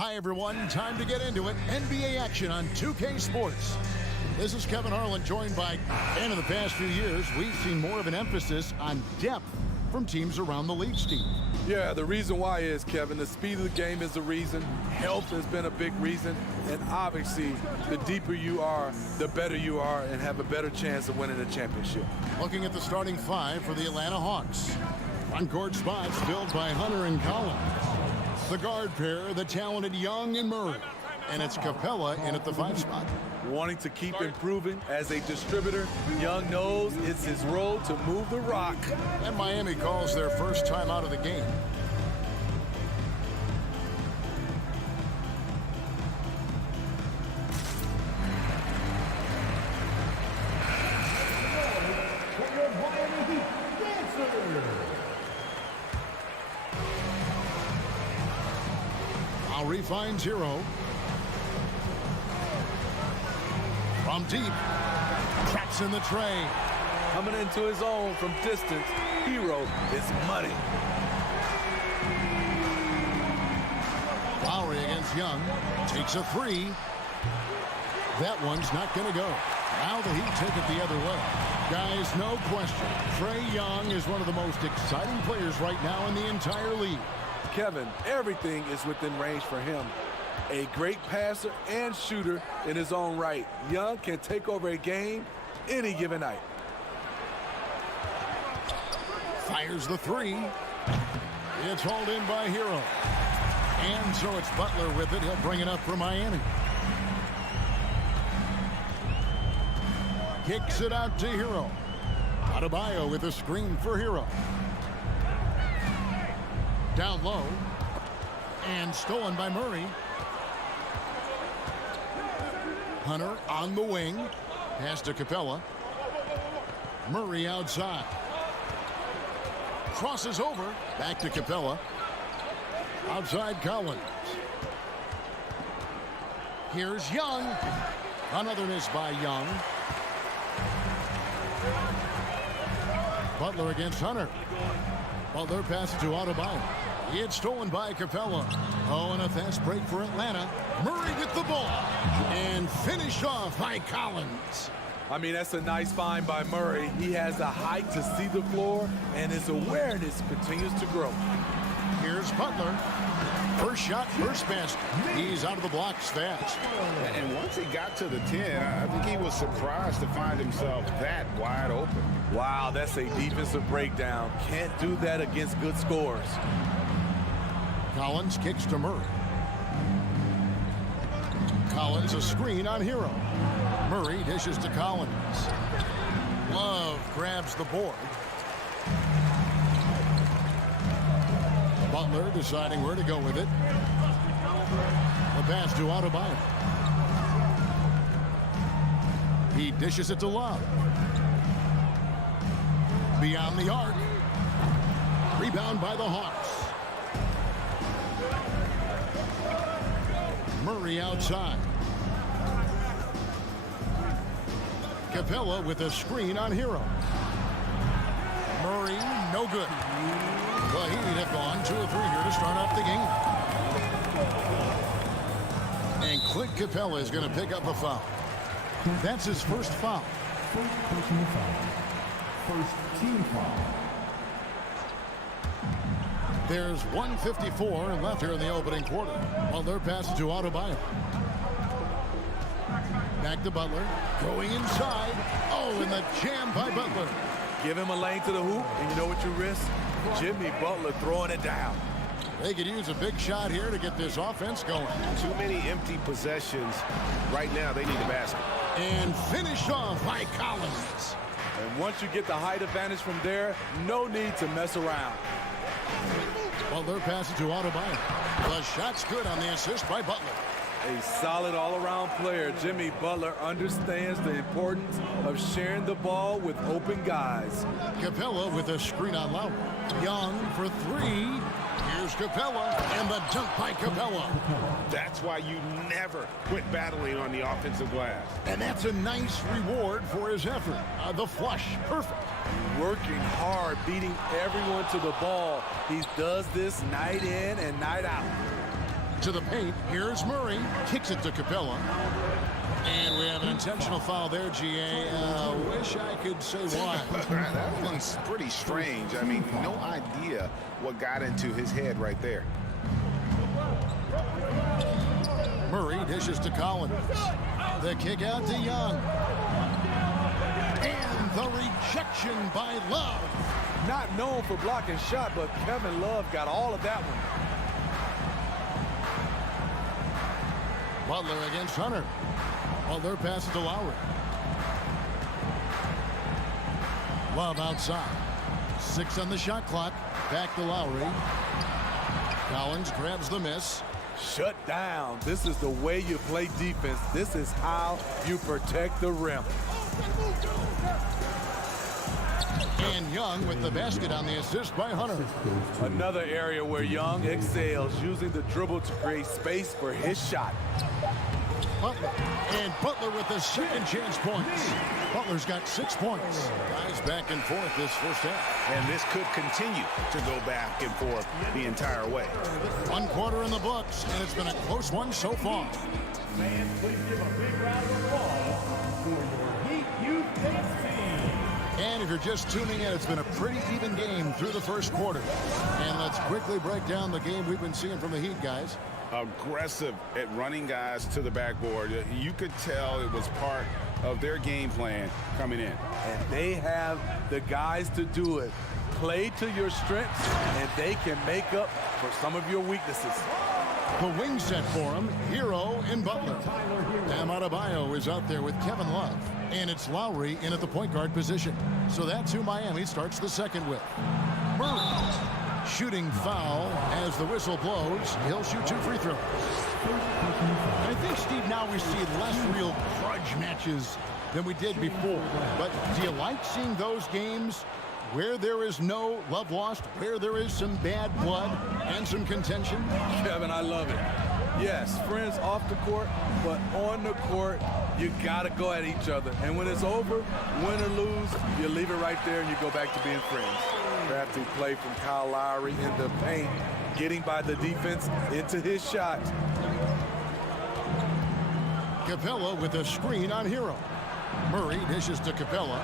Hi, everyone. Time to get into it. NBA action on 2K Sports. This is Kevin Harlan, joined by, and in the past few years, we've seen more of an emphasis on depth from teams around the league, Steve. Yeah, the reason why is, Kevin, the speed of the game is the reason. Health has been a big reason. And obviously, the deeper you are, the better you are and have a better chance of winning a championship. Looking at the starting five for the Atlanta Hawks. Front-court spots filled by Hunter and Collins. The guard pair, the talented Young and Murray. And it's Capella in at the 5 spot. Wanting to keep improving as a distributor, Young knows it's his role to move the rock. And Miami calls their first time out of the game. Lowry finds Hero. From deep, traps in the tray. Coming into his own from distance, Hero is money. Lowry against Young, takes a three. That one's not going to go. Now the Heat take it the other way. Guys, no question, Trae Young is one of the most exciting players right now in the entire league. Kevin, everything is within range for him. A great passer and shooter in his own right. Young can take over a game any given night. Fires the three. It's hauled in by Hero. And so it's Butler with it. He'll bring it up for Miami. Kicks it out to Hero. Adebayo with a screen for Hero. Down low. And stolen by Murray. Hunter on the wing. Pass to Capella. Murray outside. Crosses over. Back to Capella. Outside Collins. Here's Young. Another miss by Young. Butler against Hunter. Butler passes to Adebayo. It's stolen by Capella. Oh, and a fast break for Atlanta. Murray with the ball. And finished off by Collins. I mean, that's a nice find by Murray. He has the height to see the floor, and his awareness continues to grow. Here's Butler. First shot, first pass. He's out of the blocks fast. And once he got to the 10, I think he was surprised to find himself that wide open. Wow, that's a defensive breakdown. Can't do that against good scores. Collins kicks to Murray. Collins a screen on Hero. Murray dishes to Collins. Love grabs the board. Butler deciding where to go with it. The pass to Adebayo. He dishes it to Love. Beyond the arc. Rebound by the Hawks. Murray outside. Capella with a screen on Hero. Murray, no good. The Heat have gone 2 or 3 here to start off the game. And Clint Capella is going to pick up a foul. That's his first foul. First personal foul. First team foul. There's 1:54 left here in the opening quarter. Butler passes to Adebayo. Back to Butler. Going inside. Oh, and the jam by Butler. Give him a lane to the hoop, and you know what you risk? Jimmy Butler throwing it down. They could use a big shot here to get this offense going. Too many empty possessions. Right now, they need a basket. And finished off by Collins. And once you get the height advantage from there, no need to mess around. Butler passes to Adebayo. The shot's good on the assist by Butler. A solid all-around player. Jimmy Butler understands the importance of sharing the ball with open guys. Capella with a screen on Lowry. Young for 3. Here's Capella, and the dunk by Capella. That's why you never quit battling on the offensive glass. And that's a nice reward for his effort. The flush, perfect. Working hard, beating everyone to the ball. He does this night in and night out. To the paint, here's Murray. Kicks it to Capella. And we have an intentional foul there, GA. Wish I could say why. That one's pretty strange. I mean, no idea what got into his head right there. Murray dishes to Collins. The kick out to Young. And the rejection by Love. Not known for blocking shot, but Kevin Love got all of that one. Butler against Hunter. Butler passes to Lowry. Love outside. 6 on the shot clock. Back to Lowry. Collins grabs the miss. Shut down. This is the way you play defense. This is how you protect the rim. And Young with the basket on the assist by Hunter. Another area where Young excels, using the dribble to create space for his shot. Butler. And Butler with the second chance points. Butler's got 6 points. Guys back and forth this first half. And this could continue to go back and forth the entire way. 1 quarter in the books, and it's been a close one so far. Fans, please give a big round of applause for your Heat Youth team. And if you're just tuning in, it's been a pretty even game through the first quarter. And let's quickly break down the game we've been seeing from the Heat, guys. Aggressive at running guys to the backboard. You could tell it was part of their game plan coming in. And they have the guys to do it. Play to your strengths, and they can make up for some of your weaknesses. The wing set for him, Hero and Butler. Bam Adebayo is out there with Kevin Love. And it's Lowry in at the point guard position. So that's who Miami starts the second with. Murray. Shooting foul as the whistle blows. He'll shoot 2 free throws. I think, Steve, now we see less real grudge matches than we did before. But do you like seeing those games where there is no love lost, where there is some bad blood and some contention? Kevin, I love it. Yes, friends off the court, but on the court, you got to go at each other. And when it's over, win or lose, you leave it right there and you go back to being friends. Crafty play from Kyle Lowry in the paint, getting by the defense into his shot. Capella with a screen on Hero. Murray dishes to Capella.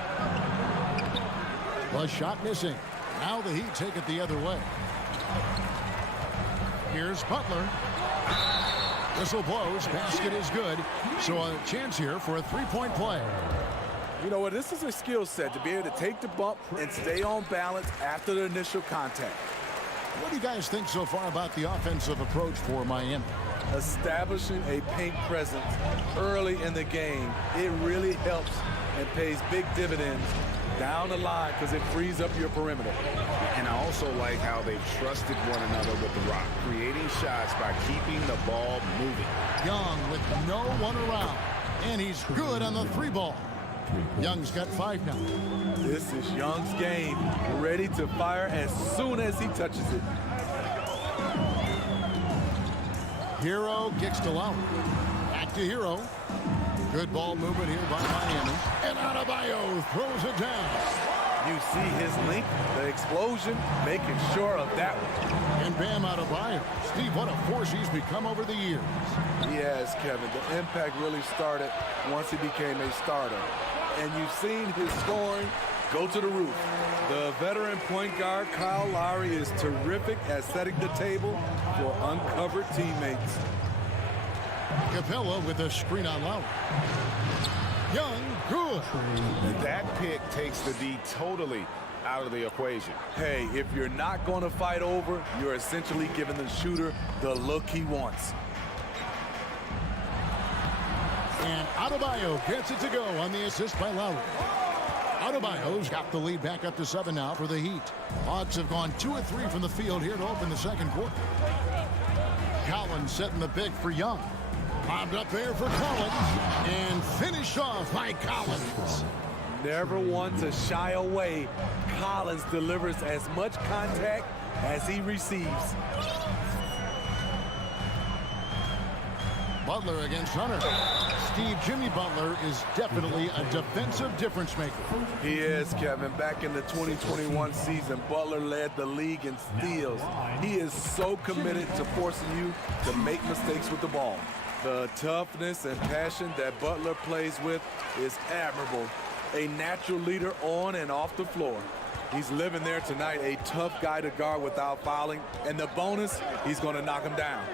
The shot missing. Now the Heat take it the other way. Here's Butler. Whistle blows. Basket is good. So a chance here for a three-point play. You know what? This is a skill set to be able to take the bump and stay on balance after the initial contact. What do you guys think so far about the offensive approach for Miami? Establishing a paint presence early in the game, it really helps and pays big dividends down the line because it frees up your perimeter. And I also like how they've trusted one another with the rock, creating shots by keeping the ball moving. Young with no one around, and he's good on the 3 ball. Young's got 5 now. This is Young's game, ready to fire as soon as he touches it. Hero kicks to Lowry. Back to Hero. Good ball movement here by Miami. And Adebayo throws it down. You see his length, the explosion, making sure of that one. And Bam Adebayo. Steve, what a force he's become over the years. He has, Kevin. The impact really started once he became a starter. And you've seen his scoring go to the roof. The veteran point guard, Kyle Lowry, is terrific at setting the table for uncovered teammates. Capella with a screen on Lowry. Young, good. That pick takes the D totally out of the equation. Hey, if you're not going to fight over, you're essentially giving the shooter the look he wants. And Adebayo gets it to go on the assist by Lowry. Adebayo's got the lead back up to 7 now for the Heat. Hawks have gone 2 of 3 from the field here to open the second quarter. Collins setting the pick for Young. Bobbed up there for Collins and finished off by Collins. Never one to shy away. Collins delivers as much contact as he receives. Butler against Hunter. Steve, Jimmy Butler is definitely a defensive difference maker. He is, Kevin. Back in the 2021 season, Butler led the league in steals. He is so committed to forcing you to make mistakes with the ball. The toughness and passion that Butler plays with is admirable. A natural leader on and off the floor. He's living there tonight, a tough guy to guard without fouling. And the bonus, he's going to knock him down.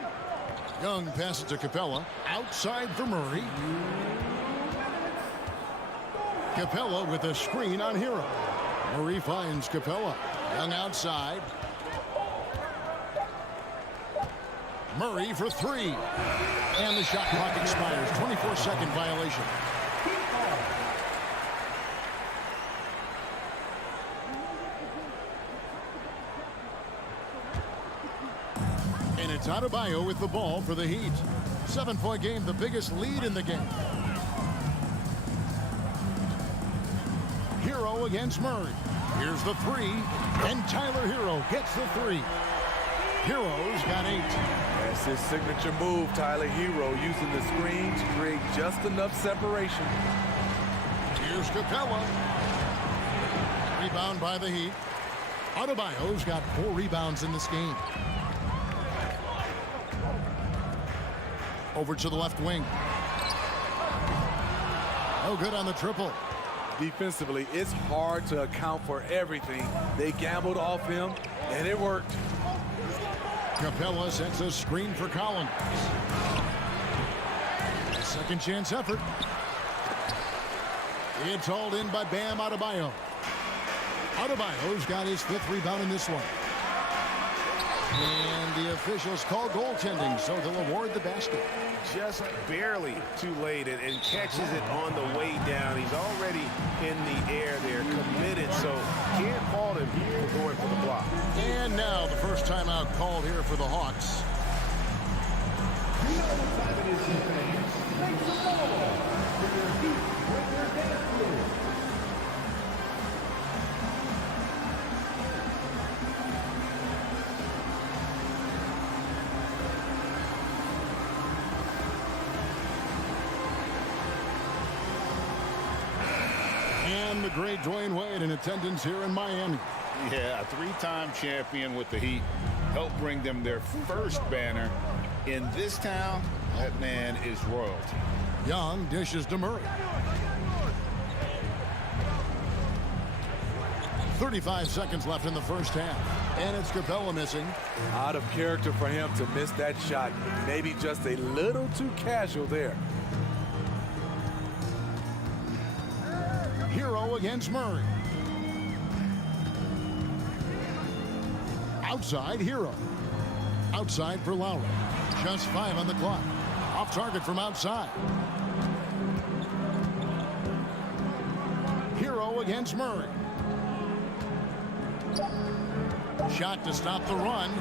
Young passes to Capella. Outside for Murray. Capella with a screen on Hero. Murray finds Capella. Young outside. Murray for three. And the shot clock expires. 24-second violation. And it's Adebayo with the ball for the Heat. 7-point game, the biggest lead in the game. Hero against Murray. Here's the three, and Tyler Hero gets the three. Hero's got 8. That's his signature move, Tyler Hero, using the screen to create just enough separation. Here's Capella. Rebound by the Heat. Adebayo's got 4 rebounds in this game. Over to the left wing. No good on the triple. Defensively, it's hard to account for everything. They gambled off him, and it worked. Capella sets a screen for Collins. Second chance effort. It's hauled in by Bam Adebayo. Adebayo's got his 5th rebound in this one. And the officials call goaltending, so they'll award the basket. Just barely too late and catches it on the way down. He's already in the air there, committed, so can't fault him for going for the block. And now the first timeout called here for the Hawks. And the great Dwayne Wade in attendance here in Miami. Yeah, a 3-time champion with the Heat. Helped bring them their first banner. In this town, that man is royalty. Young dishes to Murray. 35 seconds left in the first half. And it's Capella missing. Out of character for him to miss that shot. Maybe just a little too casual there. Hero against Murray. Outside, Hero. Outside for Lowry. Just 5 on the clock. Off target from outside. Hero against Murray. Shot to stop the run.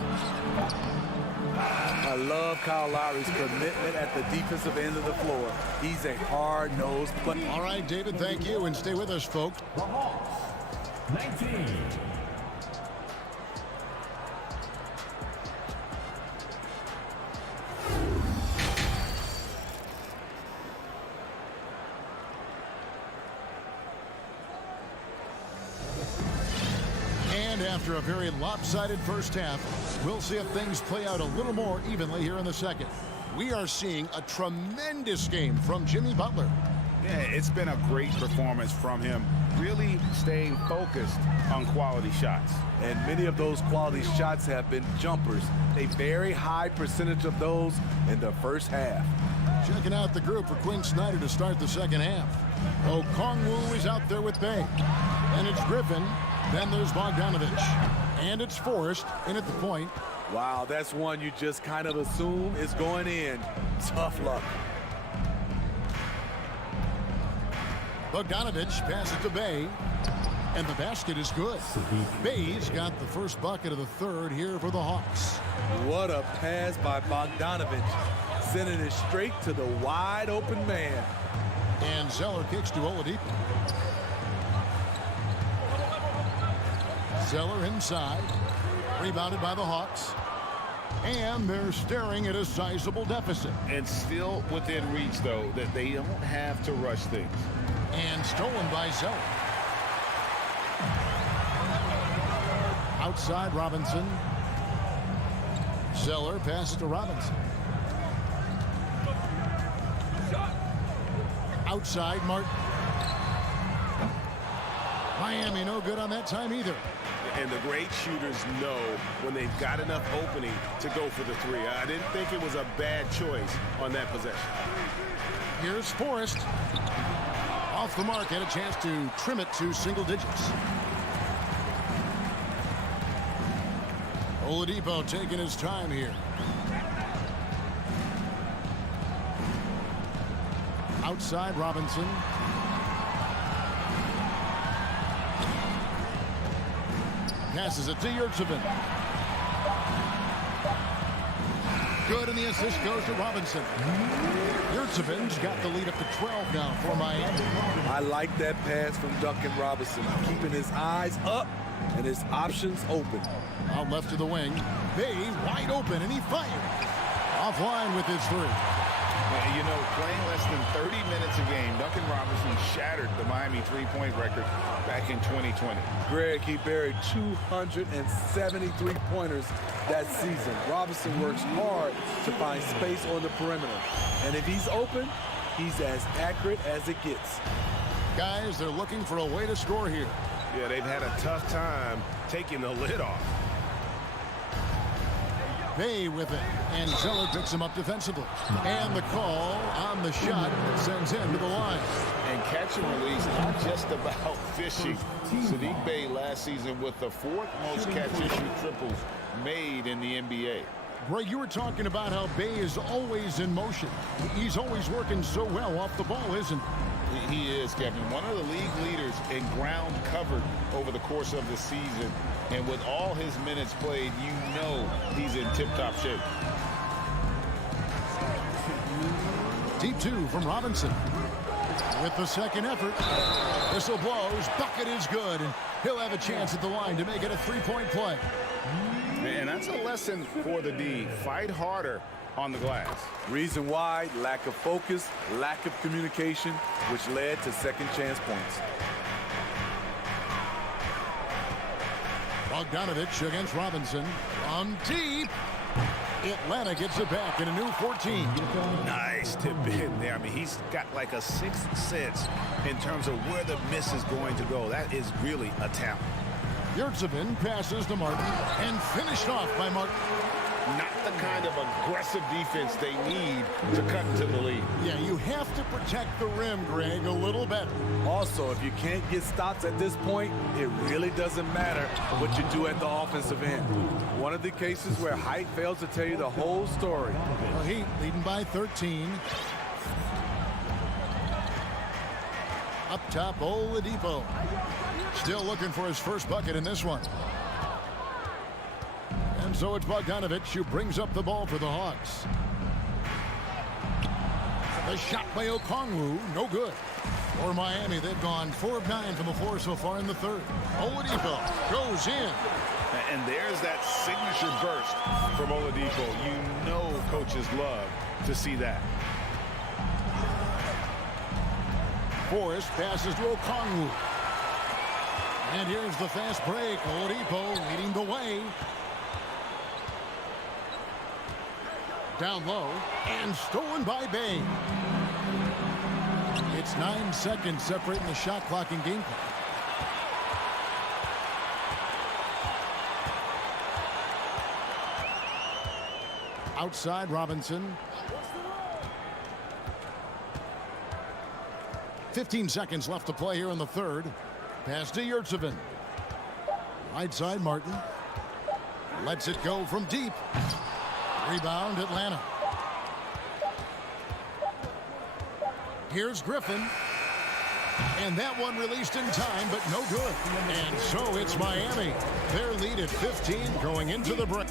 I love Kyle Lowry's commitment at the defensive end of the floor. He's a hard-nosed player. All right, David, thank you, and stay with us, folks. 19. And after a very lopsided first half, we'll see if things play out a little more evenly here in the second. We are seeing a tremendous game from Jimmy Butler. Yeah, it's been a great performance from him, really staying focused on quality shots. And many of those quality shots have been jumpers. A very high percentage of those in the first half. Checking out the group for Quinn Snyder to start the second half. Okongwu is out there with Bay. And it's Griffin. Then there's Bogdanovich. And it's Forrest in at the point. Wow, that's one you just kind of assume is going in. Tough luck. Bogdanovich passes to Bay. And the basket is good. Bay's got the first bucket of the third here for the Hawks. What a pass by Bogdanovich. Sending it straight to the wide open man. And Zeller kicks to Oladipo. Zeller inside. Rebounded by the Hawks. And they're staring at a sizable deficit. And still within reach, though, that they don't have to rush things. And stolen by Zeller. Outside Robinson. Zeller passes to Robinson. Outside Martin. Miami no good on that time either. And the great shooters know when they've got enough opening to go for the three. I didn't think it was a bad choice on that possession. Here's Forrest. Off the mark, had a chance to trim it to single digits. Oladipo taking his time here. Outside Robinson. Passes it to Yurtsevin. Good, and the assist goes to Robinson. Yurtsevin's got the lead up to 12 now for Miami. I like that pass from Duncan Robinson, keeping his eyes up and his options open. Out left to the wing. Bay wide open, and he fires. Offline with his three. You know, playing less than 30 minutes a game, Duncan Robinson shattered the Miami three-point record back in 2020. Greg, he buried 273 pointers that season. Robinson works hard to find space on the perimeter. And if he's open, he's as accurate as it gets. Guys, they're looking for a way to score here. Yeah, they've had a tough time taking the lid off. Bay with it, and Zeller picks him up defensively. And the call on the shot sends him to the line. And catch and release, not just about fishing. Saddiq Bey last season with the 4th most catch-issue triples made in the NBA. Greg, you were talking about how Bay is always in motion. He's always working so well off the ball, isn't he? He is, Kevin. One of the league leaders in ground covered over the course of the season. And with all his minutes played, you know he's in tip-top shape. Deep two from Robinson. With the second effort, whistle blows, bucket is good, and he'll have a chance at the line to make it a three-point play. And that's a lesson for the D. Fight harder on the glass. Reason why: lack of focus, lack of communication, which led to second chance points. Bogdanovich against Robinson. On deep. Atlanta gets it back in a new 14. Nice tip in there. I mean, he's got like a sixth sense in terms of where the miss is going to go. That is really a talent. Yurtsevin passes to Martin and finished off by Martin. Not the kind of aggressive defense they need to cut to the lead. Yeah, you have to protect the rim, Greg, a little better. Also, if you can't get stops at this point, it really doesn't matter what you do at the offensive end. One of the cases where height fails to tell you the whole story. Well, Heat leading by 13. Up top, Oladipo. Still looking for his first bucket in this one. And so it's Bogdanovich who brings up the ball for the Hawks. The shot by Okongwu, no good. For Miami, they've gone 4 of 9 from the floor so far in the third. Oladipo goes in. And there's that signature burst from Oladipo. You know coaches love to see that. Forrest passes to Okongwu. And here's the fast break. Oladipo leading the way. Down low and stolen by Bay. It's 9 seconds separating the shot clock and game clock. Outside Robinson. 15 seconds left to play here in the third. Pass to Yurtsevin. Right side Martin. Lets it go from deep. Rebound Atlanta. Here's Griffin. And that one released in time, but no good. And so it's Miami. Their lead at 15 going into the break.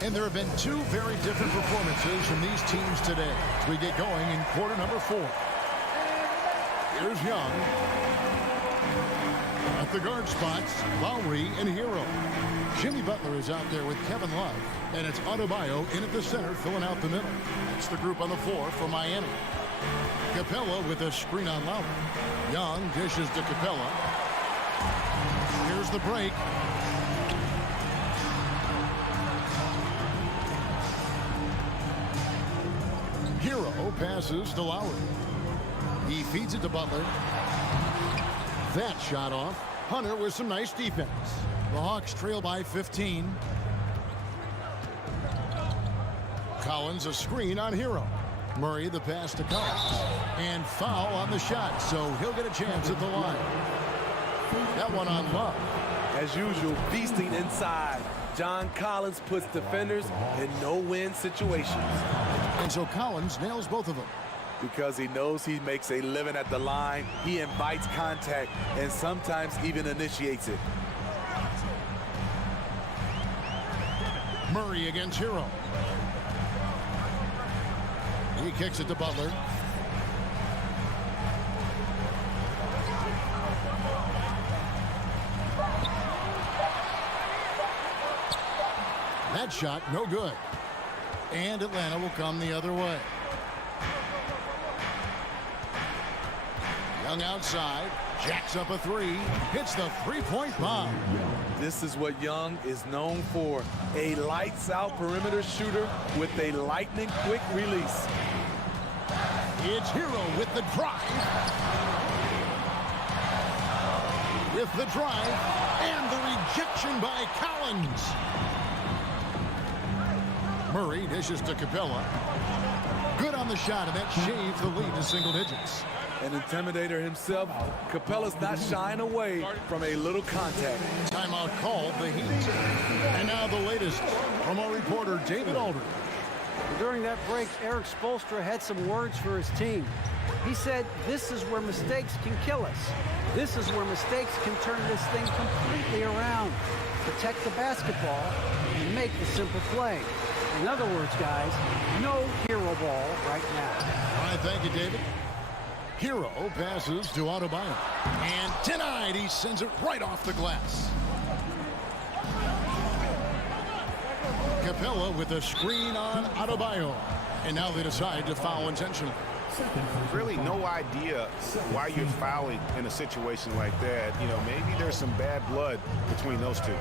And there have been 2 very different performances from these teams today as we get going in quarter number 4. Here's Young. At the guard spots, Lowry and Hero. Jimmy Butler is out there with Kevin Love. And it's Adebayo in at the center, filling out the middle. That's the group on the floor for Miami. Capella with a screen on Lowry. Young dishes to Capella. Here's the break. Hero passes to Lowry. He feeds it to Butler. That shot off. Hunter with some nice defense. The Hawks trail by 15. Collins a screen on Hero. Murray the pass to Collins. And foul on the shot, so he'll get a chance at the line. That one on Love. As usual, feasting inside. John Collins puts defenders in no-win situations. And so Collins nails both of them. Because he knows he makes a living at the line, he invites contact and sometimes even initiates it. Murray against Hero. He kicks it to Butler. That shot, no good. And Atlanta will come the other way. Young outside, jacks up a three, hits the three-point bomb. This is what Young is known for, a lights-out perimeter shooter with a lightning-quick release. It's Hero with the drive. With the drive, and the rejection by Collins. Murray dishes to Capella. Good on the shot, and that shaves the lead to single digits. An intimidator himself, Capella's not shying away from a little contact. Timeout called, the Heat. And now the latest from our reporter, David Aldridge. During that break, Eric Spoelstra had some words for his team. He said, this is where mistakes can kill us. This is where mistakes can turn this thing completely around. Protect the basketball and make the simple play. In other words, guys, no hero ball right now. All right, thank you, David. Hero passes to Adebayo. And denied, he sends it right off the glass. Capella with a screen on Adebayo. And now they decide to foul intentionally. Really no idea why you're fouling in a situation like that. You know, maybe there's some bad blood between those two.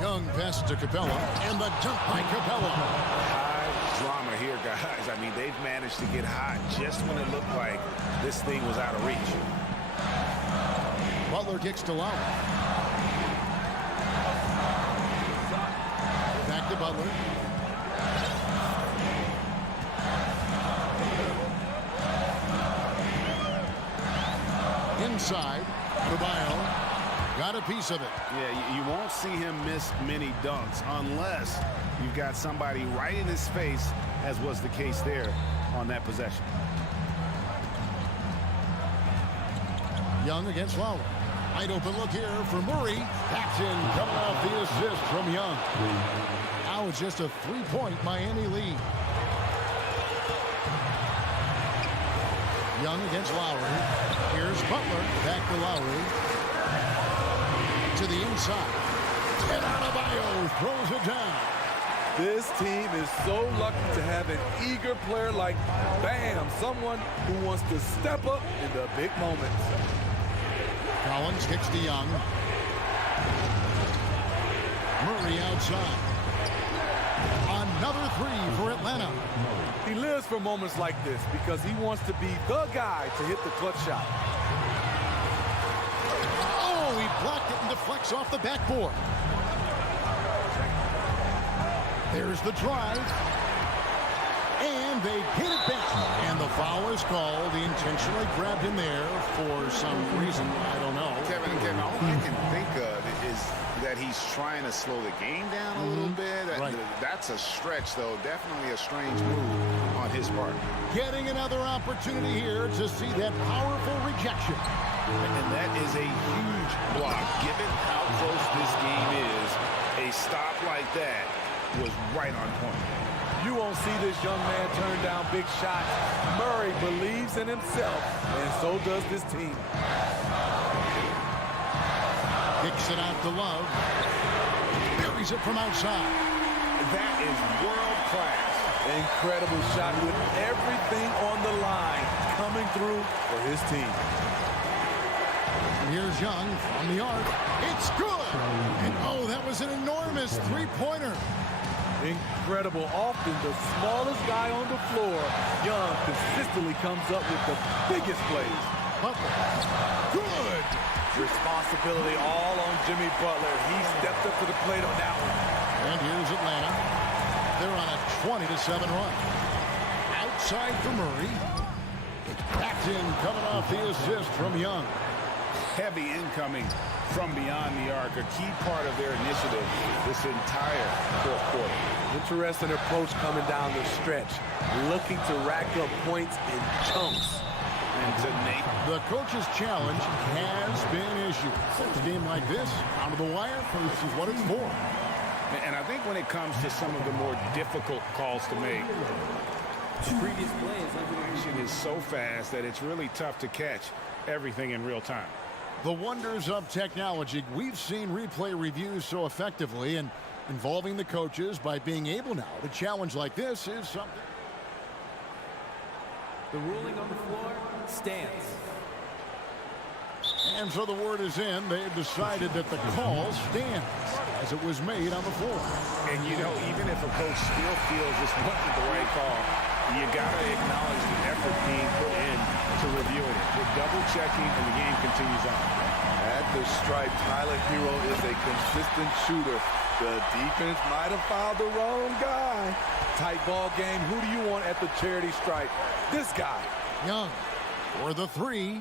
Young passes to Capella, and the dunk by Capella. High drama here, guys. I mean, they've managed to get hot just when it looked like this thing was out of reach. Butler kicks to Lowry. Back to Butler. Inside, Adebayo got a piece of it. Yeah, you won't see him miss many dunks unless you've got somebody right in his face, as was the case there on that possession. Young against Lowry. Wide open look here for Murray. That's in, coming off the assist from Young. Now it's just a three-point Miami lead. Young against Lowry. Here's Butler. Back to Lowry. To the inside. And Adebayo throws it down. This team is so lucky to have an eager player like Bam, someone who wants to step up in the big moments. Collins kicks to Young. Murray outside. Another three for Atlanta. He lives for moments like this because he wants to be the guy to hit the clutch shot. Oh, he blocked it and deflects off the backboard. There's the drive. And they get it back. And the foul is called. He intentionally grabbed him there for some reason. I don't know. Kevin, all I can think of is that he's trying to slow the game down a little bit. Right. That's a stretch, though. Definitely a strange move on his part. Getting another opportunity here to see that powerful rejection. And that is a huge block. Given how close this game is, a stop like that was right on point. You won't see this young man turn down big shots. Murray believes in himself, and so does this team. Kicks it out to Love. Buries it from outside. That is world class. Incredible shot with everything on the line coming through for his team. Here's Young from the arc. It's good. And oh, that was an enormous three-pointer. Incredible. Often the smallest guy on the floor, Young consistently comes up with the biggest plays. Butler. Good. Responsibility all on Jimmy Butler. He stepped up to the plate on that one. And here's Atlanta. They're on a 20-7 run. Outside for Murray. Backed in, coming off the assist from Young. heavy incoming from beyond the arc, a key part of their initiative this entire fourth quarter. Interesting approach coming down the stretch, looking to rack up points in chunks. And to Nate, the coach's challenge has been issued. A game like this, out of the wire, first is what it's for. and I think when it comes to some of the more difficult calls to make, The previous play is under action is so fast that it's really tough to catch everything in real time. The wonders of technology. We've seen replay reviews so effectively, and involving the coaches by being able now to challenge like this is something. The ruling on the floor stands. And so the word is in. They've decided that the call stands as it was made on the floor. And, you know, even if a coach still feels this wasn't the right call, you got to acknowledge the effort being put in to reviewing it. We're double-checking, and the game continues on. At the stripe, Tyler Hero is a consistent shooter. The defense might have fouled the wrong guy. Tight ball game. Who do you want at the charity stripe? This guy. Young for the three.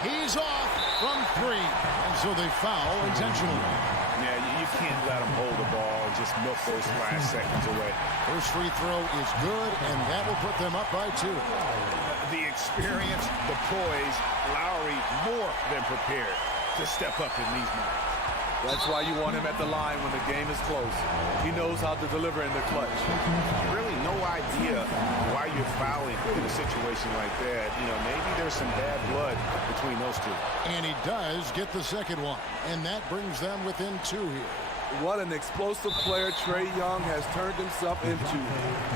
He's off from three. And so they foul intentionally. Yeah, you can't let them hold the ball and just milk those last seconds away. First free throw is good, and that will put them up by 2. The experience, the poise, Lowry more than prepared to step up in these moments. That's why you want him at the line when the game is close. He knows how to deliver in the clutch. Really no idea why you're fouling in a situation like that. You know, maybe there's some bad blood between those two. And he does get the second one, and that brings them within 2 here. What an explosive player Trae Young has turned himself into.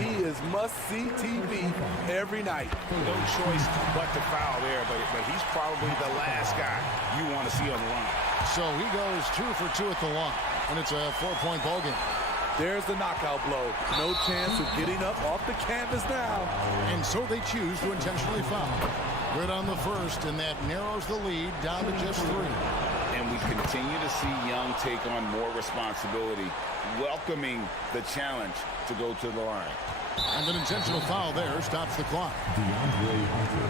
He is must-see TV every night. No choice but to foul there, but he's probably the last guy you want to see on the line. So he goes 2 for 2 at the line, and it's a 4-point ball game. There's the knockout blow. No chance of getting up off the canvas now. And so they choose to intentionally foul. Good on the first, and that narrows the lead down to just 3. And we continue to see Young take on more responsibility, welcoming the challenge to go to the line. And an intentional foul there stops the clock. DeAndre Hunter.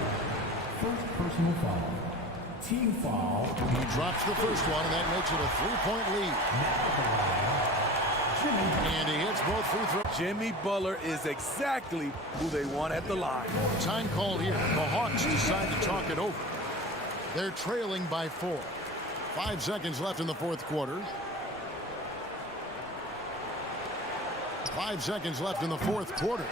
First personal foul. Team foul. He drops the first one, and that makes it a 3-point lead. And he hits both free throws. Jimmy Butler is exactly who they want at the line. Time called here. The Hawks decide to talk it over. They're trailing by 4. 5 seconds left in the fourth quarter. 5 seconds left in the fourth quarter.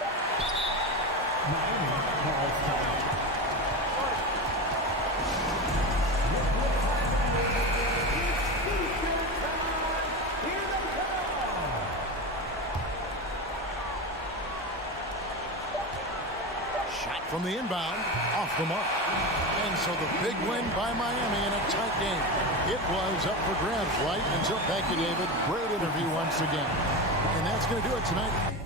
Shot from the inbound, off the mark. And so the big win by Miami in a tight game. It was up for grabs right until, thank you, David. Great interview once again. And that's going to do it tonight.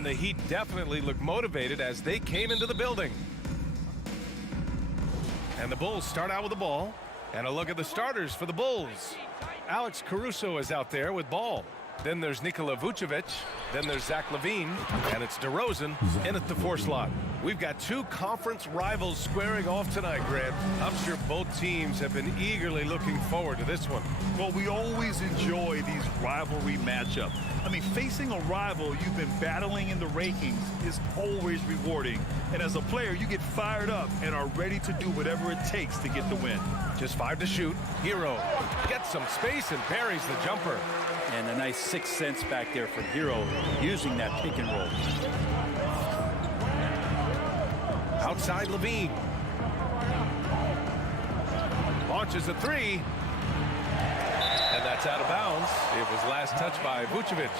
And the Heat definitely looked motivated as they came into the building. And the Bulls start out with the ball. And a look at the starters for the Bulls. Alex Caruso is out there with ball. Then there's Nikola Vucevic. Then there's Zach LaVine. And it's DeRozan in at the 4 slot. We've got 2 conference rivals squaring off tonight, Grant. I'm sure both teams have been eagerly looking forward to this one. Well, we always enjoy these rivalry matchups. I mean, facing a rival you've been battling in the rankings is always rewarding. And as a player, you get fired up and are ready to do whatever it takes to get the win. Just 5 to shoot. Hero gets some space and buries the jumper. And a nice 6 cents back there from Hero using that pick and roll. Outside LaVine. Launches a 3. And that's out of bounds. It was last touched by Vucevic.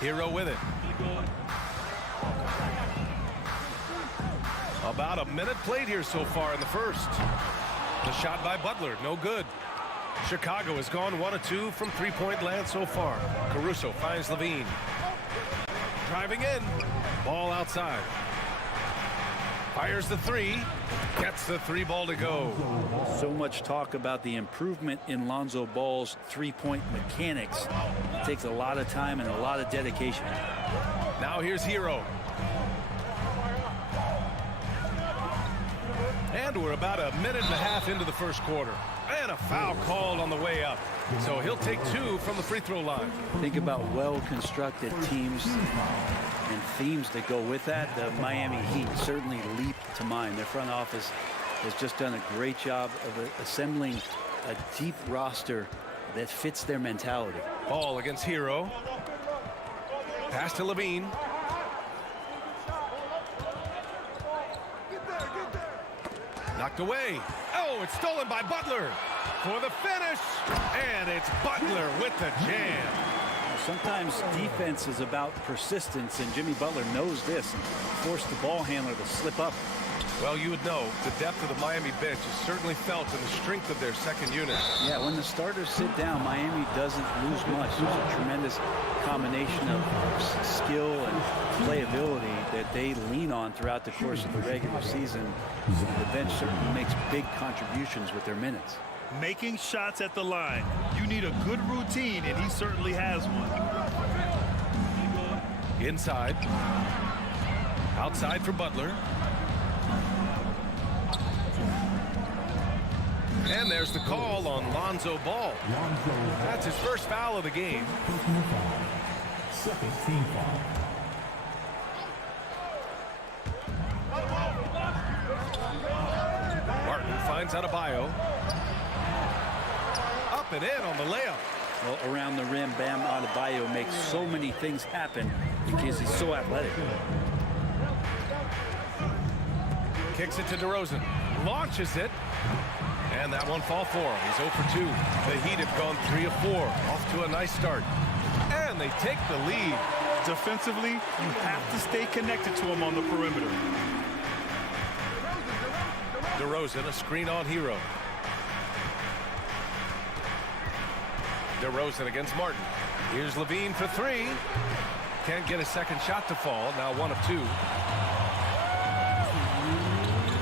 Hero with it. About a minute played here so far in the first. The shot by Butler, no good. Chicago has gone 1 of 2 from 3-point land so far. Caruso finds LaVine. Driving in. Ball outside. Fires the 3. Gets the 3 ball to go. So much talk about the improvement in Lonzo Ball's 3-point mechanics. It takes a lot of time and a lot of dedication. Now here's Hero. And we're about a minute and a half into the first quarter. And a foul called on the way up. So he'll take 2 from the free throw line. Think about well-constructed teams and themes that go with that. The Miami Heat certainly leap to mind. Their front office has just done a great job of assembling a deep roster that fits their mentality. Ball against Hero. Pass to LaVine. Knocked away. Oh, it's stolen by Butler for the finish. And it's Butler with the jam. Sometimes defense is about persistence, and Jimmy Butler knows this. Forced the ball handler to slip up. Well, you would know the depth of the Miami bench is certainly felt in the strength of their second unit. Yeah, when the starters sit down, Miami doesn't lose much. There's a tremendous combination of skill and playability that they lean on throughout the course of the regular season. The bench certainly makes big contributions with their minutes. Making shots at the line. You need a good routine, and he certainly has one. Inside. Outside for Butler. And there's the call on Lonzo Ball. That's his first foul of the game. Second team foul. Martin finds Adebayo. Up and in on the layup. Well, around the rim, Bam Adebayo makes so many things happen because he's so athletic. Kicks it to DeRozan. Launches it. And that one fall for him. He's 0 for 2. The Heat have gone 3 of 4. Off to a nice start. And they take the lead. Defensively, you have to stay connected to him on the perimeter. DeRozan, a screen on Hero. DeRozan against Martin. Here's LaVine for 3. Can't get a second shot to fall. Now 1 of 2.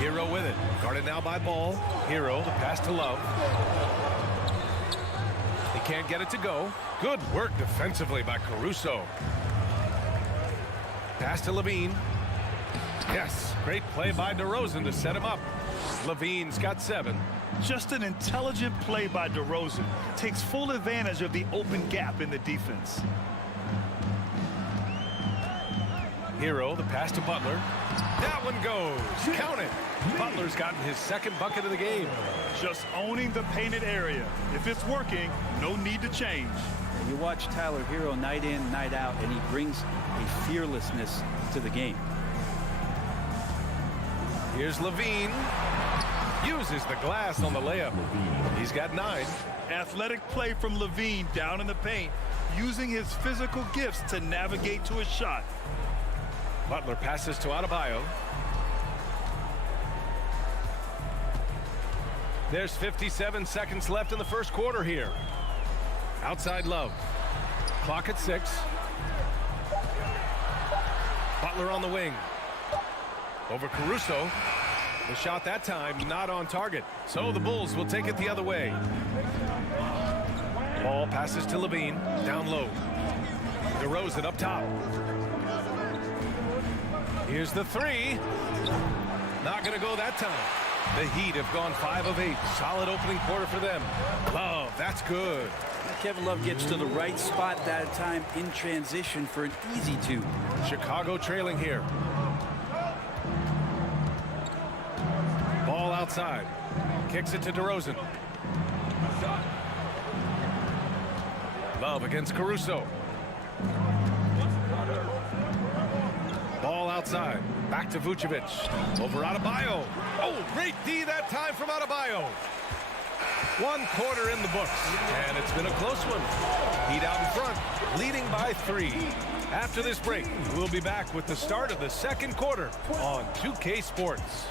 Hero with it. Guarded now by Ball. Hero, the pass to Love. He can't get it to go. Good work defensively by Caruso. Pass to LaVine. Yes, great play by DeRozan to set him up. LaVine's got 7. Just an intelligent play by DeRozan. Takes full advantage of the open gap in the defense. Hero, the pass to Butler. That one goes. Count it. Butler's gotten his second bucket of the game. Just owning the painted area. If it's working, no need to change. You watch Tyler Hero night in, night out, and he brings a fearlessness to the game. Here's LaVine. Uses the glass on the layup. He's got 9. Athletic play from LaVine down in the paint, using his physical gifts to navigate to his shot. Butler passes to Adebayo. There's 57 seconds left in the first quarter here. Outside Love. Clock at 6. Butler on the wing. Over Caruso. The shot that time not on target. So the Bulls will take it the other way. Ball passes to Levine. Down low. DeRozan up top. Here's the 3. Not going to go that time. The Heat have gone 5 of 8. Solid opening quarter for them. Love, that's good. Kevin Love gets to the right spot that time in transition for an easy 2. Chicago trailing here. Ball outside. Kicks it to DeRozan. Love against Caruso. Ball outside. Back to Vucevic. Over Adebayo. Oh, great D that time from Adebayo. 1 quarter in the books, and it's been a close one. Heat out in front, leading by 3. After this break, we'll be back with the start of the second quarter on 2K Sports.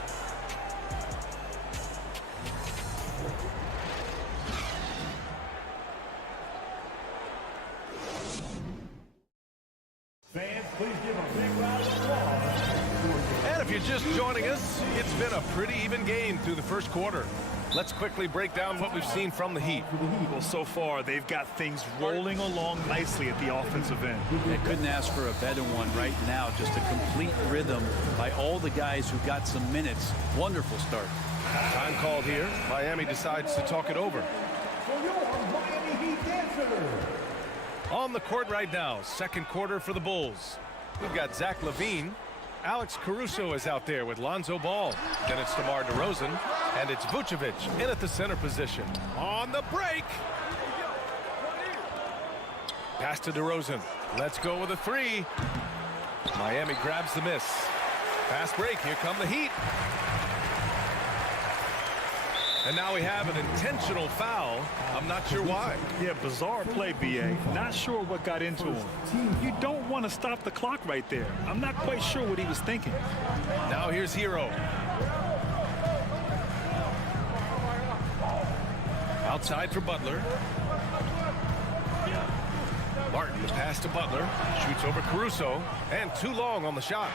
Fans, please give a big round of applause. And if you're just joining us, it's been a pretty even game through the first quarter. Let's quickly break down what we've seen from the Heat. Well, so far, they've got things rolling along nicely at the offensive end. They couldn't ask for a better one right now. Just a complete rhythm by all the guys who got some minutes. Wonderful start. Time called here. Miami decides to talk it over. For your Miami Heat dancer. On the court right now, second quarter for the Bulls. We've got Zach LaVine. Alex Caruso is out there with Lonzo Ball. Then it's DeMar DeRozan, and it's Vucevic in at the center position. On the break. Pass to DeRozan. Let's go with a 3. Miami grabs the miss. Fast break. Here come the Heat. And now we have an intentional foul. I'm not sure why. Yeah, bizarre play, B.A. Not sure what got into him. You don't want to stop the clock right there. I'm not quite sure what he was thinking. Now here's Hero. Outside for Butler. Martin, the pass to Butler. Shoots over Caruso. And too long on the shot.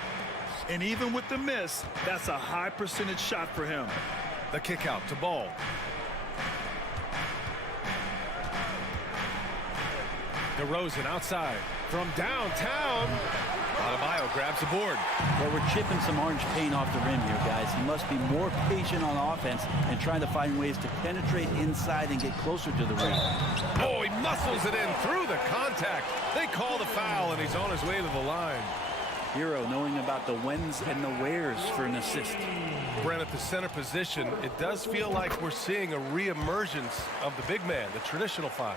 And even with the miss, that's a high percentage shot for him. The kick out to Ball. DeRozan outside from downtown. Adebayo grabs the board. Well, we're chipping some orange paint off the rim here, guys. He must be more patient on offense and trying to find ways to penetrate inside and get closer to the rim. Oh, he muscles it in through the contact. They call the foul, and he's on his way to the line. Hero knowing about the whens and the wheres for an assist. Brent, at the center position, it does feel like we're seeing a re-emergence of the big man, the traditional 5.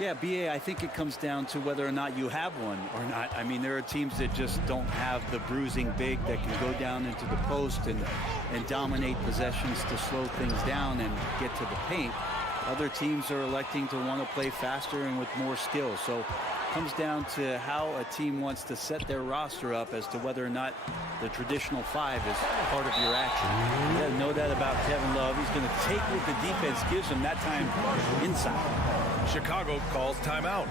Yeah, B.A., I think it comes down to whether or not you have one or not. I mean, there are teams that just don't have the bruising big that can go down into the post and dominate possessions to slow things down and get to the paint. Other teams are electing to want to play faster and with more skill. So it comes down to how a team wants to set their roster up as to whether or not the traditional 5 is part of your action. You gotta know that about Kevin Love. He's going to take what the defense gives him, that time inside. Chicago calls timeout.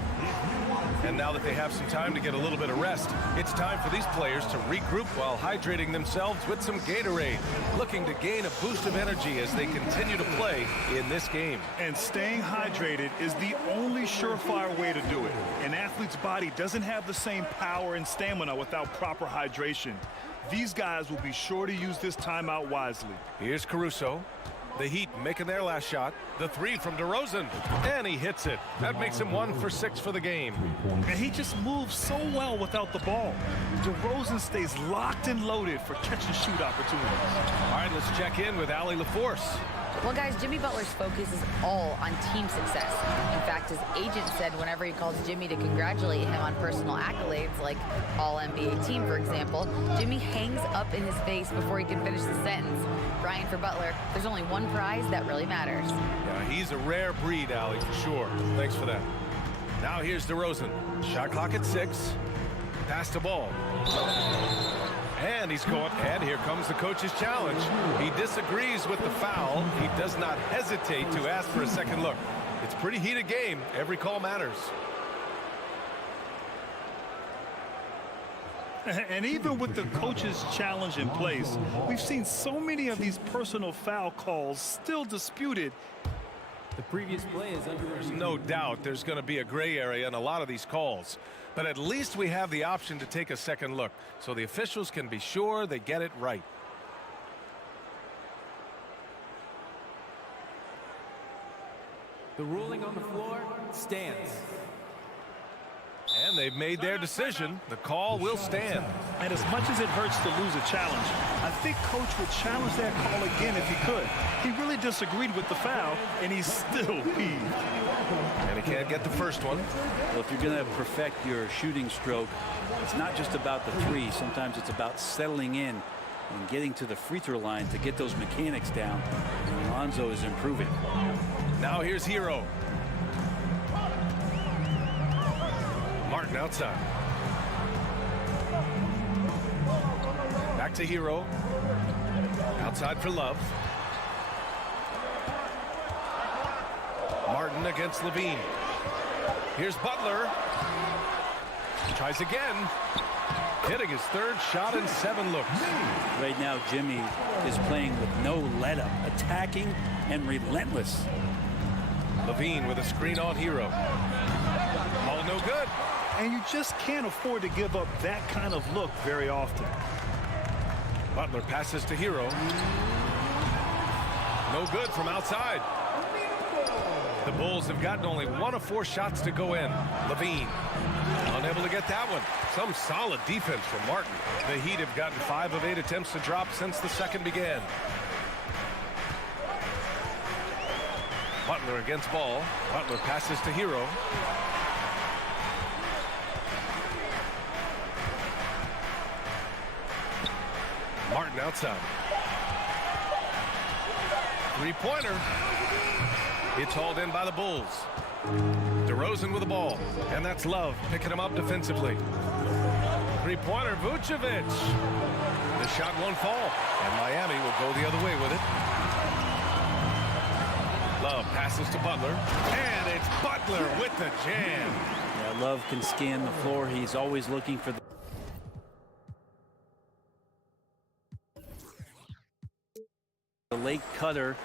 And now that they have some time to get a little bit of rest, it's time for these players to regroup while hydrating themselves with some Gatorade, looking to gain a boost of energy as they continue to play in this game. And staying hydrated is the only surefire way to do it. An athlete's body doesn't have the same power and stamina without proper hydration. These guys will be sure to use this timeout wisely. Here's Caruso. The Heat making their last shot. The 3 from DeRozan. And he hits it. That makes him 1 for 6 for the game. And he just moves so well without the ball. DeRozan stays locked and loaded for catch-and-shoot opportunities. All right, let's check in with Allie LaForce. Well, guys, Jimmy Butler's focus is all on team success. In fact, his agent said whenever he calls Jimmy to congratulate him on personal accolades, like All-NBA team, for example, Jimmy hangs up in his face before he can finish the sentence. Brian, for Butler, there's only one prize that really matters. Yeah, he's a rare breed, Allie, for sure. Thanks for that. Now here's DeRozan. Shot clock at 6. Pass to Ball. And he's going, and here comes the coach's challenge. He disagrees with the foul. He does not hesitate to ask for a second look. It's a pretty heated game. Every call matters. And even with the coach's challenge in place, we've seen so many of these personal foul calls still disputed. The previous play is under There's no doubt there's going to be a gray area in a lot of these calls. But at least we have the option to take a second look, so the officials can be sure they get it right. The ruling on the floor stands. And they've made their decision. The call will stand. And as much as it hurts to lose a challenge, I think coach would challenge that call again if he could. He really disagreed with the foul, and he's still peeved. And he can't get the first one. Well, if you're going to perfect your shooting stroke, it's not just about the three. Sometimes it's about settling in and getting to the free throw line to get those mechanics down. And Alonzo is improving. Now here's Hero. Martin outside. Back to Hero. Outside for Love. Martin against Levine. Here's Butler. Tries again. Hitting his third shot in 7 looks. Right now, Jimmy is playing with no let-up, attacking and relentless. Levine with a screen on Hero. All no good. And you just can't afford to give up that kind of look very often. Butler passes to Hero. No good from outside. The Bulls have gotten only 1 of 4 shots to go in. Levine unable to get that one. Some solid defense from Martin. The Heat have gotten 5 of 8 attempts to drop since the second began. Butler against ball. Butler passes to Hero. Martin outside. Three-pointer. It's hauled in by the Bulls. DeRozan with the ball. And that's Love picking him up defensively. Three-pointer, Vucevic. The shot won't fall. And Miami will go the other way with it. Love passes to Butler. And it's Butler with the jam. Yeah, Love can scan the floor. He's always looking for the late cutter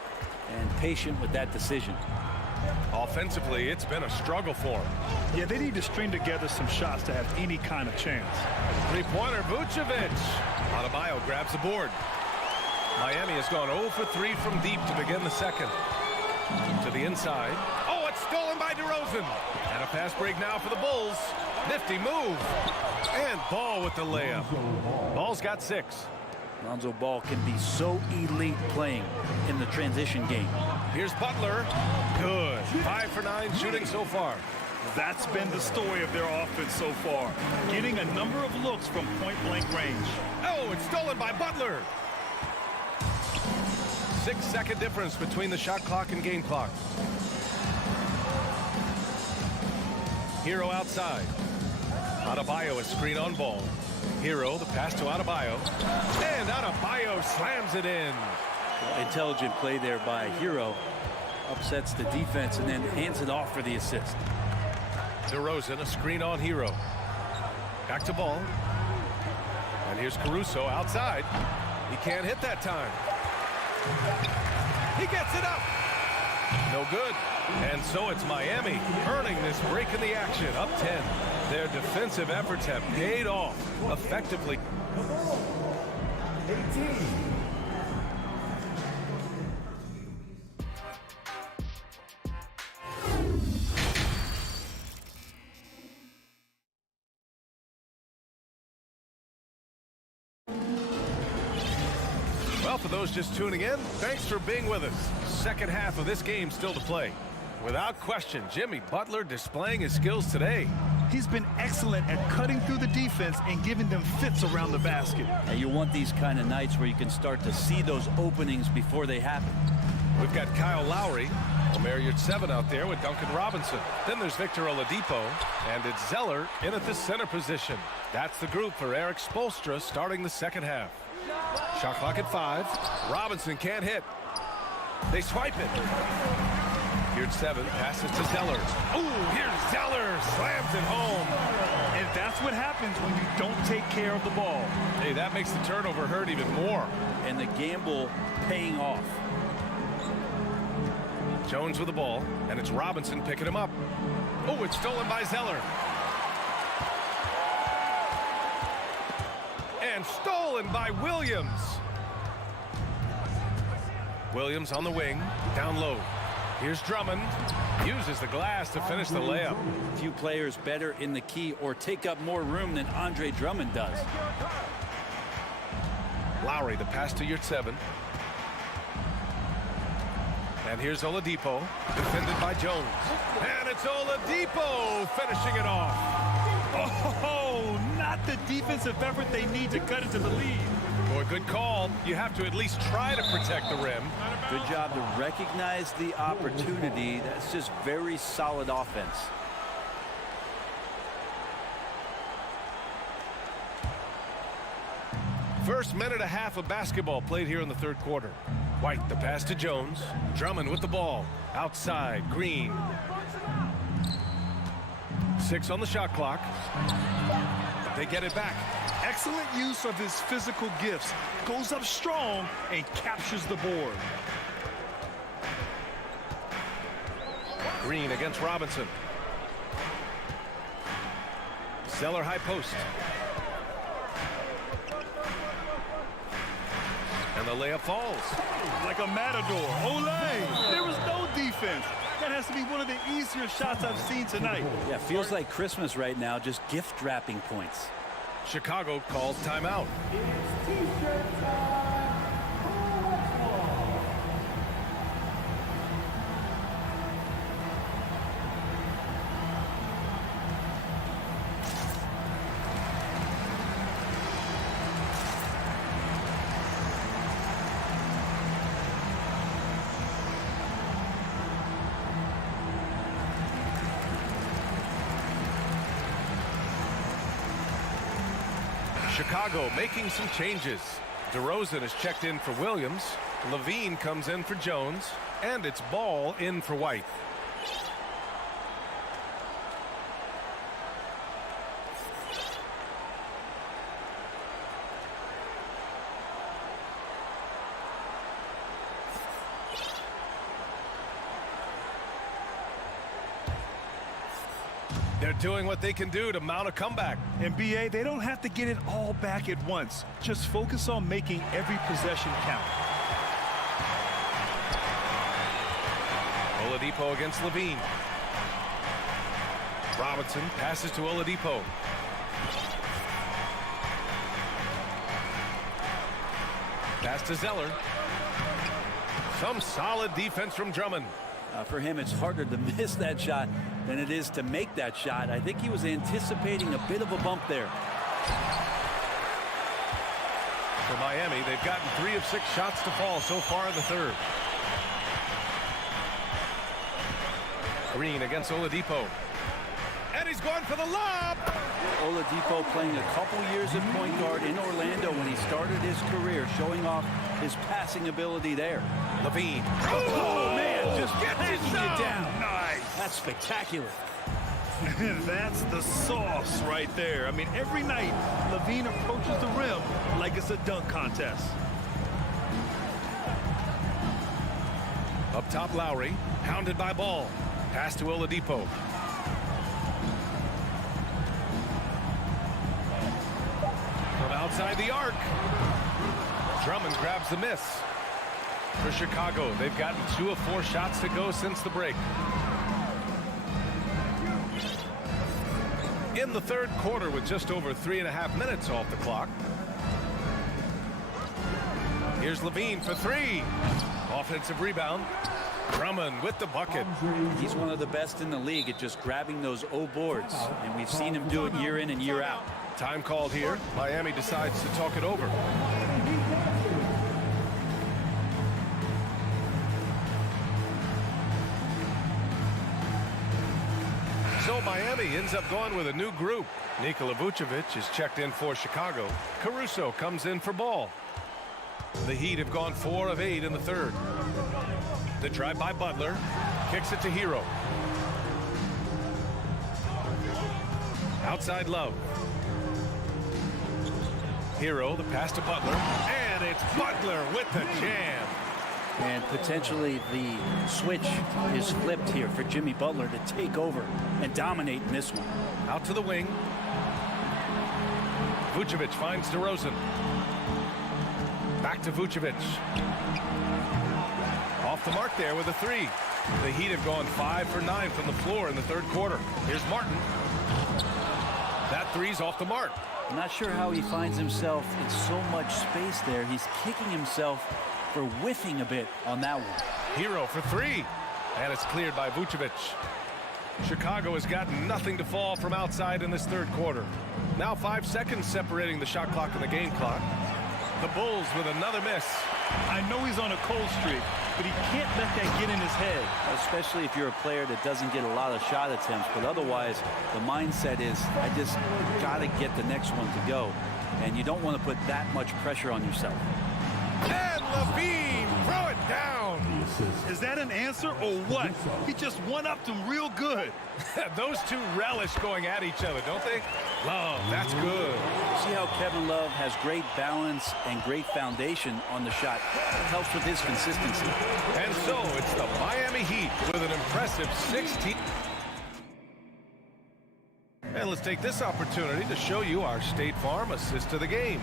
and patient with that decision. Offensively, it's been a struggle for him. Yeah, they need to string together some shots to have any kind of chance. Three-pointer, Vucevic. Adebayo grabs the board. Miami has gone 0 for 3 from deep to begin the second. To the inside. Oh, it's stolen by DeRozan. And a fast break now for the Bulls. Nifty move. And Ball with the layup. Ball's got 6. Lonzo Ball can be so elite playing in the transition game. Here's Butler. Good. 5 for 9 shooting so far. That's been the story of their offense so far. Getting a number of looks from point-blank range. Oh, it's stolen by Butler. 6-second difference between the shot clock and game clock. Hero outside. Adebayo is screen on ball. Hero, the pass to Adebayo. And Adebayo slams it in. Intelligent play there by Hero. Upsets the defense and then hands it off for the assist. DeRozan, a screen on Hero. Back to ball. And here's Caruso outside. He can't hit that time. He gets it up. No good. And so it's Miami earning this break in the action. Up 10. Their defensive efforts have paid off effectively. 18. Well, for those just tuning in, thanks for being with us. Second half of this game still to play. Without question, Jimmy Butler displaying his skills today. He's been excellent at cutting through the defense and giving them fits around the basket. And you want these kind of nights where you can start to see those openings before they happen. We've got Kyle Lowry, Omer Yurtseven out there with Duncan Robinson. Then there's Victor Oladipo, and it's Zeller in at the center position. That's the group for Eric Spoelstra starting the second half. Shot clock at 5. Robinson can't hit. They swipe it. Yurtseven passes to Zeller. Ooh, here's Zeller, slams it home. And that's what happens when you don't take care of the ball. Hey, that makes the turnover hurt even more. And the gamble paying off. Jones with the ball, and it's Robinson picking him up. Oh, it's stolen by Zeller. And stolen by Williams. Williams on the wing, down low. Here's Drummond. Uses the glass to finish the layup. Few players better in the key or take up more room than Andre Drummond does. Lowry, the pass to Yurtseven. And here's Oladipo, defended by Jones. And it's Oladipo finishing it off. Oh, not the defensive effort they need to cut into the lead. Boy, good call. You have to at least try to protect the rim. Good job to recognize the opportunity. That's just very solid offense. First minute and a half of basketball played here in the third quarter. White, the pass to Jones. Drummond with the ball. Outside, Green. 6 on the shot clock. They get it back. Excellent use of his physical gifts. Goes up strong and captures the board. Green against Robinson. Zeller high post. And the layup falls. Like a matador. Olay! There was no defense. That has to be one of the easier shots I've seen tonight. Yeah, feels like Christmas right now, just gift wrapping points. Chicago calls timeout. It's t-shirt time. Chicago making some changes. DeRozan is checked in for Williams. Levine comes in for Jones. And it's Ball in for White. They're doing what they can do to mount a comeback. And BA, they don't have to get it all back at once. Just focus on making every possession count. Oladipo against Levine. Robinson passes to Oladipo. Pass to Zeller. Some solid defense from Drummond. For him, it's harder to miss that shot than it is to make that shot. I think he was anticipating a bit of a bump there. For Miami, they've gotten 3 of 6 shots to fall so far in the third. Green against Oladipo. And he's going for the lob. Oladipo playing a couple years at point guard in Orlando when he started his career, showing off his passing ability there. Levine. Oh, man, just taking it down. Nice. That's spectacular. That's the sauce right there. I mean, every night, Levine approaches the rim like it's a dunk contest. Up top, Lowry, hounded by Ball. Pass to Oladipo. From outside the arc. Drummond grabs the miss. For Chicago, they've gotten 2 of 4 shots to go since the break. In the third quarter with just over 3.5 minutes off the clock. Here's Levine for 3. Offensive rebound. Drummond with the bucket. He's one of the best in the league at just grabbing those O boards, and we've seen him do it year in and year out. Time called here. Miami decides to talk it over. Miami ends up going with a new group. Nikola Vucevic is checked in for Chicago. Caruso comes in for Ball. The Heat have gone 4 of 8 in the third. The drive by Butler. Kicks it to Hero. Outside Love. Hero, the pass to Butler. And it's Butler with the jam. And potentially the switch is flipped here for Jimmy Butler to take over and dominate in this one. Out to the wing. Vucevic finds DeRozan. Back to Vucevic. Off the mark there with a 3. The Heat have gone 5 for 9 from the floor in the third quarter. Here's Martin. That 3's off the mark. I'm not sure how he finds himself in so much space there. He's kicking himself for whiffing a bit on that one. Hero for 3. And it's cleared by Vucevic. Chicago has got nothing to fall from outside in this third quarter. Now 5 seconds separating the shot clock and the game clock. The Bulls with another miss. I know he's on a cold streak, but he can't let that get in his head. Especially if you're a player that doesn't get a lot of shot attempts, but otherwise the mindset is, I just got to get the next one to go. And you don't want to put that much pressure on yourself. And LaVine, throw it down. Is that an answer or what? He just one-upped him real good. Those two relish going at each other, don't they? Love, that's good. See how Kevin Love has great balance and great foundation on the shot. It helps with his consistency. And so it's the Miami Heat with an impressive 16. And let's take this opportunity to show you our State Farm assist to the game.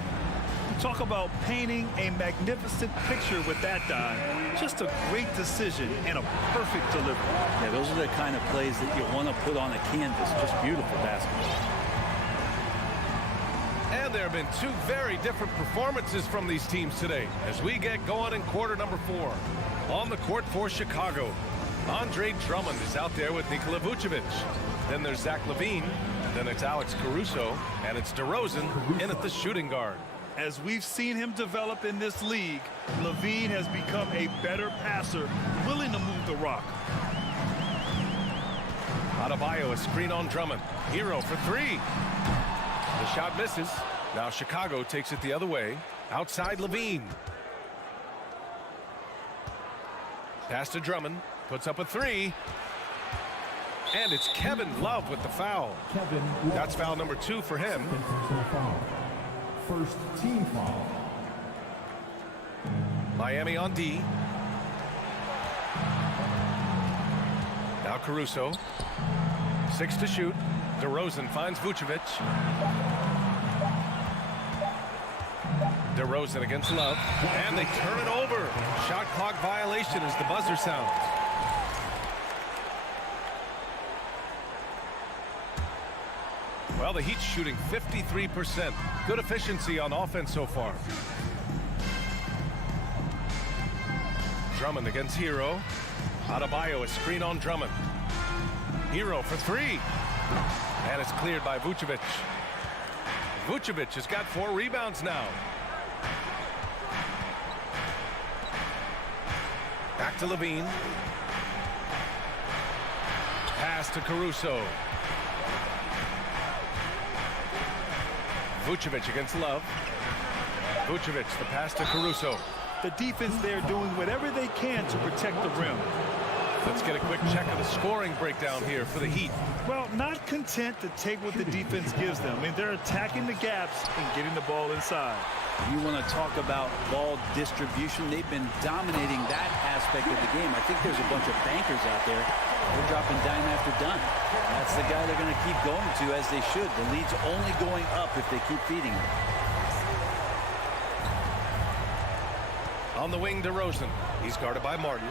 Talk about painting a magnificent picture with that dive. Just a great decision and a perfect delivery. Yeah, those are the kind of plays that you want to put on a canvas. Just beautiful basketball. And there have been 2 very different performances from these teams today as we get going in quarter number 4. On the court for Chicago, Andre Drummond is out there with Nikola Vucevic. Then there's Zach LaVine. Then it's Alex Caruso. And it's DeRozan in at the shooting guard. As we've seen him develop in this league, LaVine has become a better passer, willing to move the rock. Adebayo, a screen on Drummond. Hero for 3. The shot misses. Now Chicago takes it the other way. Outside LaVine. Pass to Drummond. Puts up a 3. And it's Kevin Love with the foul. That's foul number 2 for him. First team foul. Miami on D. Now Caruso. 6 to shoot. DeRozan finds Vucevic. DeRozan against Love. And they turn it over. Shot clock violation as the buzzer sounds. Well, the Heat's shooting 53%. Good efficiency on offense so far. Drummond against Hero. Adebayo, a screen on Drummond. Hero for 3. And it's cleared by Vucevic. Vucevic has got 4 rebounds now. Back to LaVine. Pass to Caruso. Vucevic against Love. Vucevic, the pass to Caruso. The defense there doing whatever they can to protect the rim. Let's get a quick check of the scoring breakdown here for the Heat. Well, not content to take what the defense gives them. I mean, they're attacking the gaps and getting the ball inside. You want to talk about ball distribution. They've been dominating that aspect of the game. I think there's a bunch of bankers out there. They're dropping dime after dime. That's the guy they're going to keep going to, as they should. The lead's only going up if they keep feeding him. On the wing, DeRozan. He's guarded by Martin.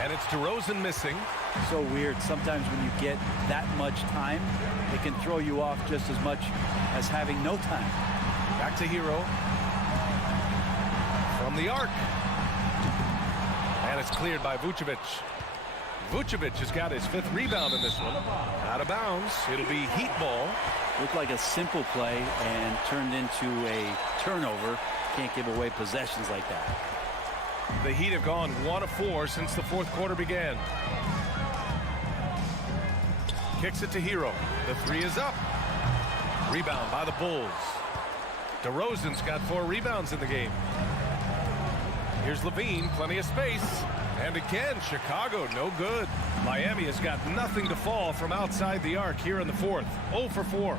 And it's DeRozan missing. So weird. Sometimes when you get that much time, it can throw you off just as much as having no time. Back to Hero. From the arc. And it's cleared by Vucevic. Vucevic has got his 5th rebound in this one. Out of bounds. It'll be Heat ball. Looked like a simple play and turned into a turnover. Can't give away possessions like that. The Heat have gone 1 of 4 since the 4th quarter began. Kicks it to Hero. The three is up. Rebound by the Bulls. DeRozan's got 4 rebounds in the game. Here's Levine, plenty of space. And again, Chicago, no good. Miami has got nothing to fall from outside the arc here in the fourth. 0 for 4.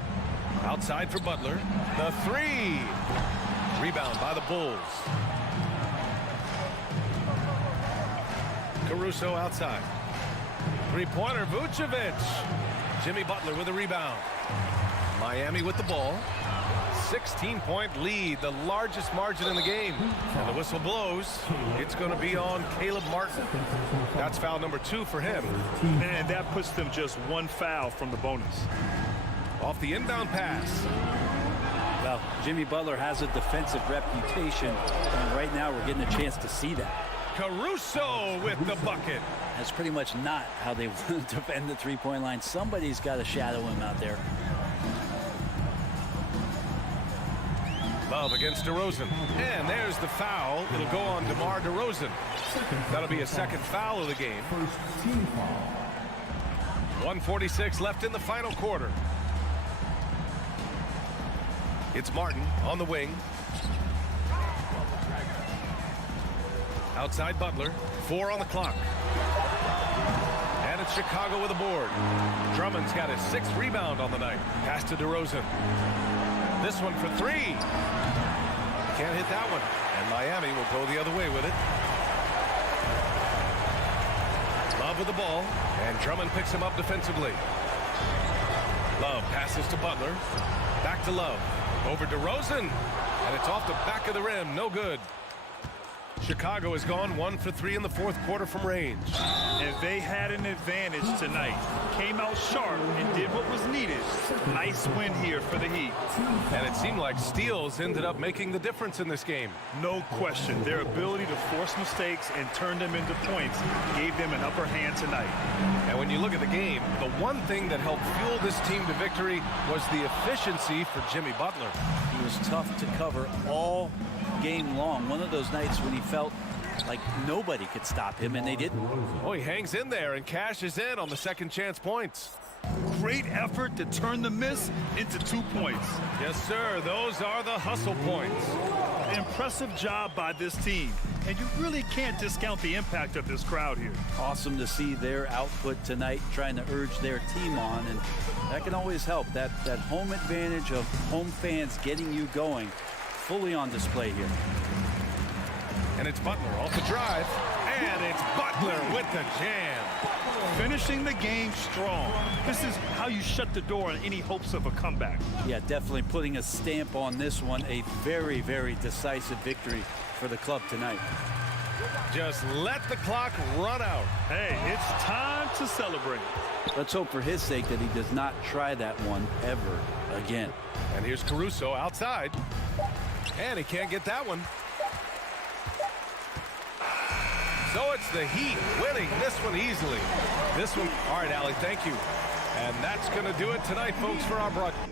Outside for Butler. The three. Rebound by the Bulls. Caruso outside. Three-pointer, Vucevic. Jimmy Butler with a rebound. Miami with the ball. 16-point lead, the largest margin in the game. And the whistle blows. It's going to be on Caleb Martin. That's foul number 2 for him. And that puts them just 1 foul from the bonus. Off the inbound pass. Well, Jimmy Butler has a defensive reputation, and right now we're getting a chance to see that. Caruso with the bucket. That's pretty much not how they want to defend the three-point line. Somebody's got to shadow him out there. Love against DeRozan. And there's the foul. It'll go on DeMar DeRozan. That'll be a second foul of the game. 1:46 left in the final quarter. It's Martin on the wing. Outside Butler. 4 on the clock. And it's Chicago with a board. Drummond's got his 6th rebound on the night. Pass to DeRozan. This one for 3. Can't hit that one. And Miami will go the other way with it. Love with the ball. And Drummond picks him up defensively. Love passes to Butler. Back to Love. Over DeRozan. And it's off the back of the rim. No good. Chicago has gone 1 for 3 in the fourth quarter from range. And they had an advantage tonight. Came out sharp and did what was needed. Nice win here for the Heat. And it seemed like steals ended up making the difference in this game. No question. Their ability to force mistakes and turn them into points gave them an upper hand tonight. And when you look at the game, the one thing that helped fuel this team to victory was the efficiency for Jimmy Butler. He was tough to cover all game long. One of those nights when he felt like nobody could stop him, and they didn't. Oh, he hangs in there and cashes in on the second chance points. Great effort to turn the miss into 2 points. Yes, sir. Those are the hustle points. Impressive job by this team. And you really can't discount the impact of this crowd here. Awesome to see their output tonight, trying to urge their team on, and that can always help. That home advantage of home fans getting you going, fully on display here. And it's Butler off the drive. And it's Butler with the jam. Finishing the game strong. This is how you shut the door on any hopes of a comeback. Yeah, definitely putting a stamp on this one. A very, very decisive victory for the club tonight. Just let the clock run out. Hey, it's time to celebrate. Let's hope for his sake that he does not try that one ever again. And here's Caruso outside. And he can't get that one. So it's the Heat winning this one easily. This one, all right, Allie, thank you. And that's going to do it tonight, folks, for our broadcast.